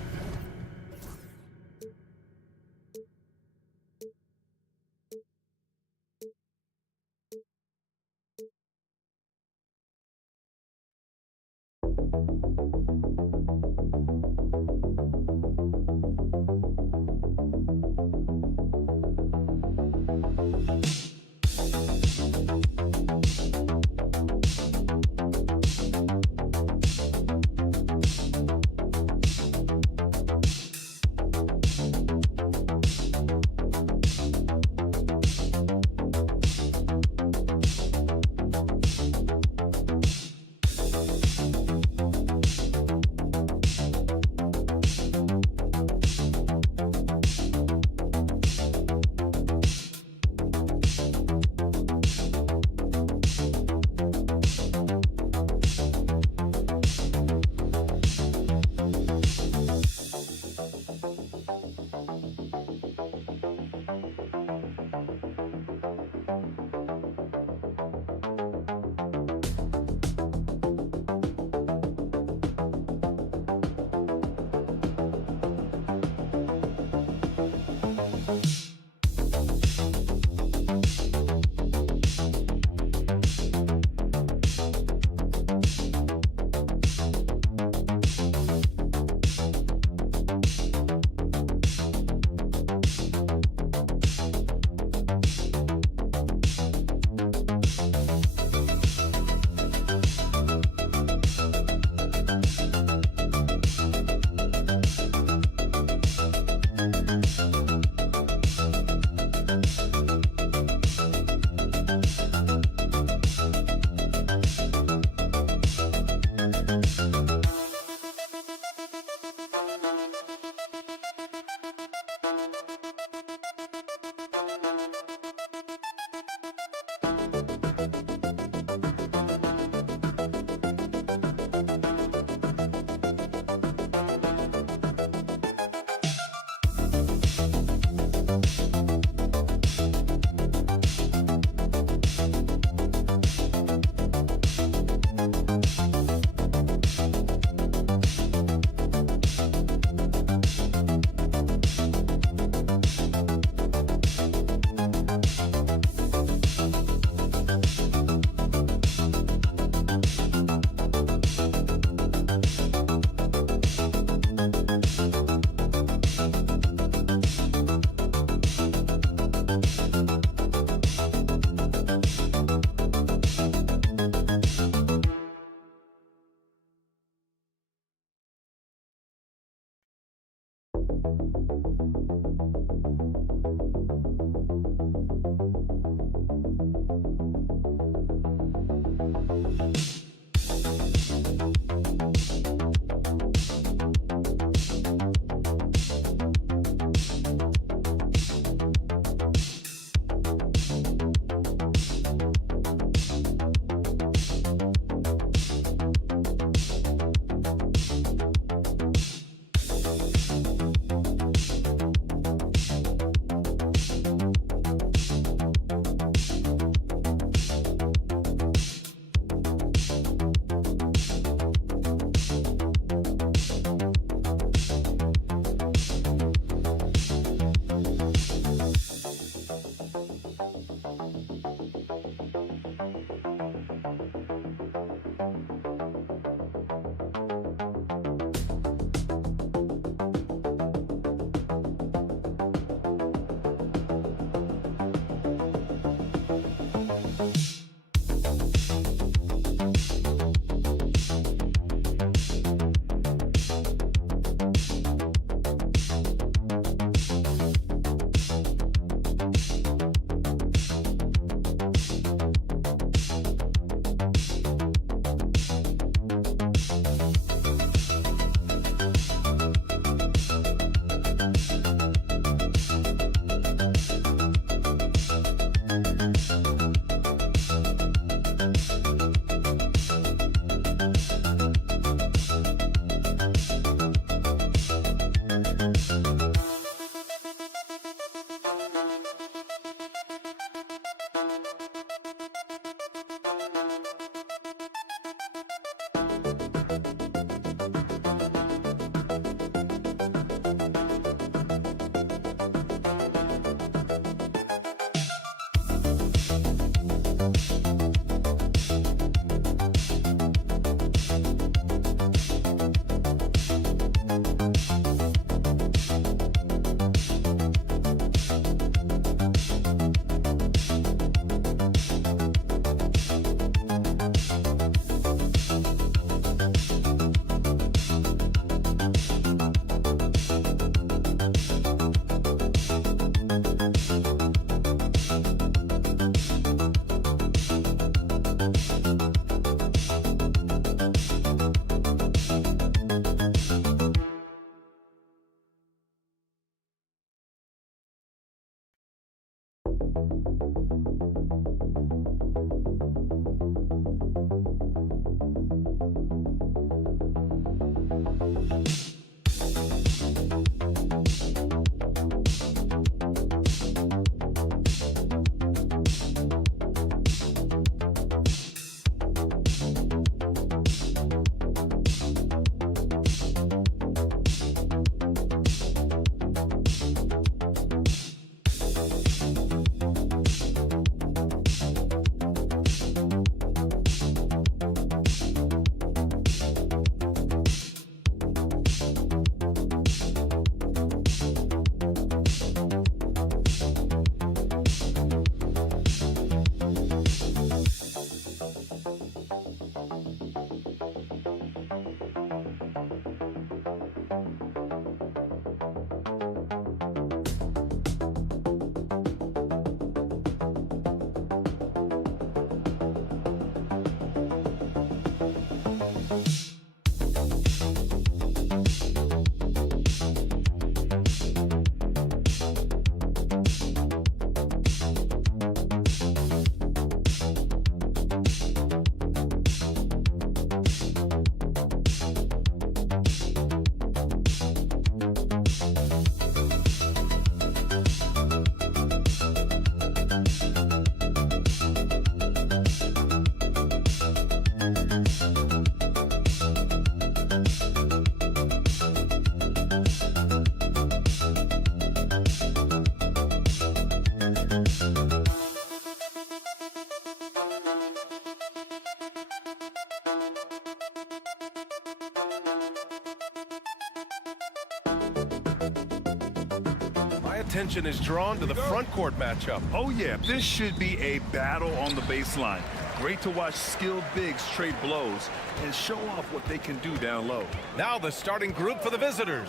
Attention is drawn to the front court matchup. Oh yeah, this should be a battle on the baseline. Great to watch skilled bigs trade blows and show off what they can do down low. Now the starting group for the visitors.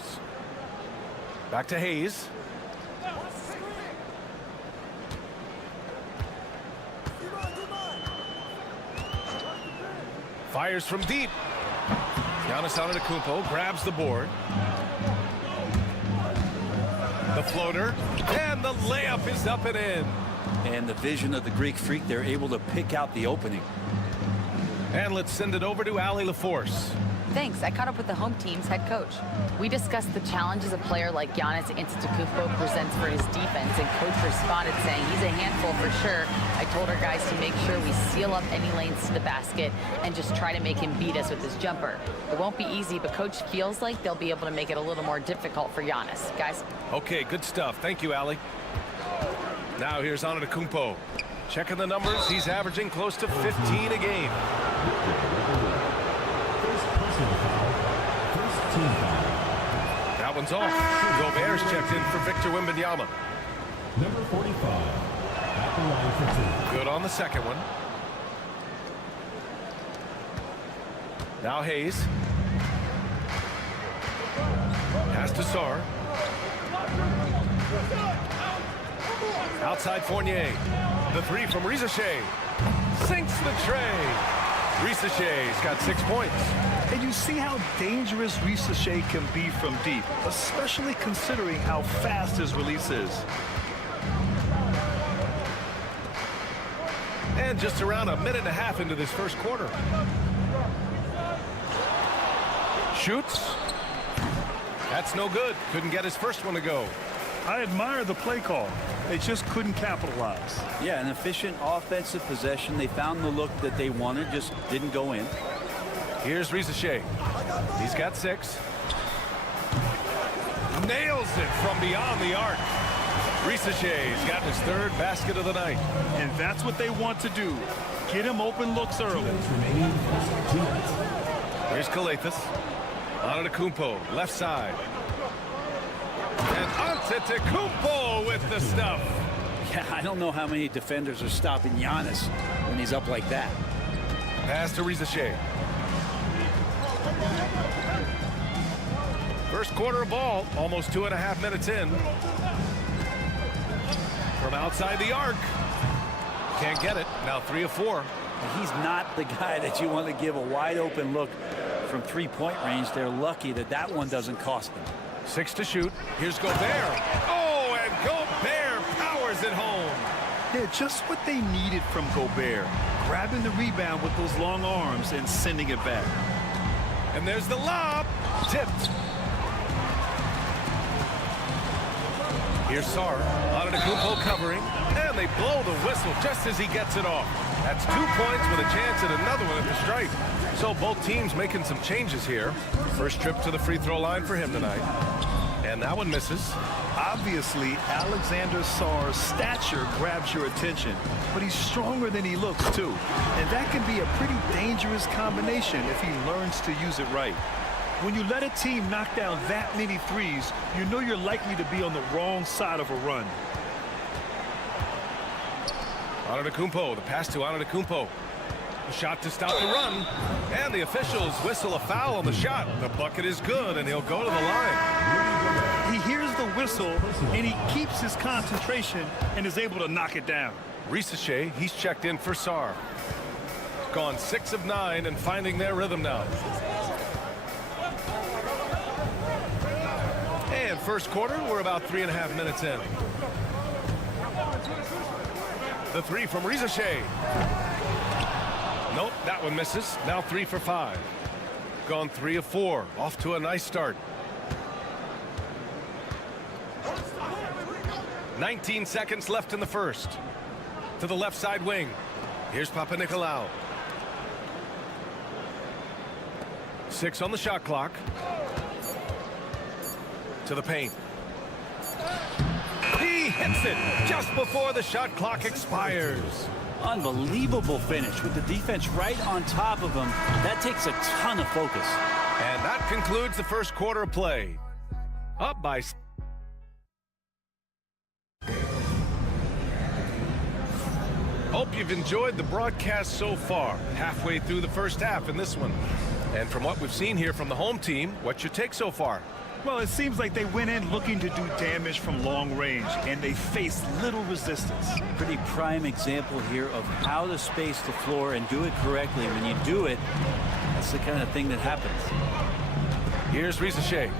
Back to Hayes. Fires from deep. Giannis Antetokounmpo grabs the board. The floater, and the layup is up and in. And the vision of the Greek freak, they're able to pick out the opening. And let's send it over to Allie LaForce. Thanks. I caught up with the home team's head coach. We discussed the challenges a player like Giannis Antetokounmpo presents for his defense, and coach responded saying he's a handful for sure. I told our guys to make sure we seal up any lanes to the basket and just try to make him beat us with his jumper. It won't be easy, but coach feels like they'll be able to make it a little more difficult for Giannis. Guys? Okay, good stuff. Thank you, Allie. Now here's Antetokounmpo. Checking the numbers, he's averaging close to 15 a game. That one's off. Gobert's checked in for Victor Wembanyama. Number 45, at the line for 2. Good on the second one. Now Hayes. Pass to Sarr. Outside Fournier. The three from Risache. Sinks the tray. Risache's got 6 points. And you see how dangerous Risache can be from deep, especially considering how fast his release is. And just around a minute and a half into this first quarter. Shoots. That's no good. Couldn't get his first one to go. I admire the play call. They just couldn't capitalize. Yeah, an efficient offensive possession. They found the look that they wanted, just didn't go in. Here's Risache. He's got 6. Nails it from beyond the arc. Risache's got his 3rd basket of the night. And that's what they want to do. Get him open looks early. Here's Kalathis. Antetokounmpo, left side. And Antetokounmpo with the stuff. Yeah, I don't know how many defenders are stopping Giannis when he's up like that. Pass to Risache. First quarter of ball, almost 2.5 minutes in. From outside the arc. Can't get it. Now 3 of 4. He's not the guy that you want to give a wide open look from 3-point range. They're lucky that that one doesn't cost them. 6 to shoot. Here's Gobert. Oh, and Gobert powers it home. Yeah, just what they needed from Gobert. Grabbing the rebound with those long arms and sending it back. And there's the lob. Tipped. Here's Sarr. Antetokounmpo covering. And they blow the whistle just as he gets it off. That's 2 points with a chance at another one at the stripe. So both teams making some changes here. First trip to the free throw line for him tonight. And that one misses. Obviously, Alexander Sarr's stature grabs your attention, but he's stronger than he looks, too. And that can be a pretty dangerous combination if he learns to use it right. When you let a team knock down that many threes, you know you're likely to be on the wrong side of a run. Antetokounmpo, the pass to Antetokounmpo. A shot to stop the run. And the officials whistle a foul on the shot. The bucket is good, and he'll go to the line. He hears the whistle, and he keeps his concentration and is able to knock it down. Risache, he's checked in for Sarr. Gone 6 of 9 and finding their rhythm now. And first quarter, we're about 3.5 minutes in. The 3 from Risache. Nope, that one misses. Now 3 for 5. Gone 3 of 4. Off to a nice start. 19 seconds left in the first. To the left side wing. Here's Papanikolaou. 6 on the shot clock. To the paint. He hits it just before the shot clock expires. Unbelievable finish with the defense right on top of him. That takes a ton of focus. And that concludes the first quarter of play. Up by... Hope you've enjoyed the broadcast so far. Halfway through the first half in this one. And from what we've seen here from the home team, what's your take so far? Well, it seems like they went in looking to do damage from long range, and they faced little resistance. Pretty prime example here of how to space the floor and do it correctly. When you do it, that's the kind of thing that happens. Here's Risache.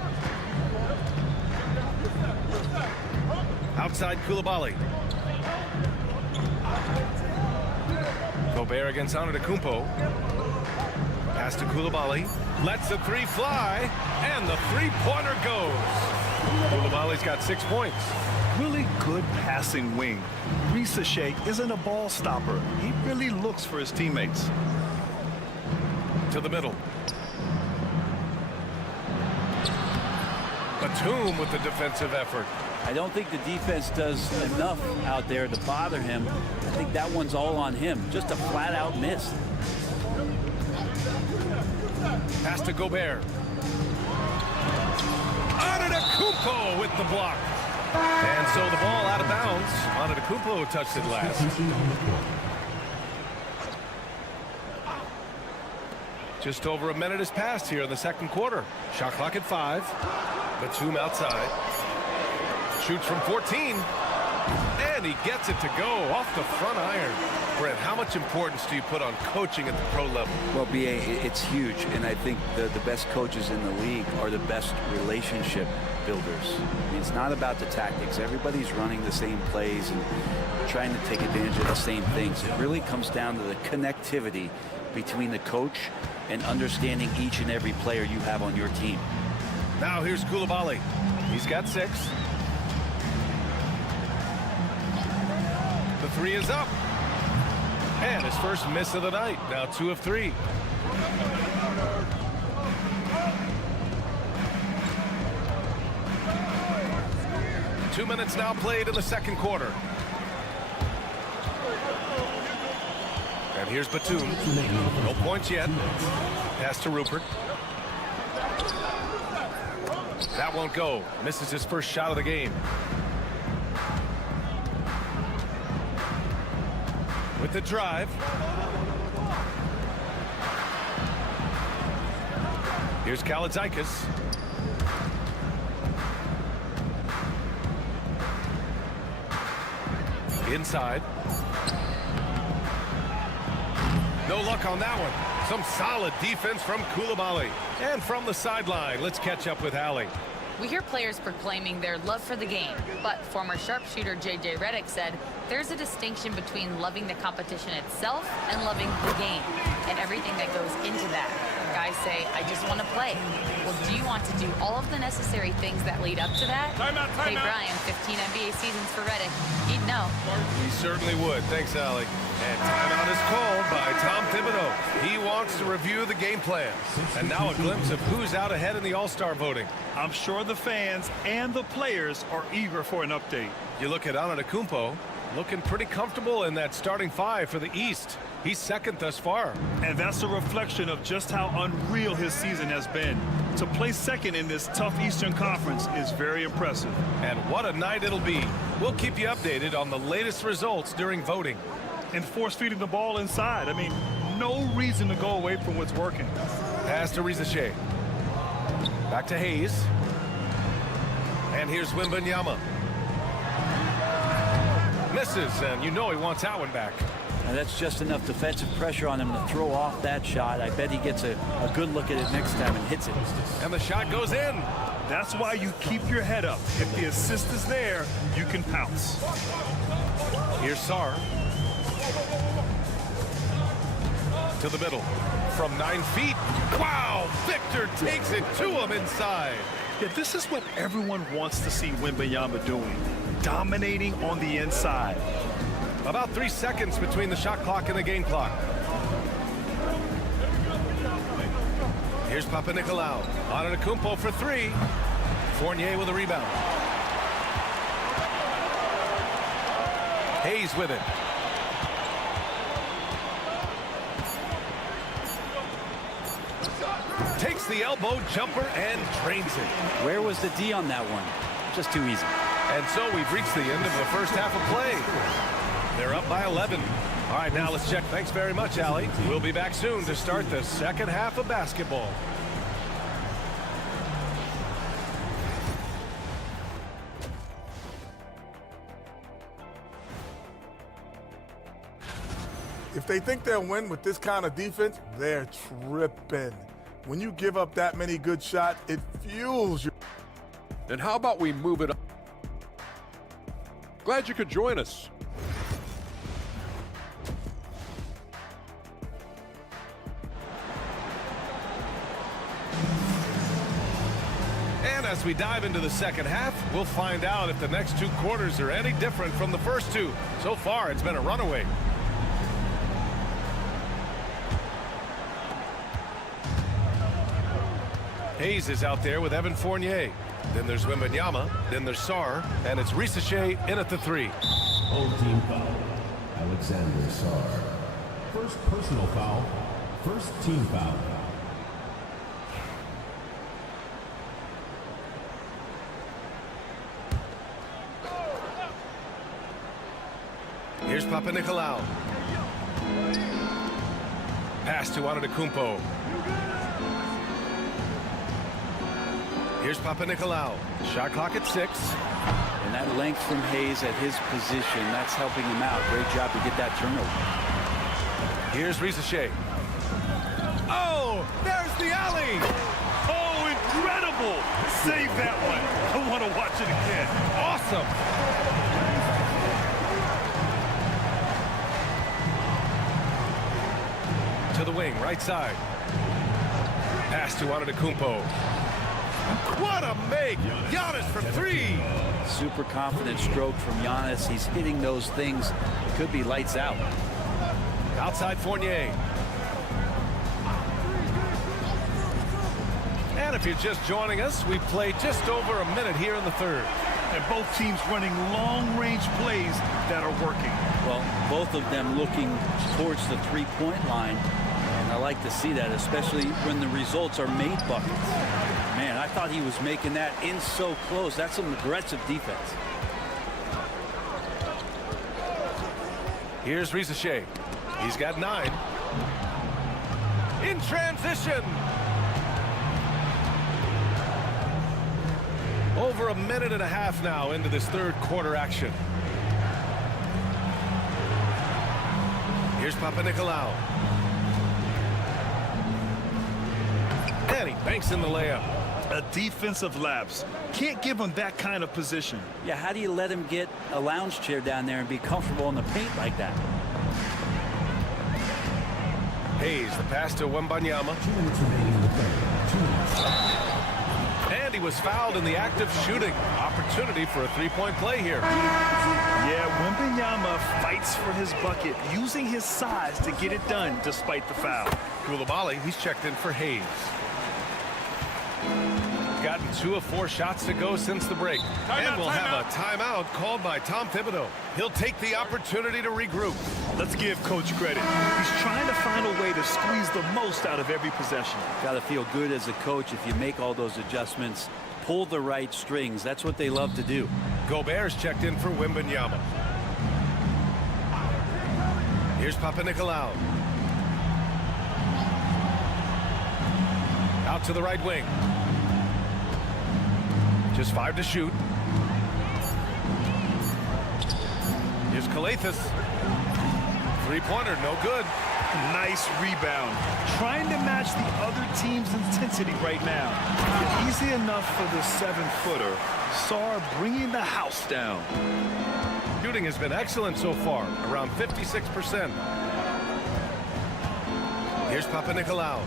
Outside Coulibaly. Gobert against Antetokounmpo. Pass to Coulibaly. Lets the 3 fly. And the 3-pointer goes. Coulibaly's got 6 points. Really good passing wing. Risache isn't a ball stopper. He really looks for his teammates. To the middle. Batum with the defensive effort. I don't think the defense does enough out there to bother him. I think that one's all on him. Just a flat-out miss. Pass to Gobert. Antetokounmpo with the block. And so the ball out of bounds. Antetokounmpo touched it last. Just over a minute has passed here in the second quarter. Shot clock at 5. Batum outside. Shoots from 14. And he gets it to go off the front iron. Brent, how much importance do you put on coaching at the pro level? Well, BA, it's huge, and I think the best coaches in the league are the best relationship builders. I mean, it's not about the tactics. Everybody's running the same plays and trying to take advantage of the same things. It really comes down to the connectivity between the coach and understanding each and every player you have on your team. Now here's Koulibaly. He's got 6. The 3 is up. And his first miss of the night. Now 2 of 3. Two minutes now played in the second quarter. And here's Batum. No points yet. Pass to Rupert. That won't go. Misses his first shot of the game. With the drive. Here's Kaladzikis. Inside. No luck on that one. Some solid defense from Koulibaly. And from the sideline, let's catch up with Allie. We hear players proclaiming their love for the game, but former sharpshooter J.J. Redick said there's a distinction between loving the competition itself and loving the game and everything that goes into that. Guys say, I just want to play. Well, do you want to do all of the necessary things that lead up to that? Hey, Brian, 15 NBA seasons for Redick. He'd know. He certainly would. Thanks, Allie. And timeout is called by Tom Thibodeau. He wants to review the game plan. And now a glimpse of who's out ahead in the All-Star voting. I'm sure the fans and the players are eager for an update. You look at Antetokounmpo, looking pretty comfortable in that starting 5 for the East. He's second thus far. And that's a reflection of just how unreal his season has been. To place second in this tough Eastern Conference is very impressive. And what a night it'll be. We'll keep you updated on the latest results during voting. And force-feeding the ball inside. I mean, no reason to go away from what's working. Pass to Rizache. Back to Hayes. And here's Wembanyama. Misses, and you know he wants that one back. Now that's just enough defensive pressure on him to throw off that shot. I bet he gets a good look at it next time and hits it. And the shot goes in. That's why you keep your head up. If the assist is there, you can pounce. Here's Sarr. To the middle. From 9 feet. Wow! Victor takes it to him inside. Yeah, this is what everyone wants to see Wembanyama doing. Dominating on the inside. About 3 seconds between the shot clock and the game clock. Here's Papanikolaou. Antetokounmpo for 3. Fournier with a rebound. Hayes with it. Takes the elbow jumper and drains it. Where was the D on that one? Just too easy. And so we've reached the end of the first half of play. They're up by 11. All right, now let's check. Thanks very much, Allie. We'll be back soon to start the second half of basketball. If they think they'll win with this kind of defense, they're tripping. When you give up that many good shots, it fuels you. And how about we move it up? Glad you could join us. And as we dive into the second half, we'll find out if the next 2 quarters are any different from the first 2. So far, it's been a runaway. Hayes is out there with Evan Fournier. Then there's Wembanyama. Then there's Sarr. And it's Risache in at the 3. Old team foul. Alexander Sarr. First personal foul. First team foul. Here's Papanikolaou. Pass to Antetokounmpo. Here's Papanikolaou. Shot clock at 6. And that length from Hayes at his position, that's helping him out. Great job to get that turnover. Here's Rizachet. Oh, there's the alley. Oh, incredible. Save that one. I want to watch it again. Awesome. To the wing, right side. Pass to Antetokounmpo. What a make! Giannis for three. Super confident stroke from Giannis. He's hitting those things. It could be lights out. Outside Fournier. And if you're just joining us, we've played just over a minute here in the third. And both teams running long-range plays that are working. Well, both of them looking towards the three-point line. And I like to see that, especially when the results are made buckets. Man, I thought he was making that in so close. That's some aggressive defense. Here's Rizachet. He's got 9. In transition. Over a minute and a half now into this third quarter action. Here's Papanikolaou. And he banks in the layup. A defensive lapse. Can't give him that kind of position. Yeah, how do you let him get a lounge chair down there and be comfortable in the paint like that? Hayes, the pass to Wembanyama. 2 minutes remaining in the third. 2 minutes. And he was fouled in the act of shooting. Opportunity for a three-point play here. Yeah, Wembanyama fights for his bucket, using his size to get it done despite the foul. Coulibaly, he's checked in for Hayes. Gotten 2 of 4 shots to go since the break. And we'll have a timeout called by Tom Thibodeau. He'll take the opportunity to regroup. Let's give Coach credit. He's trying to find a way to squeeze the most out of every possession. Got to feel good as a coach if you make all those adjustments, pull the right strings. That's what they love to do. Gobert's checked in for Wembanyama. Here's Papanikolaou. Out to the right wing. Just 5 to shoot. Here's Calathes. Three-pointer, no good. Nice rebound. Trying to match the other team's intensity right now. Easy enough for the 7-footer. Sarr bringing the house down. Shooting has been excellent so far, around 56%. Here's Papanikolaou.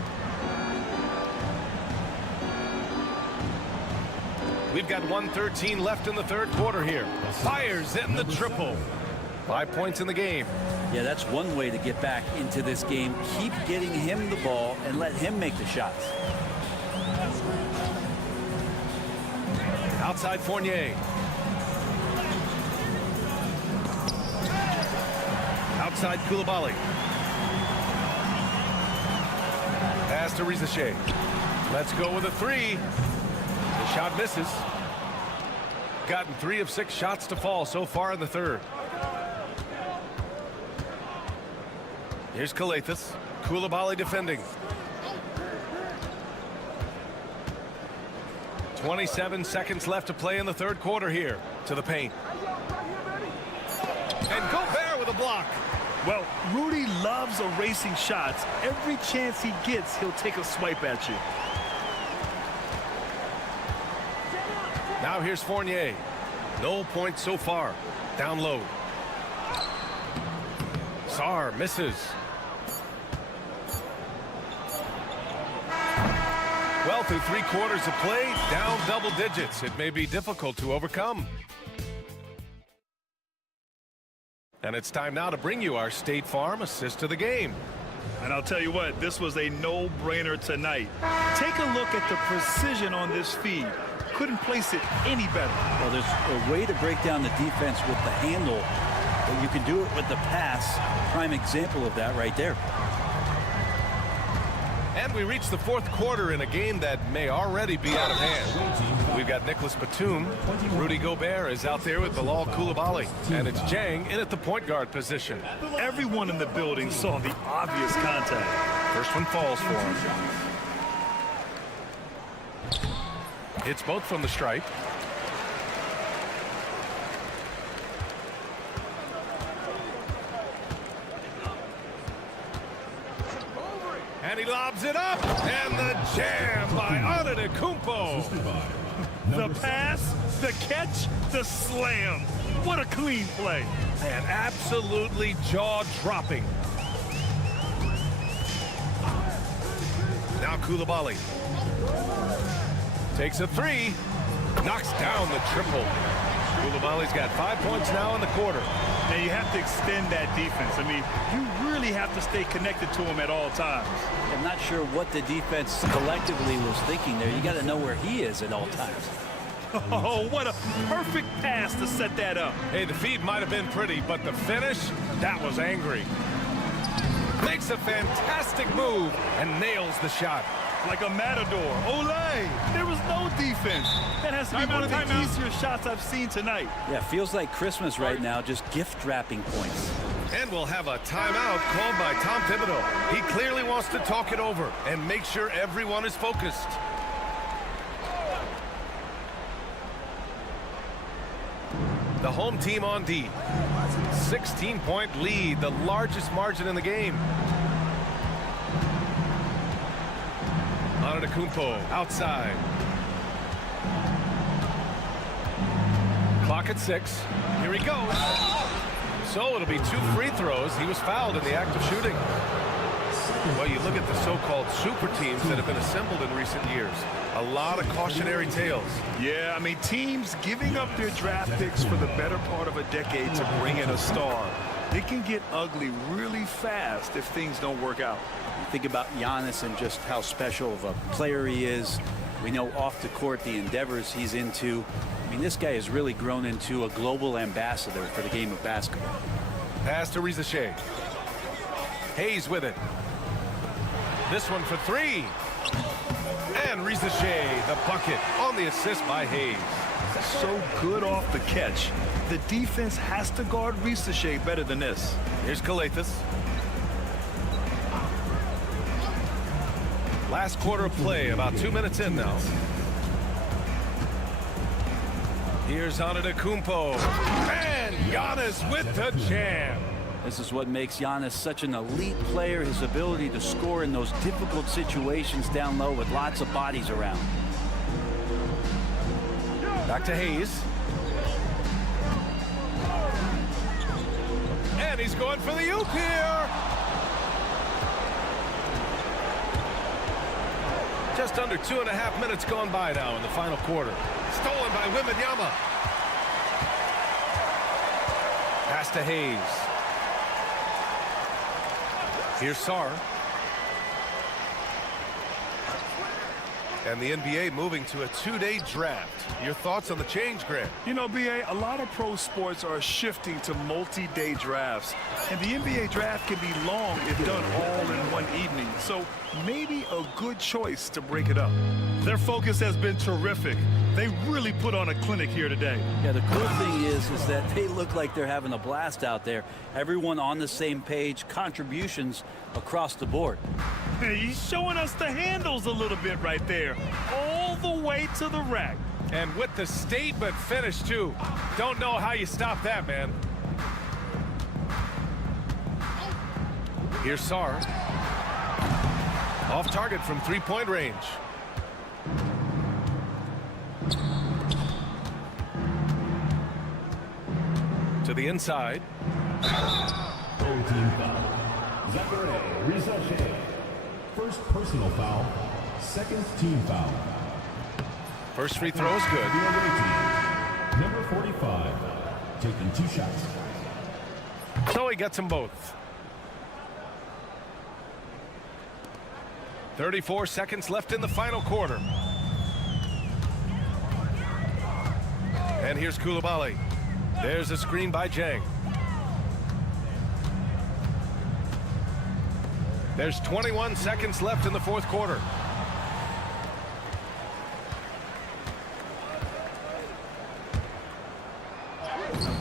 We've got 1:13 left in the third quarter here. Fires in the triple. 5 points in the game. Yeah, that's one way to get back into this game. Keep getting him the ball and let him make the shots. Outside Fournier. Outside Coulibaly. Pass to Rizachet. Let's go with a 3. The shot misses. Gotten 3 of 6 shots to fall so far in the third. Here's Calathes. Coulibaly defending. 27 seconds left to play in the third quarter here. To the paint. And Gobert with a block. Well, Rudy loves erasing shots. Every chance he gets, he'll take a swipe at you. Now here's Fournier. No points so far. Down low. Sarr misses. Well, through 3 quarters of play, down double digits. It may be difficult to overcome. And it's time now to bring you our State Farm assist to the game. And I'll tell you what, this was a no-brainer tonight. Take a look at the precision on this feed. Couldn't place it any better. Well, there's a way to break down the defense with the handle, but you can do it with the pass. Prime example of that right there. And we reach the fourth quarter in a game that may already be out of hand. We've got Nicholas Batum. Rudy Gobert is out there with Bilal Coulibaly. And it's Jang in at the point guard position. Everyone in the building saw the obvious contact. First one falls for him. Hits both from the stripe. And he lobs it up. And the jam by Antetokounmpo. The pass, the catch, the slam. What a clean play. And absolutely jaw-dropping. Now Koulibaly. Takes a three. Knocks down the triple. Koulibaly's got 5 points now in the quarter. Now you have to extend that defense. I mean, you really have to stay connected to him at all times. I'm not sure what the defense collectively was thinking there. You got to know where he is at all times. Oh, what a perfect pass to set that up. Hey, the feed might have been pretty, but the finish, that was angry. Makes a fantastic move and nails the shot. Like a matador. Olay! There was no defense. That has to be one of the easier shots I've seen tonight. Yeah, feels like Christmas right now, just gift wrapping points. And we'll have a timeout called by Tom Thibodeau. He clearly wants to talk it over and make sure everyone is focused. The home team on D. 16-point lead, the largest margin in the game. Antetokounmpo outside. Clock at 6. Here he goes. So it'll be 2 free throws. He was fouled in the act of shooting. Well, you look at the so-called super teams that have been assembled in recent years. A lot of cautionary tales. Yeah, I mean, teams giving up their draft picks for the better part of a decade to bring in a star. It can get ugly really fast if things don't work out. Think about Giannis and just how special of a player he is. We know off the court the endeavors he's into. I mean, this guy has really grown into a global ambassador for the game of basketball. Pass to Riza. Hayes with it. This one for 3. And Riza, the bucket on the assist by Hayes. So good off the catch. The defense has to guard Riza better than this. Here's Kalathis. Last quarter of play, about 2 minutes in now. Here's Antetokounmpo. And Giannis with the jam. This is what makes Giannis such an elite player, his ability to score in those difficult situations down low with lots of bodies around. Back to Hayes. And he's going for the oop here. Just under 2.5 minutes gone by now in the final quarter. Stolen by Wembanyama. Pass to Hayes. Here's Sarr. And the NBA moving to a 2-day draft. Your thoughts on the change, Grant? You know, B.A., a lot of pro sports are shifting to multi-day drafts. And the NBA draft can be long if done all in one evening. So maybe a good choice to break it up. Their focus has been terrific. They really put on a clinic here today. Yeah, the cool thing is that they look like they're having a blast out there. Everyone on the same page, contributions across the board. He's showing us the handles a little bit right there, all the way to the rack. And with the statement finish, too. Don't know how you stop that, man. Here's Sarr. Off target from 3-point range. To the inside. Home team foul. Zachary Riza. First personal foul. Second team foul. First free throw is good. Number 45, taking 2 shots. So he gets them both. 34 seconds left in the final quarter. And here's Koulibaly. There's a screen by Jang. There's 21 seconds left in the fourth quarter.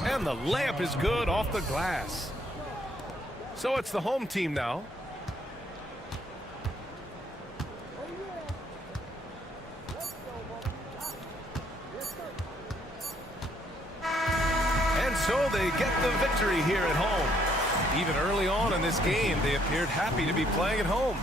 And the layup is good off the glass. So it's the home team now. And so they get the victory here at home. Even early on in this game, they appeared happy to be playing at home.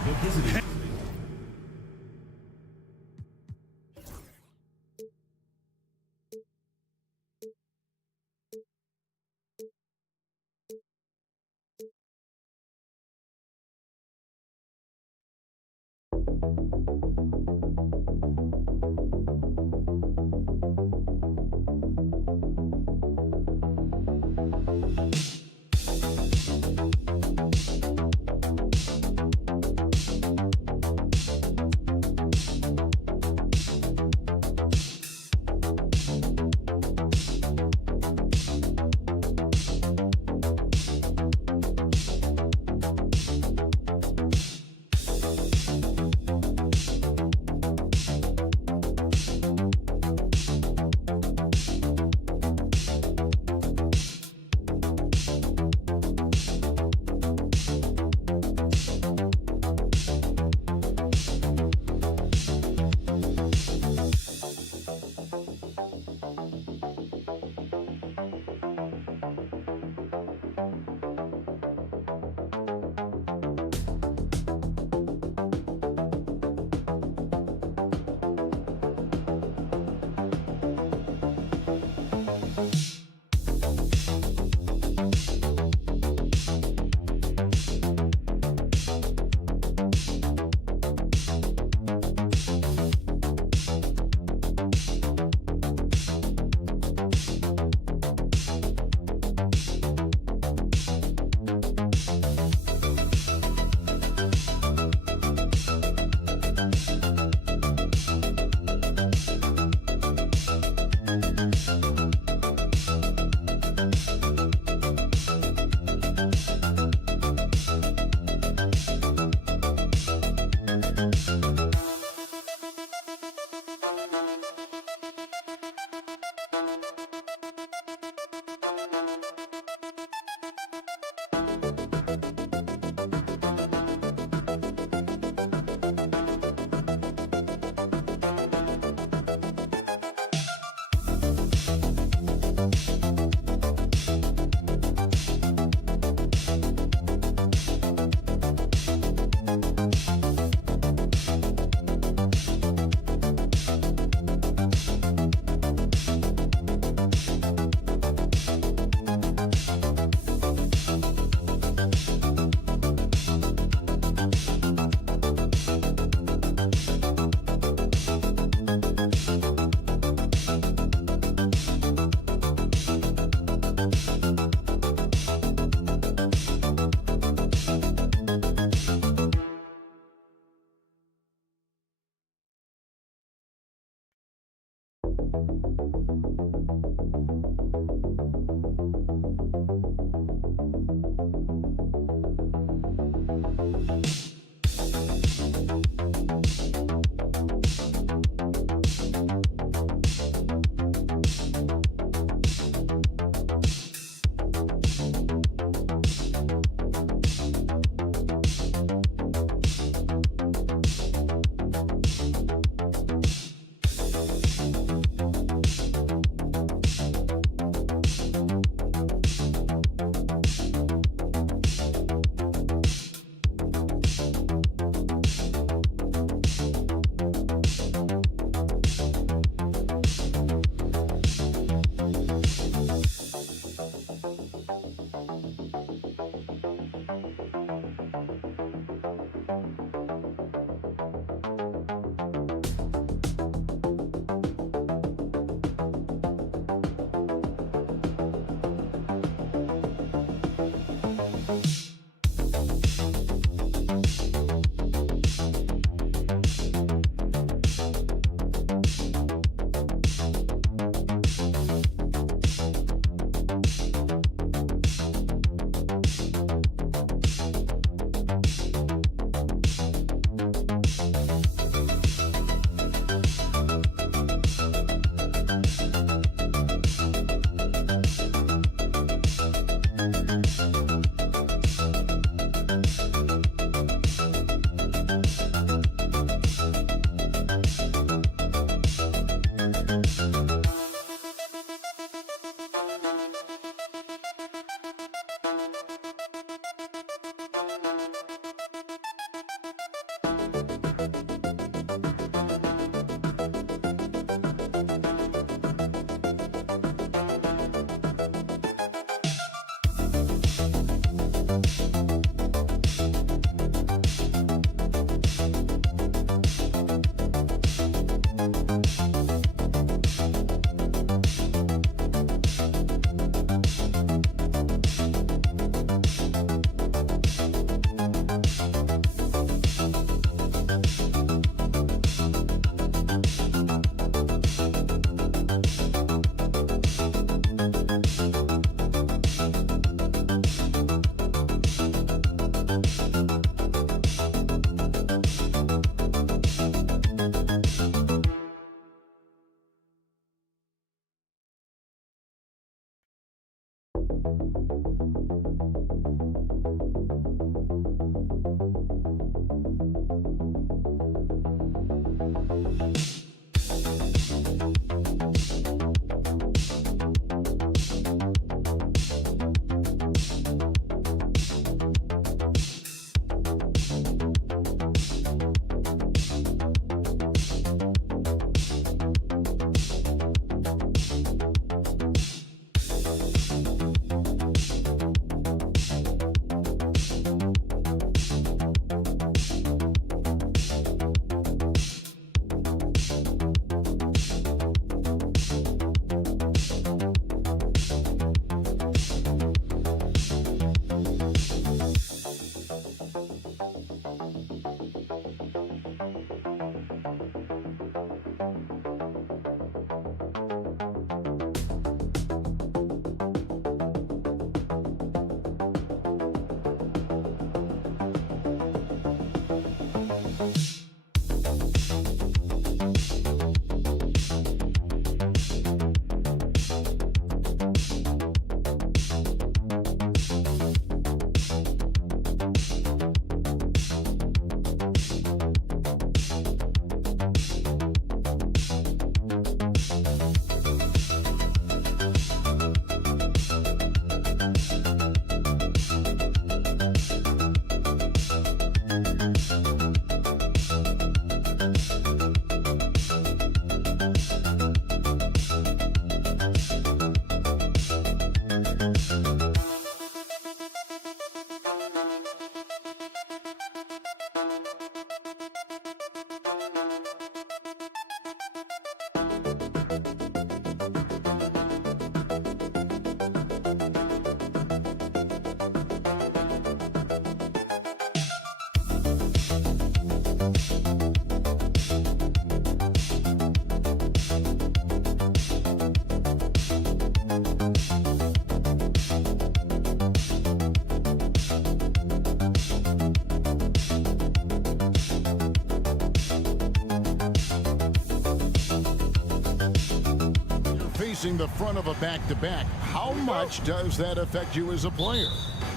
Facing the front of a back-to-back, how much does that affect you as a player?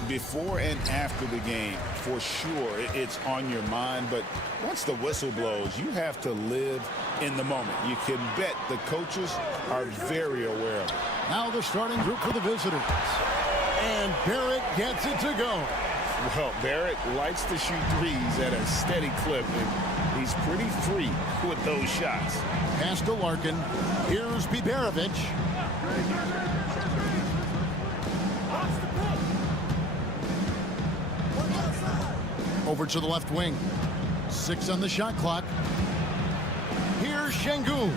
Before and after the game, for sure, it's on your mind. But once the whistle blows, you have to live in the moment. You can bet the coaches are very aware of it. Now the starting group for the visitors. And Barrett gets it to go. Well, Barrett likes to shoot threes at a steady clip, and he's pretty free with those shots. Pass to Larkin. Here's Biberovic. Over to the left wing. 6 on the shot clock. Here's Şengün.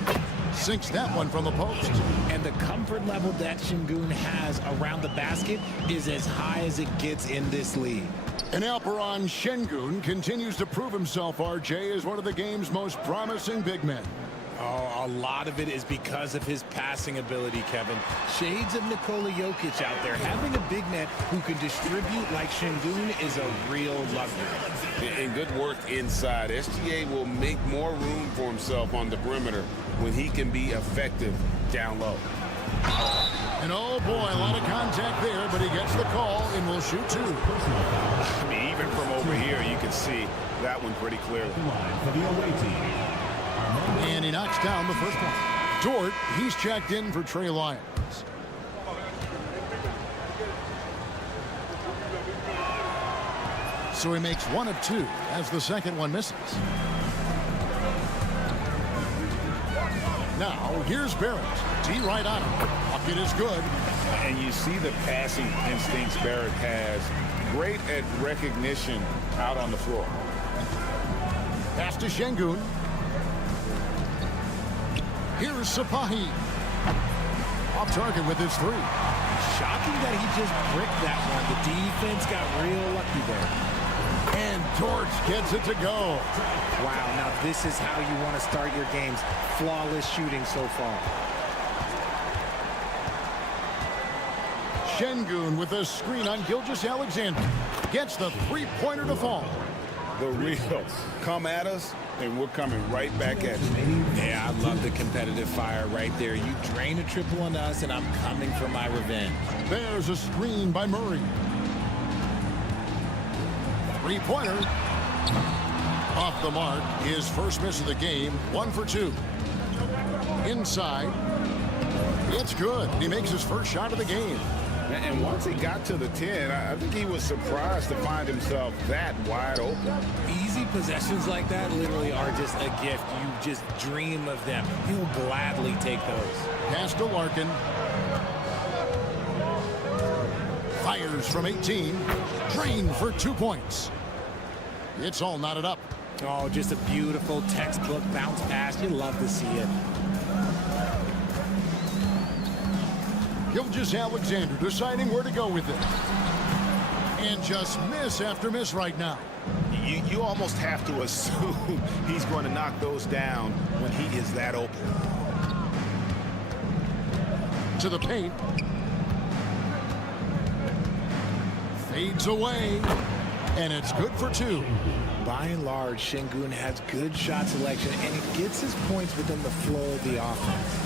Sinks that one from the post. And the comfort level that Şengün has around the basket is as high as it gets in this league. And Alperen Şengün continues to prove himself, RJ, as one of the game's most promising big men. Oh, a lot of it is because of his passing ability, Kevin. Shades of Nikola Jokic out there. Having a big man who can distribute like Şengün is a real luxury. And good work inside. SGA will make more room for himself on the perimeter when he can be effective down low. And oh boy, a lot of contact there, but he gets the call and will shoot 2. I mean, even from over here, you can see that one pretty clearly. For the away team. And he knocks down the first one. Dort, he's checked in for Trey Lyons. So he makes 1 of 2 as the second one misses. Now, here's Barrett. D right on him. Bucket is good. And you see the passing instincts Barrett has. Great at recognition out on the floor. Pass to Şengün. Here's Sapahi. Off target with his 3. Shocking that he just bricked that one. The defense got real lucky there. And Dort gets it to go. Wow, now this is how you want to start your games. Flawless shooting so far. Şengün with a screen on Gilgeous-Alexander. Gets the 3-pointer to fall. The real come at us, and we're coming right back at you. Yeah, I love the competitive fire right there. You drain a triple on us, and I'm coming for my revenge. There's a screen by Murray. 3-pointer. Off the mark. His first miss of the game. 1 for 2. Inside. It's good. He makes his first shot of the game. And once he got to the 10, I think he was surprised to find himself that wide open. Easy possessions like that literally are just a gift. You just dream of them. He'll gladly take those. Pass to Larkin. Fires from 18. Drained for 2 points. It's all knotted up. Oh, just a beautiful textbook bounce pass. You love to see it. Gilgeous-Alexander deciding where to go with it. And just miss after miss right now. You almost have to assume he's going to knock those down when he is that open. To the paint. Fades away. And it's good for 2. By and large, Şengün has good shot selection, and he gets his points within the flow of the offense.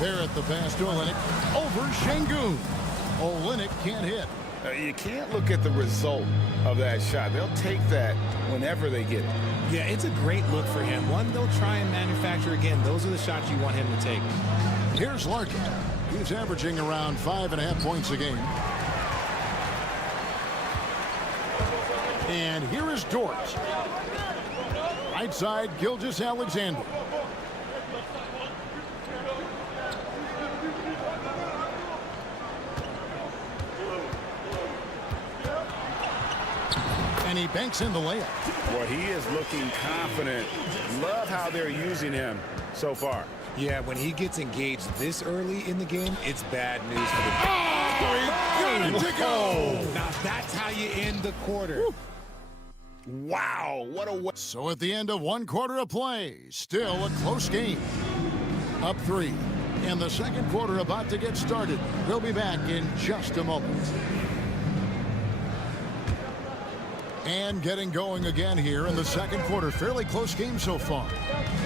Barrett the pass to Olynyk. Over Şengün. Olynyk can't hit. You can't look at the result of that shot. They'll take that whenever they get it. Yeah, it's a great look for him. One they'll try and manufacture again. Those are the shots you want him to take. Here's Larkin. He's averaging around 5.5 points a game. And here is Dort. Right side, Gilgeous-Alexander. And he banks in the layup. Well, he is looking confident. Love how they're using him so far. Yeah, when he gets engaged this early in the game, it's bad news for the... Oh, he got it to go! Now that's how you end the quarter. Woo. Wow, what a... So at the end of 1 quarter of play, still a close game. Up 3. And the second quarter about to get started. We'll be back in just a moment. And getting going again here in the second quarter. Fairly close game so far.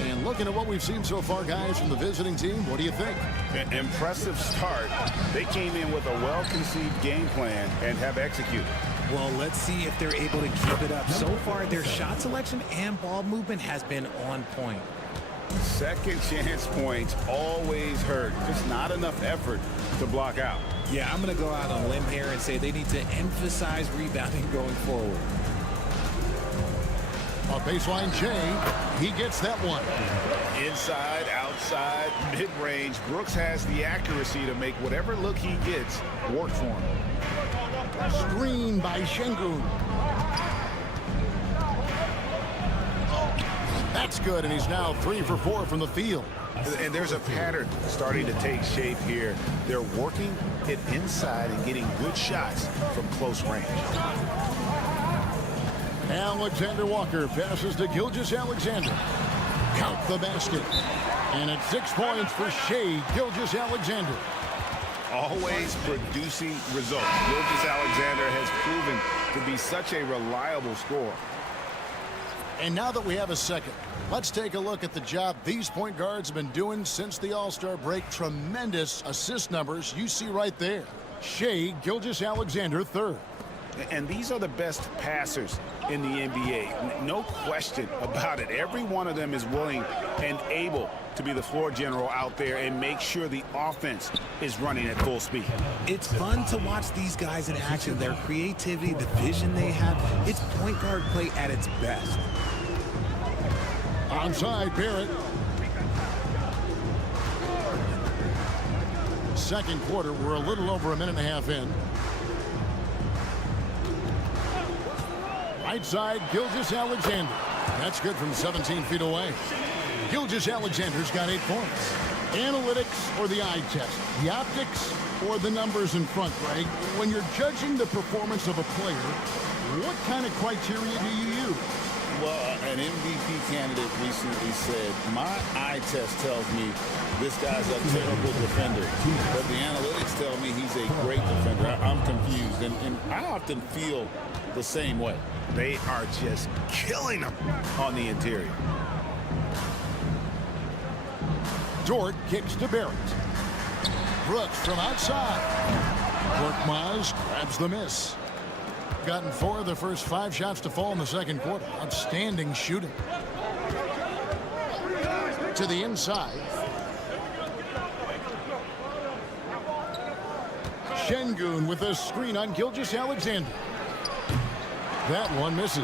And looking at what we've seen so far, guys, from the visiting team, what do you think? An impressive start. They came in with a well-conceived game plan and have executed. Well, let's see if they're able to keep it up. So far, their shot selection and ball movement has been on point. Second chance points always hurt. Just not enough effort to block out. Yeah, I'm going to go out on a limb here and say they need to emphasize rebounding going forward. A baseline Jay, he gets that one. Inside, outside, mid-range, Brooks has the accuracy to make whatever look he gets work for him. Screen by Şengün. That's good, and he's now 3 for 4 from the field. And there's a pattern starting to take shape here. They're working it inside and getting good shots from close range. Alexander Walker passes to Gilgeous-Alexander. Count the basket. And it's 6 points for Shai Gilgeous-Alexander. Always producing results. Gilgeous-Alexander has proven to be such a reliable scorer. And now that we have a second, let's take a look at the job these point guards have been doing since the All-Star break. Tremendous assist numbers you see right there. Shai Gilgeous-Alexander, 3rd. And these are the best passers in the NBA. No question about it. Every one of them is willing and able to be the floor general out there and make sure the offense is running at full speed. It's fun to watch these guys in action. Their creativity, the vision they have, it's point guard play at its best. Onside, Barrett. Second quarter, we're a little over a minute and a half in. Right side, Gilgeous-Alexander. That's good from 17 feet away. Gilgeous-Alexander's got 8 points. Analytics or the eye test? The optics or the numbers in front, Greg? When you're judging the performance of a player, what kind of criteria do you use? Well, an MVP candidate recently said, my eye test tells me this guy's a terrible defender, but the analytics tell me he's a great defender. I'm confused, and I often feel the same way. They are just killing them on the interior. Dort kicks to Barrett. Brooks from outside. Korkmaz grabs the miss. Gotten 4 of the first 5 shots to fall in the second quarter. Outstanding shooting. To the inside. Şengün with a screen on Gilgeous-Alexander. That one misses.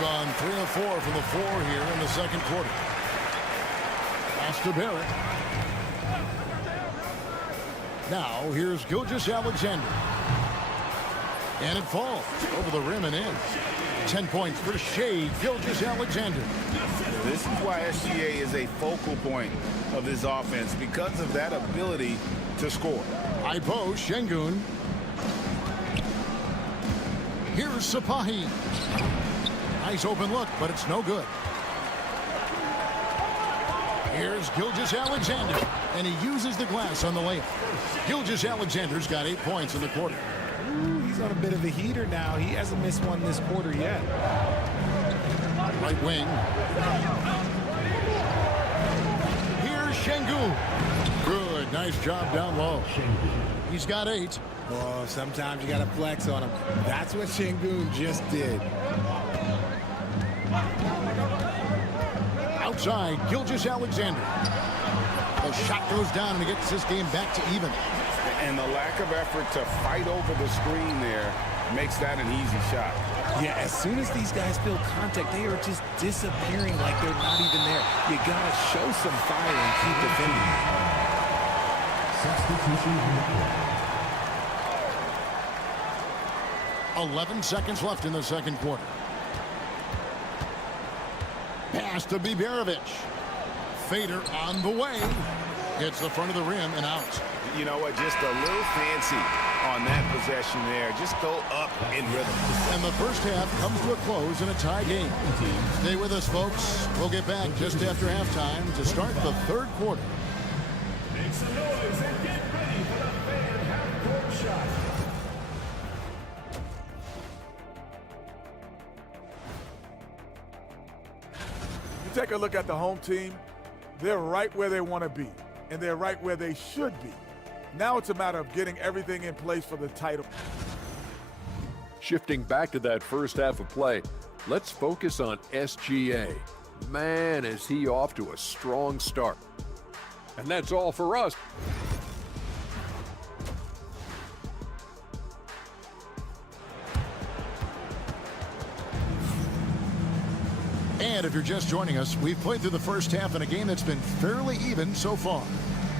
Gone 3 of 4 from the floor here in the second quarter. Pass to Barrett. Now here's Gilgeous-Alexander. And it falls over the rim and in. 10 points for Shai Gilgeous-Alexander. This is why SGA is a focal point of this offense, because of that ability to score. High post, Şengün. Here's Sapahi. Nice open look, but it's no good. Here's Gilgeous-Alexander, and he uses the glass on the layup. Gilgeous-Alexander's got 8 points in the quarter. Ooh, He's on a bit of a heater now. He hasn't missed one this quarter yet. Right wing. Here's Şengün. Good, nice job down low. He's got 8. Oh, sometimes you got to flex on him. That's what Şengün just did. Outside, Gilgeous-Alexander. The shot goes down and he gets this game back to even. And the lack of effort to fight over the screen there makes that an easy shot. Yeah, as soon as these guys feel contact, they are just disappearing like they're not even there. You got to show some fire and keep defending. Substitution report. 11 seconds left in the second quarter. Pass to Biberovic. Fader on the way. Hits the front of the rim and out. You know what? Just a little fancy on that possession there. Just go up in rhythm. And the first half comes to a close in a tie game. Stay with us, folks. We'll get back just after halftime to start the third quarter. Make some noise and get ready for the fan half-court shot. You take a look at the home team, they're right where they want to be, and they're right where they should be. Now it's a matter of getting everything in place for the title. Shifting back to that first half of play, let's focus on SGA. Man, is he off to a strong start. And that's all for us. And if you're just joining us, we've played through the first half in a game that's been fairly even so far.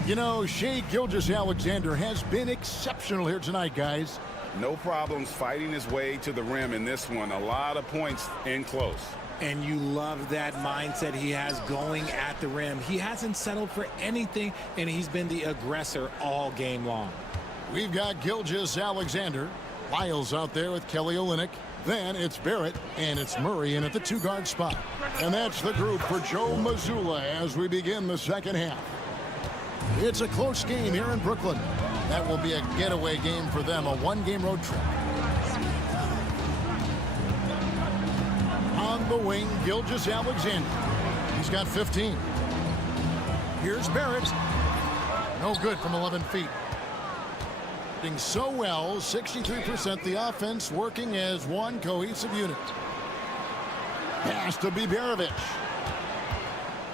You know, Shai Gilgeous-Alexander has been exceptional here tonight, guys. No problems fighting his way to the rim in this one. A lot of points in close. And you love that mindset he has going at the rim. He hasn't settled for anything, and he's been the aggressor all game long. We've got Gilgeous-Alexander. Lyles out there with Kelly Olynyk. Then it's Barrett, and it's Murray in at the 2-guard spot. And that's the group for Joe Mazzulla as we begin the second half. It's a close game here in Brooklyn. That will be a getaway game for them, a one-game road trip. On the wing, Gilgeous-Alexander. He's got 15. Here's Barrett. No good from 11 feet. Doing so well, 63% the offense working as one cohesive unit. Pass to Biberovic.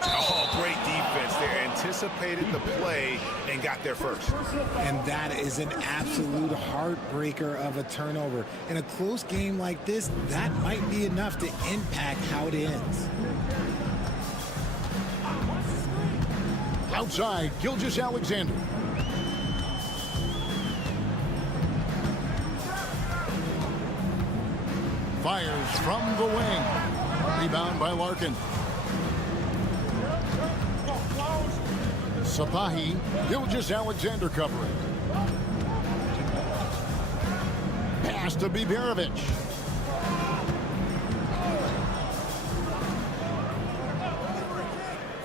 Oh, great defense there. Anticipated the play and got there first. And that is an absolute heartbreaker of a turnover. In a close game like this, that might be enough to impact how it ends. Outside, Gilgeous-Alexander. Fires from the wing. Rebound by Larkin. Sapahi, Gilgeous-Alexander covering. Pass to Biberovic.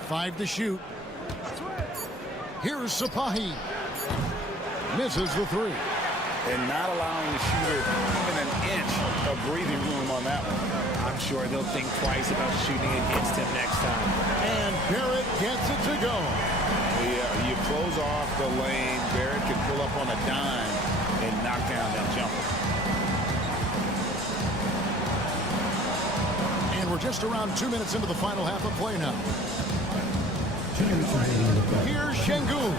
Five to shoot. Here's Sapahi. Misses the 3. And not allowing the shooter even an inch of breathing room on that one. I'm sure they'll think twice about shooting against him next time. And Barrett gets it to go. Yeah, you close off the lane. Barrett can pull up on a dime and knock down that jumper. And we're just around 2 minutes into the final half of play now. Here's Şengün.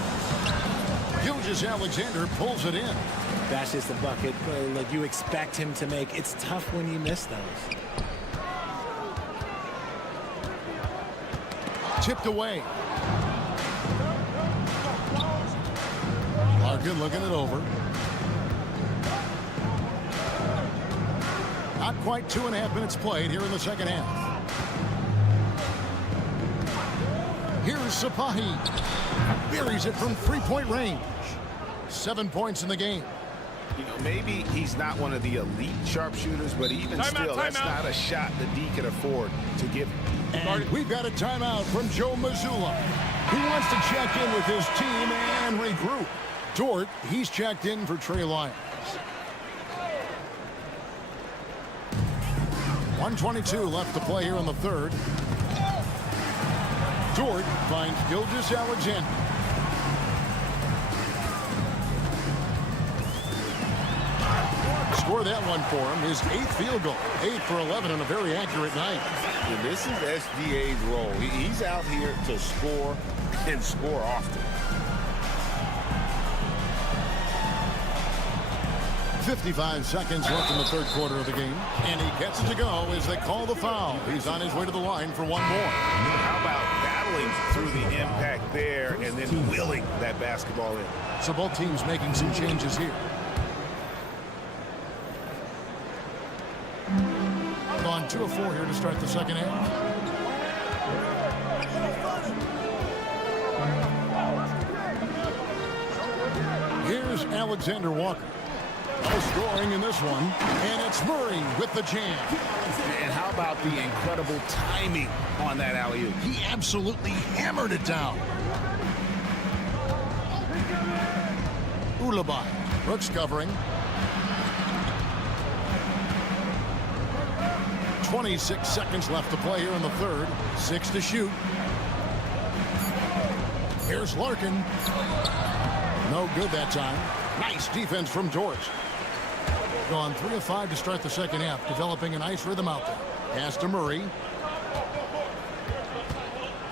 Gilgeous-Alexander pulls it in. That's just a bucket like you expect him to make. It's tough when you miss those. Tipped away. Larkin looking it over. Not quite 2.5 minutes played here in the second half. Here's Sapahi. Buries it from 3-point range. 7 points in the game. You know, maybe he's not one of the elite sharpshooters, but even still, that's not a shot that D can afford to give. And we've got a timeout from Joe Mazzulla. He wants to check in with his team and regroup. Dort, he's checked in for Trey Lyles. 1:22 left to play here in the third. Dort finds Gilgeous-Alexander. Score that one for him. His 8th field goal. 8 for 11 on a very accurate night. And this is SGA's role. He's out here to score and score often. 55 seconds left in the third quarter of the game. And he gets it to go as they call the foul. He's on his way to the line for one more. How about battling through the impact there and then wheeling that basketball in? So both teams making some changes here. On 2 of 4 here to start the second half. Here's Alexander Walker. No scoring in this one, and it's Murray with the jam. And how about the incredible timing on that alley-oop? He absolutely hammered it down. Ulabai. Brooks covering. 26 seconds left to play here in the third. 6 to shoot. Here's Larkin. No good that time. Nice defense from George. Gone 3 of 5 to start the second half. Developing a nice rhythm out there. Pass to Murray.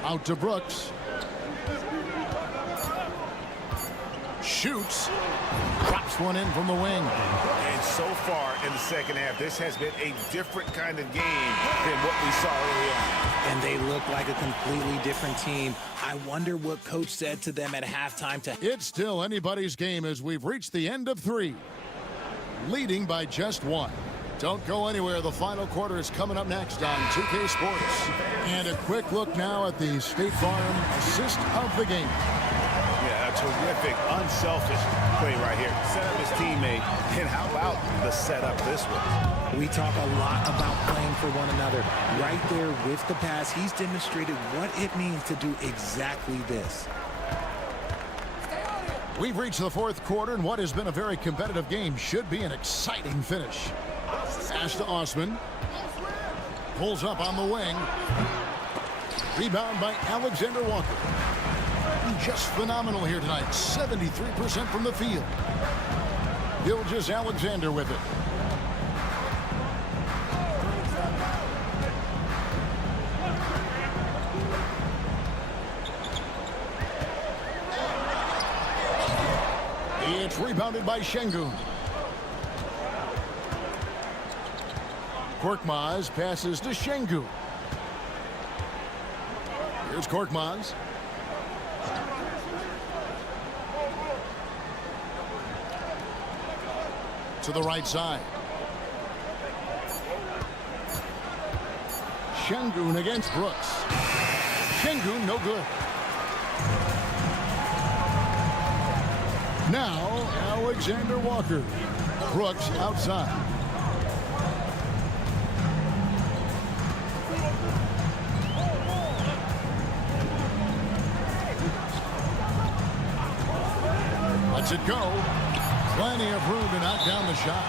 Out to Brooks. Shoots. Drops one in from the wing. And so far in the second half, this has been a different kind of game than what we saw early on. And they look like a completely different team. I wonder what coach said to them at halftime. It's still anybody's game as we've reached the end of 3. Leading by just 1. Don't go anywhere. The final quarter is coming up next on 2K Sports. And a quick look now at the State Farm assist of the game. Yeah, a terrific, unselfish play right here. Set up his teammate. And how about the setup this one? We talk a lot about playing for one another. Right there with the pass, he's demonstrated what it means to do exactly this. We've reached the fourth quarter, and what has been a very competitive game should be an exciting finish. Pass to Osman. Pulls up on the wing. Rebound by Alexander Walker. Just phenomenal here tonight. 73% from the field. Gilgeous-Alexander with it. It's rebounded by Şengün. Korkmaz passes to Şengün. Here's Korkmaz. To the right side. Şengün against Brooks. Şengün no good. Now Alexander Walker. Brooks outside. Lets it go. Plenty of room to knock down the shot.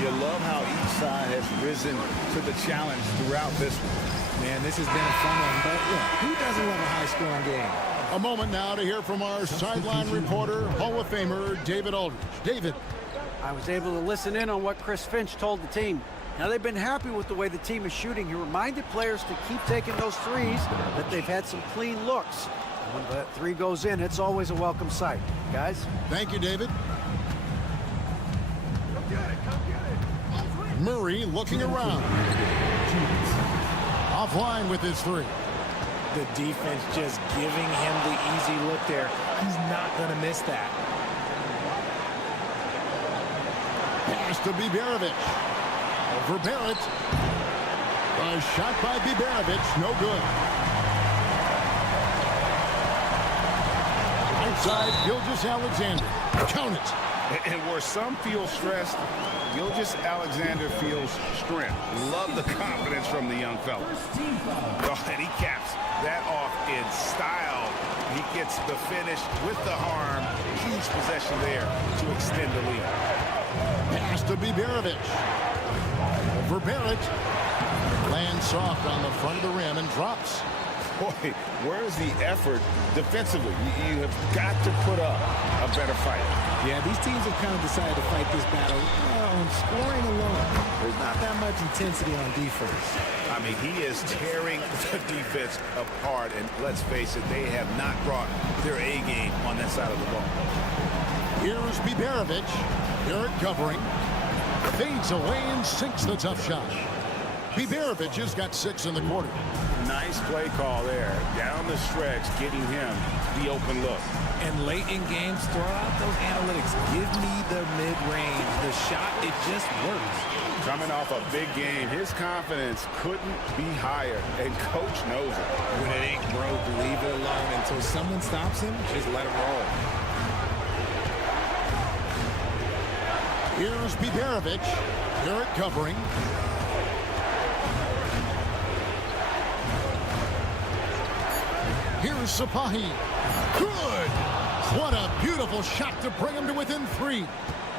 You love how each side has risen to the challenge throughout this one. Man, this has been a fun one, but look, who doesn't love a high-scoring game? A moment now to hear from our sideline reporter, Hall of Famer David Aldridge. David. I was able to listen in on what Chris Finch told the team. Now, they've been happy with the way the team is shooting. He reminded players to keep taking those threes, that they've had some clean looks. And when that three goes in, it's always a welcome sight. Guys? Thank you, David. Murray looking around. Offline with his three. The defense just giving him the easy look there. He's not going to miss that. Pass to Biberovic. Over Barrett. A shot by Biberovic, no good. Outside, Gilgeous-Alexander. Count it. And where some feel stressed, Gilgeous-Alexander feels strength. Love the confidence from the young fella. Oh, and he caps that off in style. He gets the finish with the harm. Huge possession there to extend the lead. Pass to Biberovic. Over Barrett. Lands soft on the front of the rim and drops. Boy, where's the effort defensively? You have got to put up a better fight. Yeah, these teams have kind of decided to fight this battle on scoring alone. There's not that much intensity on defense. I mean, he is tearing the defense apart, and let's face it, they have not brought their A game on that side of the ball. Here's Biberovic. Garrett covering. Fades away and sinks the tough shot. Biberovic has got 6 in the quarter. Nice play call there. Down the stretch, getting him the open look. And late in games, throw out those analytics. Give me the mid-range. The shot, it just works. Coming off a big game, his confidence couldn't be higher, and coach knows it. When it ain't broke, leave it alone. Until someone stops him, just let him roll. Here's Biberovic. Garrett covering. Here's Sapahi. Good! What a beautiful shot to bring him to within 3.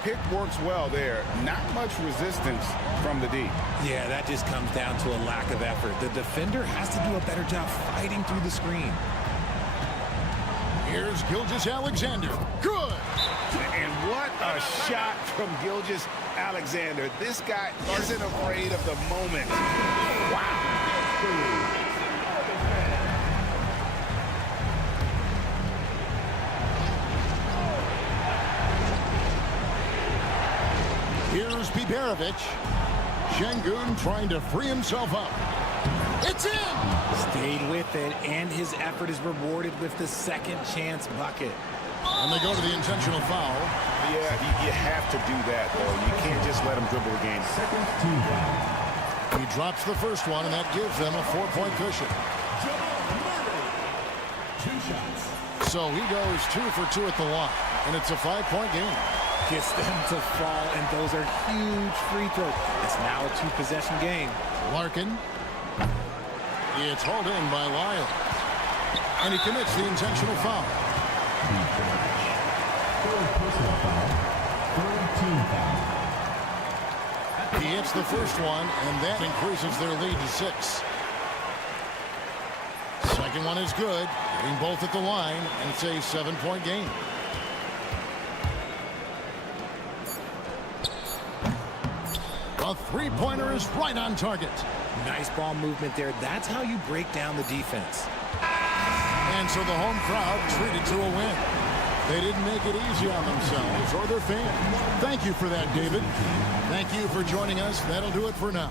Pick works well there. Not much resistance from the D. Yeah, that just comes down to a lack of effort. The defender has to do a better job fighting through the screen. Here's Gilgeous-Alexander. Good! And what a shot from Gilgeous-Alexander. This guy isn't afraid of the moment. Wow. Here's Biberovic. Şengün trying to free himself up. It's in! Stayed with it, and his effort is rewarded with the second chance bucket. And they go to the intentional foul. Yeah, you have to do that, though. You can't just let him dribble the game. He drops the first one, and that gives them a 4-point cushion. So he goes 2 for 2 at the line, and it's a 5-point game. Gets them to fall, and those are huge free throws. It's now a 2-possession game. Larkin. It's hauled in by Lyle. And he commits the intentional foul. He hits the first one, and that increases their lead to 6. Second one is good. Getting both at the line, and it's a 7-point game. A 3-pointer is right on target. Nice ball movement there. That's how you break down the defense. And so the home crowd treated to a win. They didn't make it easy on themselves or their fans. Thank you for that, David. Thank you for joining us. That'll do it for now.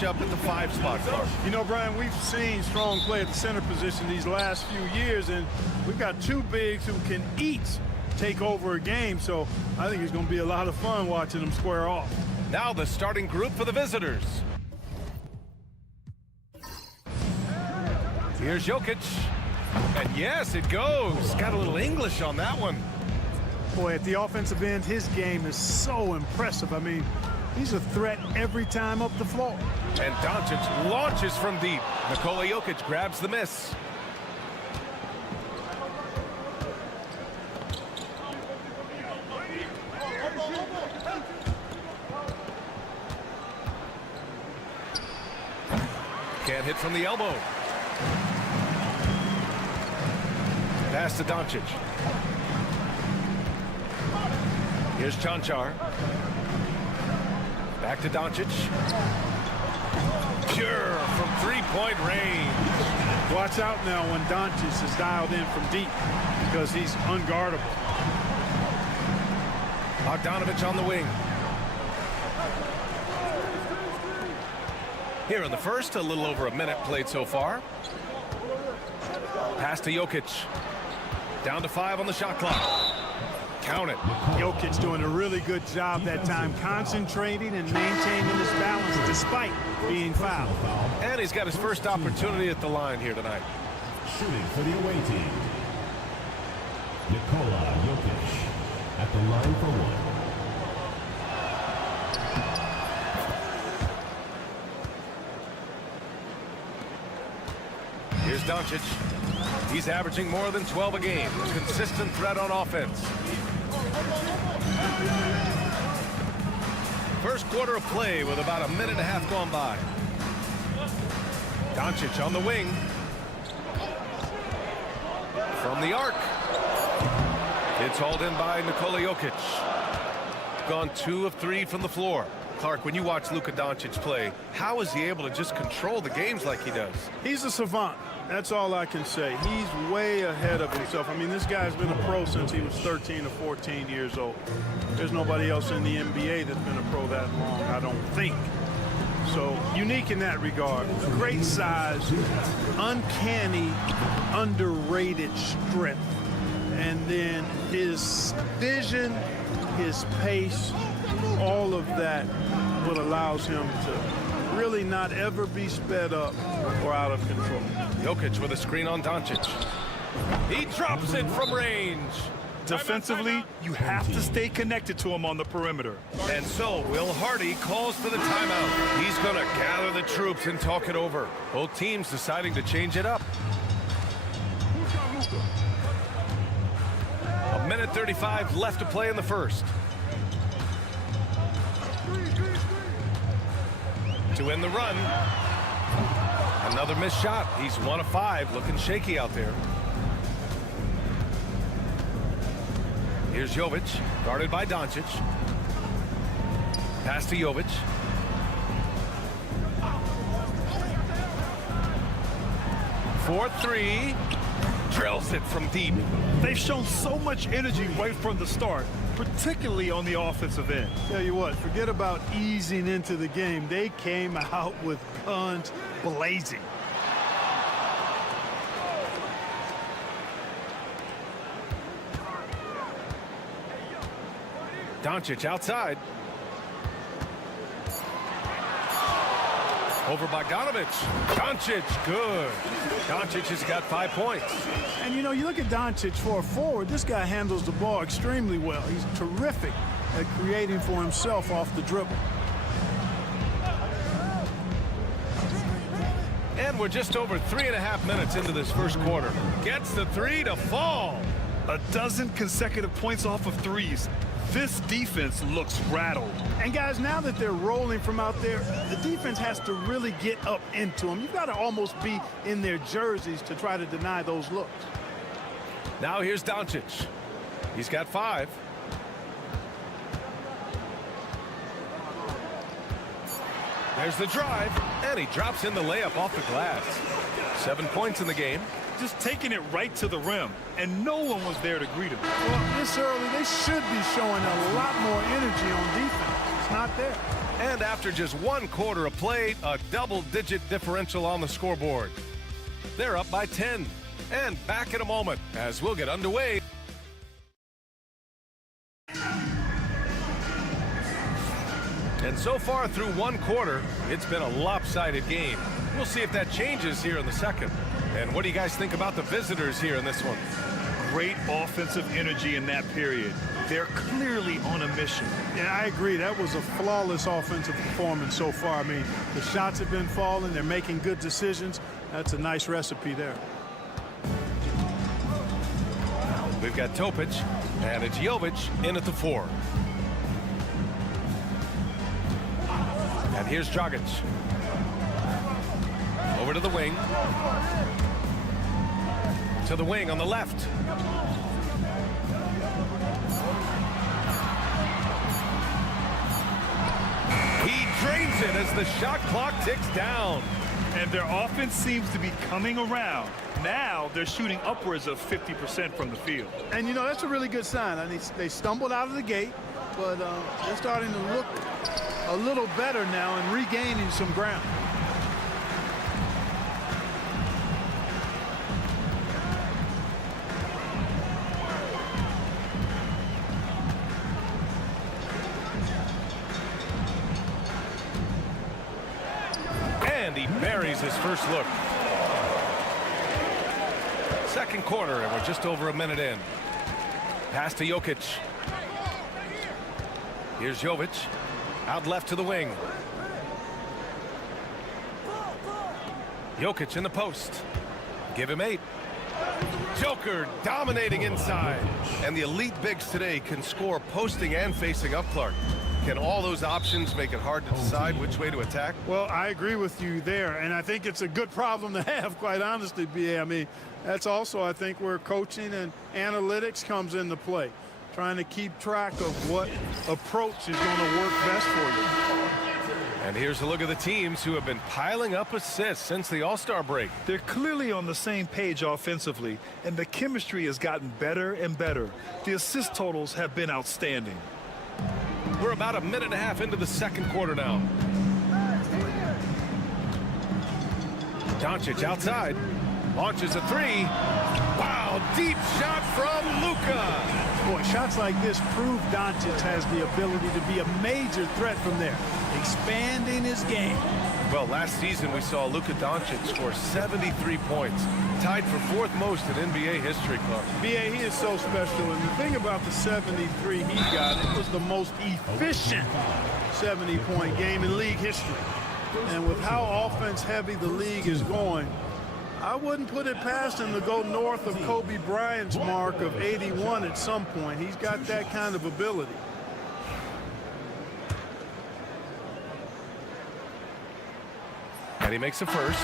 Up at the 5 spot, Clark. You know, Brian, we've seen strong play at the center position these last few years, and we've got two bigs who can each take over a game, so I think it's going to be a lot of fun watching them square off. Now the starting group for the visitors. Here's Jokic. And yes, it goes. Got a little English on that one. Boy, at the offensive end, his game is so impressive. I mean, he's a threat every time up the floor. And Doncic launches from deep. Nikola Jokic grabs the miss. Can't hit from the elbow. Pass to Doncic. Here's Chanchar. Back to Doncic. Pure from three-point range. Watch out now when Doncic is dialed in from deep because he's unguardable. Bogdanovich on the wing. Here in the first, a little over a minute played so far. Pass to Jokic. Down to 5 on the shot clock. Count it. Jokic doing a really good job that time, concentrating and maintaining his balance despite being fouled. And he's got his first opportunity at the line here tonight. Shooting for the away team, Nikola Jokic at the line for one. Here's Doncic. He's averaging more than 12 a game. A consistent threat on offense. First quarter of play with about a minute and a half gone by. Doncic on the wing. From the arc. It's hauled in by Nikola Jokic. Gone 2 of 3 from the floor. Clark, when you watch Luka Doncic play, how is he able to just control the games like he does? He's a savant. That's all I can say. He's way ahead of himself. I mean, this guy's been a pro since he was 13 or 14 years old. There's nobody else in the NBA that's been a pro that long, I don't think. So, unique in that regard. Great size, uncanny, underrated strength. And then his vision, his pace, all of that what allows him to really not ever be sped up or out of control. Jokic with a screen on Doncic. He drops it from range. Defensively, you have to stay connected to him on the perimeter. And so Will Hardy calls for the timeout. He's going to gather the troops and talk it over. Both teams deciding to change it up. A minute 35 left to play in the first. To end the run. Another missed shot. He's 1 of 5, looking shaky out there. Here's Jovic, guarded by Doncic. Pass to Jovic. For 3. Drills it from deep. They've shown so much energy right from the start, particularly on the offensive end. Tell you what, forget about easing into the game. They came out with guns blazing. Doncic outside. Over Bogdanovich. Doncic, good. Doncic has got 5 points. And you know, you look at Doncic for a forward, this guy handles the ball extremely well. He's terrific at creating for himself off the dribble. And we're just over 3.5 minutes into this first quarter. Gets the three to fall. A dozen consecutive points off of threes. This defense looks rattled. And guys, now that they're rolling from out there, the defense has to really get up into them. You've got to almost be in their jerseys to try to deny those looks. Now here's Doncic. He's got 5. There's the drive, and he drops in the layup off the glass. 7 points in the game. Just taking it right to the rim, and no one was there to greet him. Well, this early, they should be showing a lot more energy on defense. It's not there. And after just 1 quarter of play, a double-digit differential on the scoreboard. They're up by 10. And back in a moment as we'll get underway. And so far through 1 quarter, it's been a lopsided game. We'll see if that changes here in the second. And what do you guys think about the visitors here in this one? Great offensive energy in that period. They're clearly on a mission. Yeah, I agree. That was a flawless offensive performance so far. I mean, the shots have been falling. They're making good decisions. That's a nice recipe there. We've got Topic, and it's Jovic in at the 4. And here's Dragic. Over to the wing. To the wing on the left. He drains it as the shot clock ticks down. And their offense seems to be coming around. Now they're shooting upwards of 50% from the field. And, you know, that's a really good sign. I mean, they stumbled out of the gate, but they're starting to look a little better now and regaining some ground. And he buries his first look. Second quarter, and we're just over a minute in. Pass to Jokic. Here's Jovic. Out left to the wing. Jokic in the post. Give him 8. Joker dominating inside. And the elite bigs today can score posting and facing up Clark. Can all those options make it hard to decide which way to attack? Well, I agree with you there, and I think it's a good problem to have, quite honestly, B.A. I mean, that's also, I think, where coaching and analytics comes into play. Trying to keep track of what approach is going to work best for you. And here's a look at the teams who have been piling up assists since the All-Star break. They're clearly on the same page offensively, and the chemistry has gotten better and better. The assist totals have been outstanding. We're about a minute and a half into the second quarter now. Doncic outside. Launches a 3. Wow, deep shot from Luka. Boy, shots like this prove Doncic has the ability to be a major threat from there, expanding his game. Well, last season we saw Luka Doncic score 73 points, tied for 4th most in NBA history, Clark. B.A., he is so special, and the thing about the 73 he got, it was the most efficient 70-point game in league history. And with how offense-heavy the league is going, I wouldn't put it past him to go north of Kobe Bryant's mark of 81 at some point. He's got that kind of ability. And he makes a first.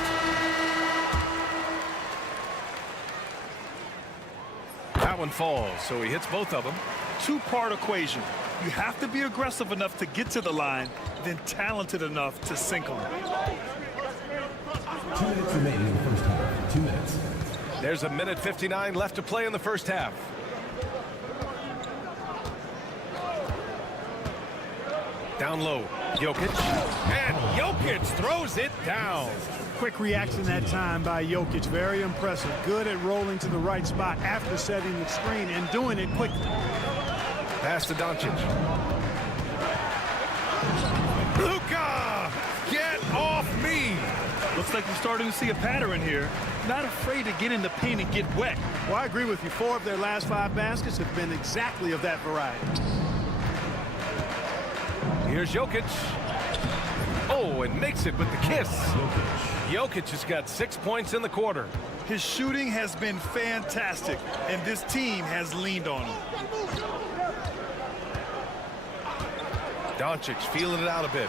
That one falls, so he hits both of them. Two-part equation. You have to be aggressive enough to get to the line, then talented enough to sink them. 2 minutes remaining in the first half. 2 minutes. There's a minute 59 left to play in the first half. Down low, Jokic. And Jokic throws it down. Quick reaction that time by Jokic. Very impressive. Good at rolling to the right spot after setting the screen and doing it quickly. Pass to Doncic. Luka! Get off me! Looks like we're starting to see a pattern here. Not afraid to get in the paint and get wet. Well, I agree with you. 4 of their last 5 baskets have been exactly of that variety. Here's Jokic. Oh, and makes it with the kiss. Jokic has got 6 points in the quarter. His shooting has been fantastic, and this team has leaned on him. Doncic feeling it out a bit.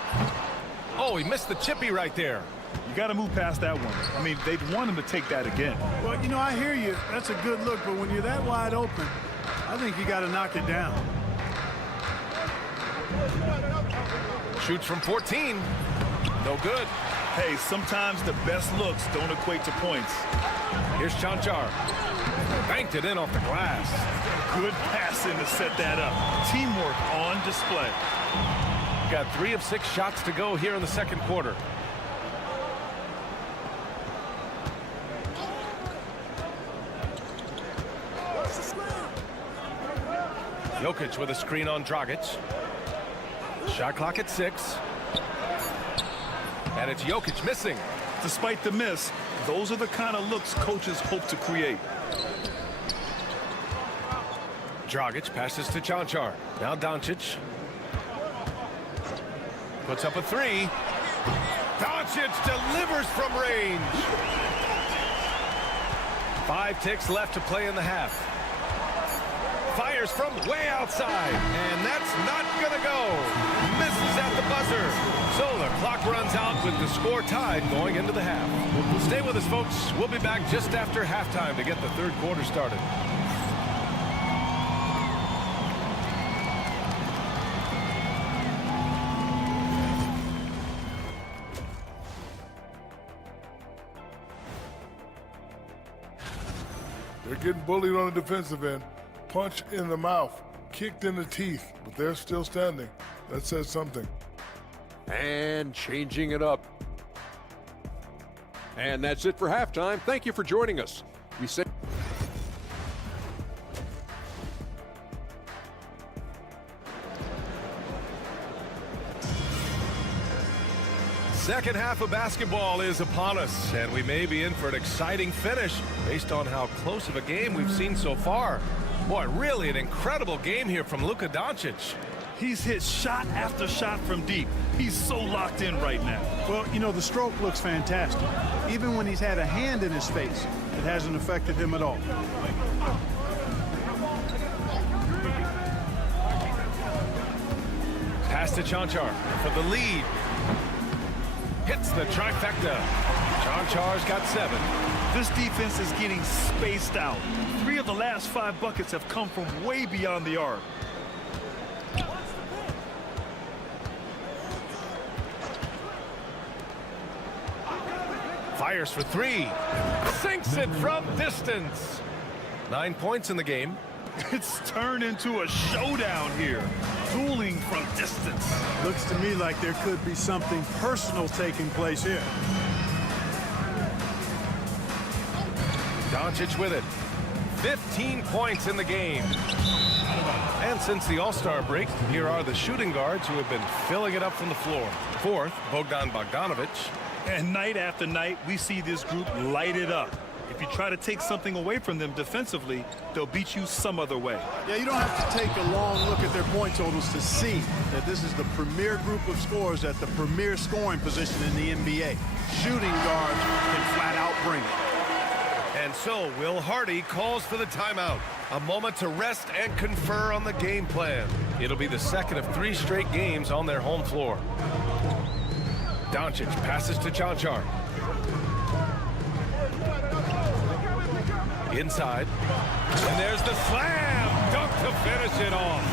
Oh, he missed the chippy right there. You got to move past that one. I mean, they'd want him to take that again. Well, you know, I hear you. That's a good look, but when you're that wide open, I think you got to knock it down. Shoots from 14. No good. Hey, sometimes the best looks don't equate to points. Here's Chanchar. Banked it in off the glass. Good passing to set that up. Teamwork on display. Got 3 of 6 shots to go here in the second quarter. Jokic with a screen on Dragic. Shot clock at 6. And it's Jokic missing. Despite the miss, those are the kind of looks coaches hope to create. Dragic passes to Chanchar. Now Doncic. Puts up a 3. Doncic delivers from range. 5 ticks left to play in the half. Fires from way outside, and that's not gonna go. Misses at the buzzer. So the clock runs out with the score tied going into the half. Stay with us, folks. We'll be back just after halftime to get the third quarter started. They're getting bullied on the defensive end. Punch in the mouth, kicked in the teeth, but they're still standing. That says something. And changing it up. And that's it for halftime. Thank you for joining us. We say Second half of basketball is upon us, and we may be in for an exciting finish based on how close of a game we've seen so far. Boy, really an incredible game here from Luka Doncic. He's hit shot after shot from deep. He's so locked in right now. Well, you know, the stroke looks fantastic. Even when he's had a hand in his face, it hasn't affected him at all. Pass to Chanchar for the lead. Hits the trifecta. Chanchar's got 7. This defense is getting spaced out. 3 of the last 5 buckets have come from way beyond the arc. Fires for 3. Sinks it from distance. 9 points in the game. It's turned into a showdown here. Dueling from distance. Looks to me like there could be something personal taking place here. Doncic with it. 15 points in the game. And since the All-Star break, here are the shooting guards who have been filling it up from the floor. Fourth, Bogdan Bogdanovic. And night after night, we see this group light it up. If you try to take something away from them defensively, they'll beat you some other way. Yeah, you don't have to take a long look at their point totals to see that this is the premier group of scorers at the premier scoring position in the NBA. Shooting guards can flat out bring it. And so Will Hardy calls for the timeout. A moment to rest and confer on the game plan. It'll be the second of 3 straight games on their home floor. Doncic passes to Chanchar. Inside. And there's the slam dunk to finish it off.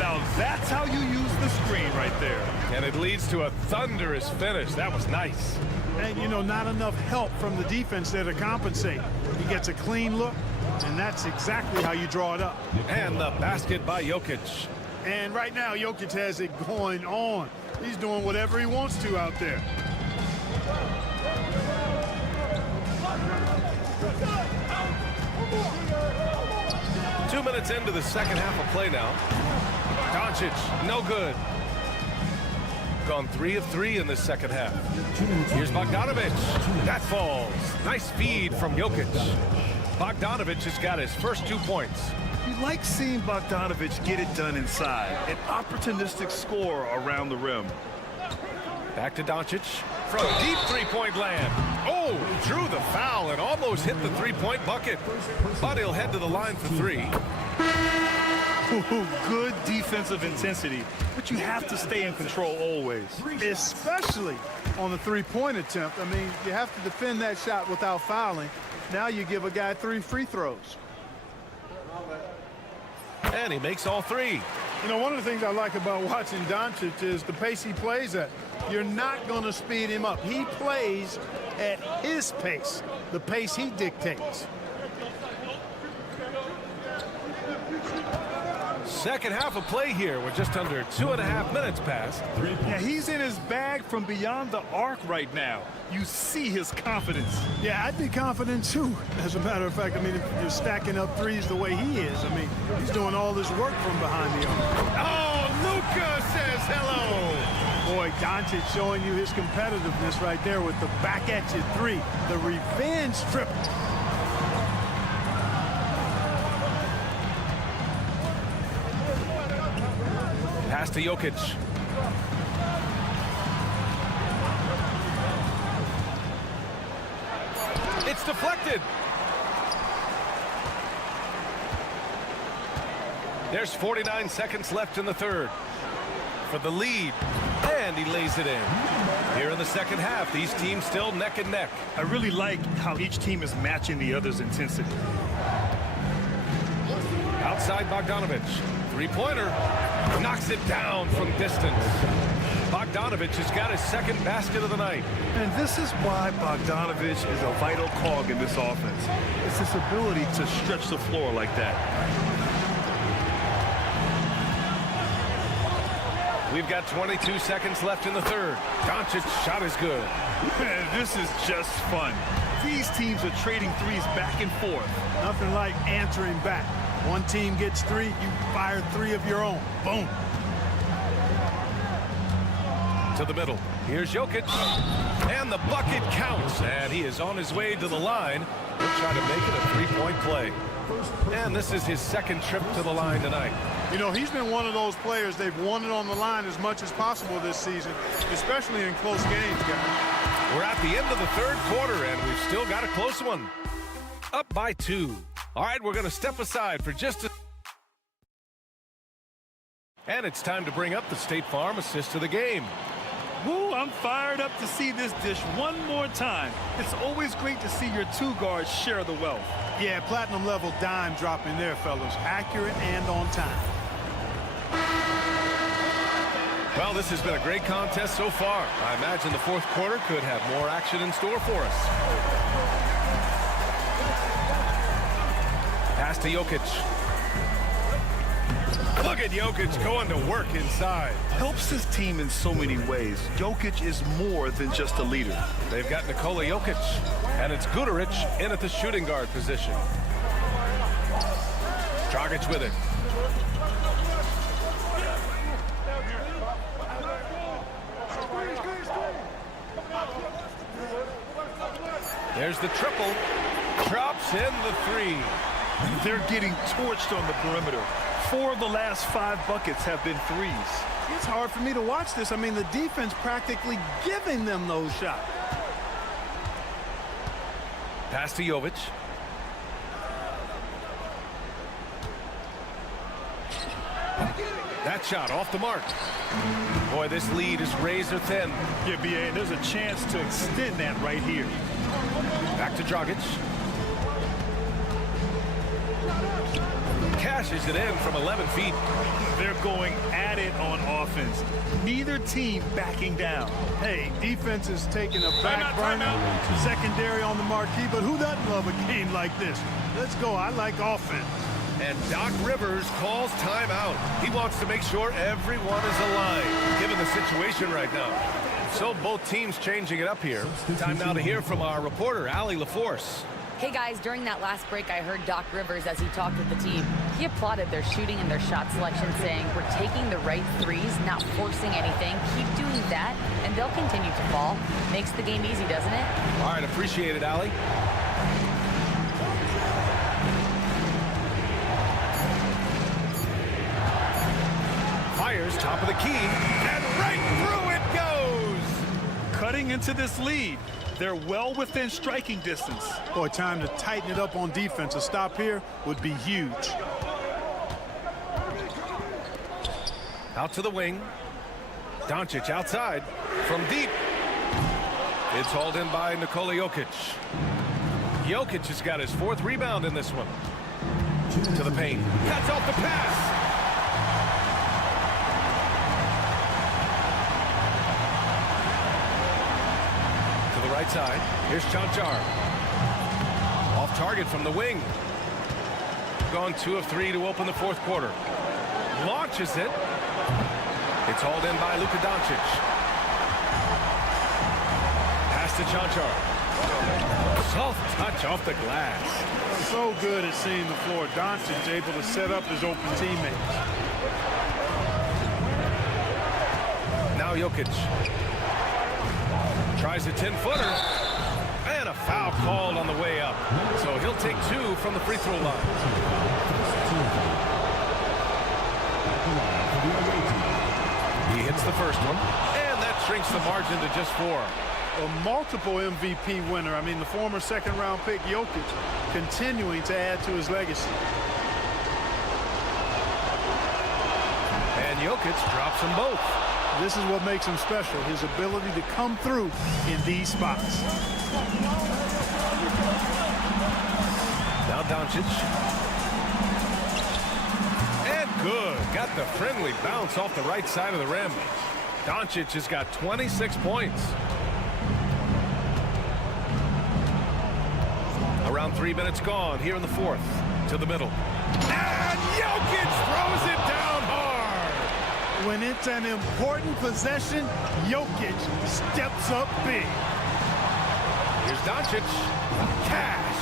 Now that's how you use the screen right there. And it leads to a thunderous finish. That was nice. And, you know, not enough help from the defense there to compensate. He gets a clean look, and that's exactly how you draw it up. And the basket by Jokic. And right now, Jokic has it going on. He's doing whatever he wants to out there. Two minutes into the second half of play now. Doncic, no good. Gone 3 of 3 in this second half. Here's Bogdanovic. That falls. Nice feed from Jokic. Bogdanovic has got his first 2 points. You like seeing Bogdanovic get it done inside. An opportunistic score around the rim. Back to Doncic from deep three-point land. Oh, drew the foul and almost hit the three-point bucket. But he'll head to the line for three. Ooh, good defensive intensity, but you have to stay in control always. Especially on the three-point attempt. I mean, you have to defend that shot without fouling. Now you give a guy 3 free throws. And he makes all three. You know, one of the things I like about watching Doncic is the pace he plays at. You're not going to speed him up. He plays at his pace, the pace he dictates. Second half of play here with just under 2.5 minutes passed. Yeah, he's in his bag from beyond the arc right now. You see his confidence. Yeah, I'd be confident too. As a matter of fact, I mean, if you're stacking up threes the way he is, I mean, he's doing all this work from behind the arc. Oh, Luka says hello. Boy, Doncic showing you his competitiveness right there with the back at you three, the revenge triple. Pass to Jokic. It's deflected. There's 49 seconds left in the third. For the lead. And he lays it in. Here in the second half, these teams still neck and neck. I really like how each team is matching the other's intensity. Outside Bogdanovic. Three-pointer. Knocks it down from distance. Bogdanovic has got his second basket of the night. And this is why Bogdanovic is a vital cog in this offense. It's his ability to stretch the floor like that. We've got 22 seconds left in the third. Doncic's shot is good. This is just fun. These teams are trading threes back and forth. Nothing like answering back. One team gets three, you fire 3 of your own. Boom. To the middle. Here's Jokic. And the bucket counts. And he is on his way to the line. He'll try to make it a three-point play. And this is his second trip to the line tonight. You know, he's been one of those players they've wanted on the line as much as possible this season, especially in close games, guys. We're at the end of the third quarter, and we've still got a close one. Up by 2. All right, we're going to step aside for just a... And it's time to bring up the State Farm assist of the game. Woo, I'm fired up to see this dish one more time. It's always great to see your 2 guards share the wealth. Yeah, platinum level dime dropping there, fellas. Accurate and on time. Well, this has been a great contest so far. I imagine the fourth quarter could have more action in store for us. Pass to Jokic. Look at Jokic going to work inside. Helps his team in so many ways. Jokic is more than just a leader. They've got Nikola Jokic, and it's Guduric in at the shooting guard position. Dragic with it. There's the triple. Drops in the 3. They're getting torched on the perimeter. 4 of the last 5 buckets have been threes. It's hard for me to watch this. I mean, the defense practically giving them those shots. Pass to Jovic. That shot off the mark. Boy, this lead is razor thin. Yeah, BA, there's a chance to extend that right here. Back to Dragic. Cashes it in from 11 feet. They're going at it on offense. Neither team backing down. Hey, defense is taking a back burner. Secondary on the marquee, but who doesn't love a game like this? Let's go. I like offense. And Doc Rivers calls timeout. He wants to make sure everyone is aligned, given the situation right now. So both teams changing it up here. Time now to hear from our reporter, Allie LaForce. Hey guys, during that last break, I heard Doc Rivers as he talked with the team. He applauded their shooting and their shot selection, saying, we're taking the right threes, not forcing anything. Keep doing that, and they'll continue to fall. Makes the game easy, doesn't it? All right, appreciate it, Allie. Fires top of the key, and right through it goes! cutting into this lead. They're well within striking distance. Boy, time to tighten it up on defense. A stop here would be huge. Out to the wing. Doncic outside from deep. It's hauled in by Nikola Jokic. Jokic has got his 4th rebound in this one. To the paint. Cuts off the pass. To the right side. Here's Chanchar. Off target from the wing. Gone 2 of 3 to open the 4th quarter. Launches it. It's hauled in by Luka Doncic. Pass to Chanchar. Soft touch off the glass. So good at seeing the floor. Doncic able to set up his open teammates. Now Jokic. Tries a 10-footer. And a foul called on the way up. So he'll take 2 from the free throw line. He hits the first one. And that shrinks the margin to just 4. A multiple MVP winner. I mean, the former second-round pick, Jokic, continuing to add to his legacy. And Jokic drops them both. This is what makes him special, his ability to come through in these spots. Now Doncic. And good. Got the friendly bounce off the right side of the rim. Doncic has got 26 points. Around 3 minutes gone here in the 4th. To the middle. And Jokic throws it down hard. When it's an important possession, Jokic steps up big. Here's Doncic. Cash.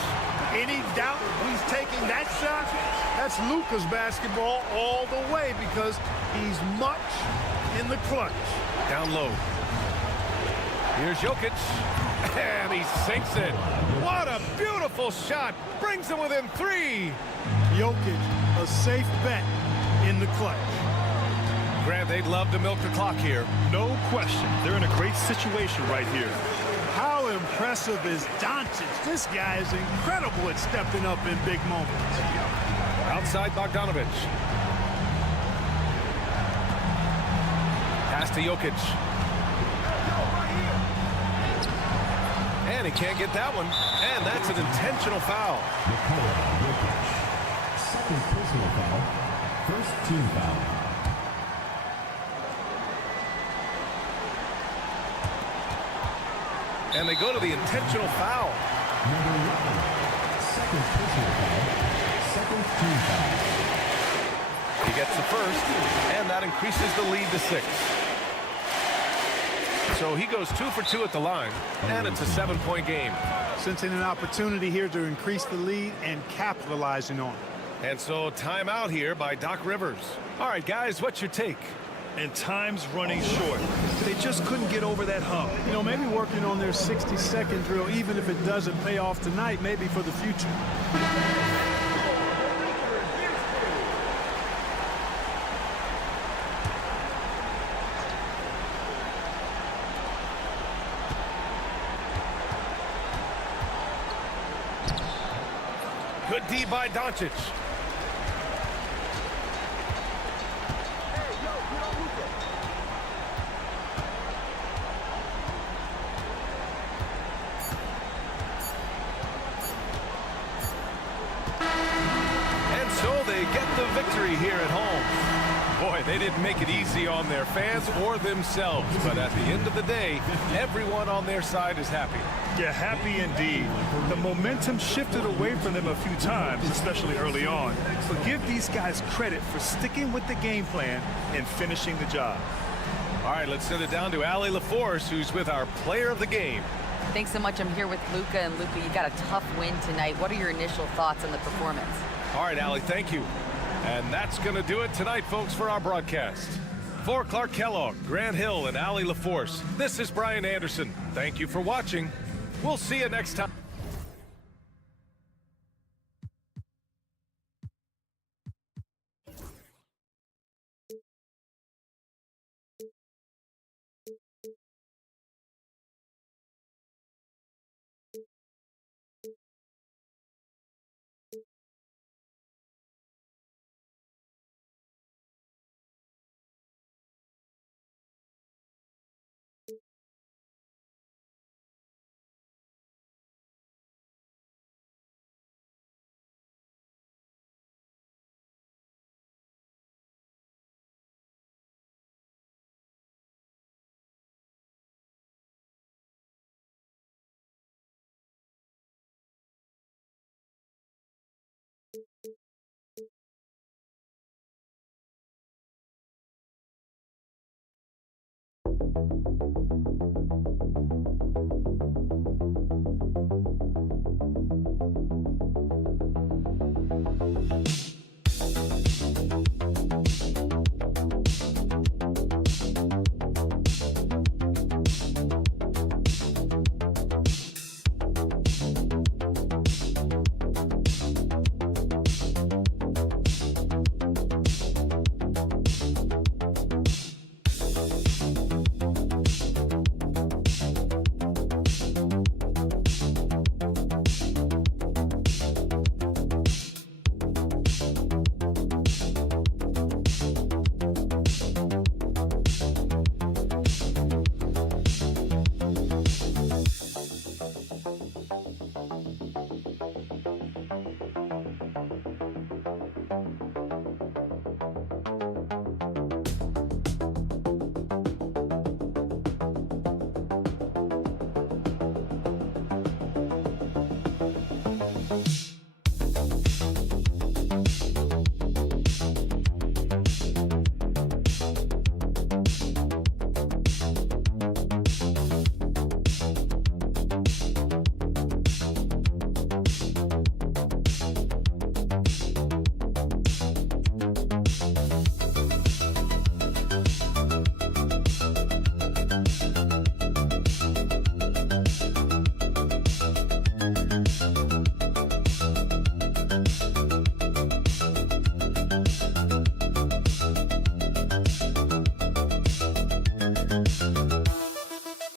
Any doubt he's taking that shot? That's Luka's basketball all the way because he's much in the clutch. Down low. Here's Jokic. And he sinks it. What a beautiful shot. Brings him within 3. Jokic, a safe bet in the clutch. Grant, they'd love to milk the clock here. No question. They're in a great situation right here. How impressive is Doncic? This guy is incredible at stepping up in big moments. Outside Bogdanovic. Pass to Jokic. And he can't get that one. And that's an intentional foul. Second personal foul. First team foul. And they go to the intentional foul. Number 11. Second personal foul. Second team foul. He gets the first, and that increases the lead to 6. So he goes 2 for 2 at the line, and it's a 7-point game. Sensing an opportunity here to increase the lead and capitalizing on it. And so timeout here by Doc Rivers. All right, guys, what's your take? And time's running short. They just couldn't get over that hump. You know, maybe working on their 60-second drill, even if it doesn't pay off tonight, maybe for the future. Good D by Doncic. And so they get the victory here at home. Boy, they didn't make it easy on their fans or themselves, but at the end of the day, everyone on their side is happy. Yeah, happy indeed. The momentum shifted away from them a few times, especially early on. But give these guys credit for sticking with the game plan and finishing the job. All right, let's send it down to Allie LaForce, who's with our player of the game. Thanks so much. I'm here with Luka, and Luka, you got a tough win tonight. What are your initial thoughts on the performance? All right, Allie, thank you. And that's going to do it tonight, folks, for our broadcast. For Clark Kellogg, Grant Hill, and Allie LaForce, this is Brian Anderson. Thank you for watching. We'll see you next time.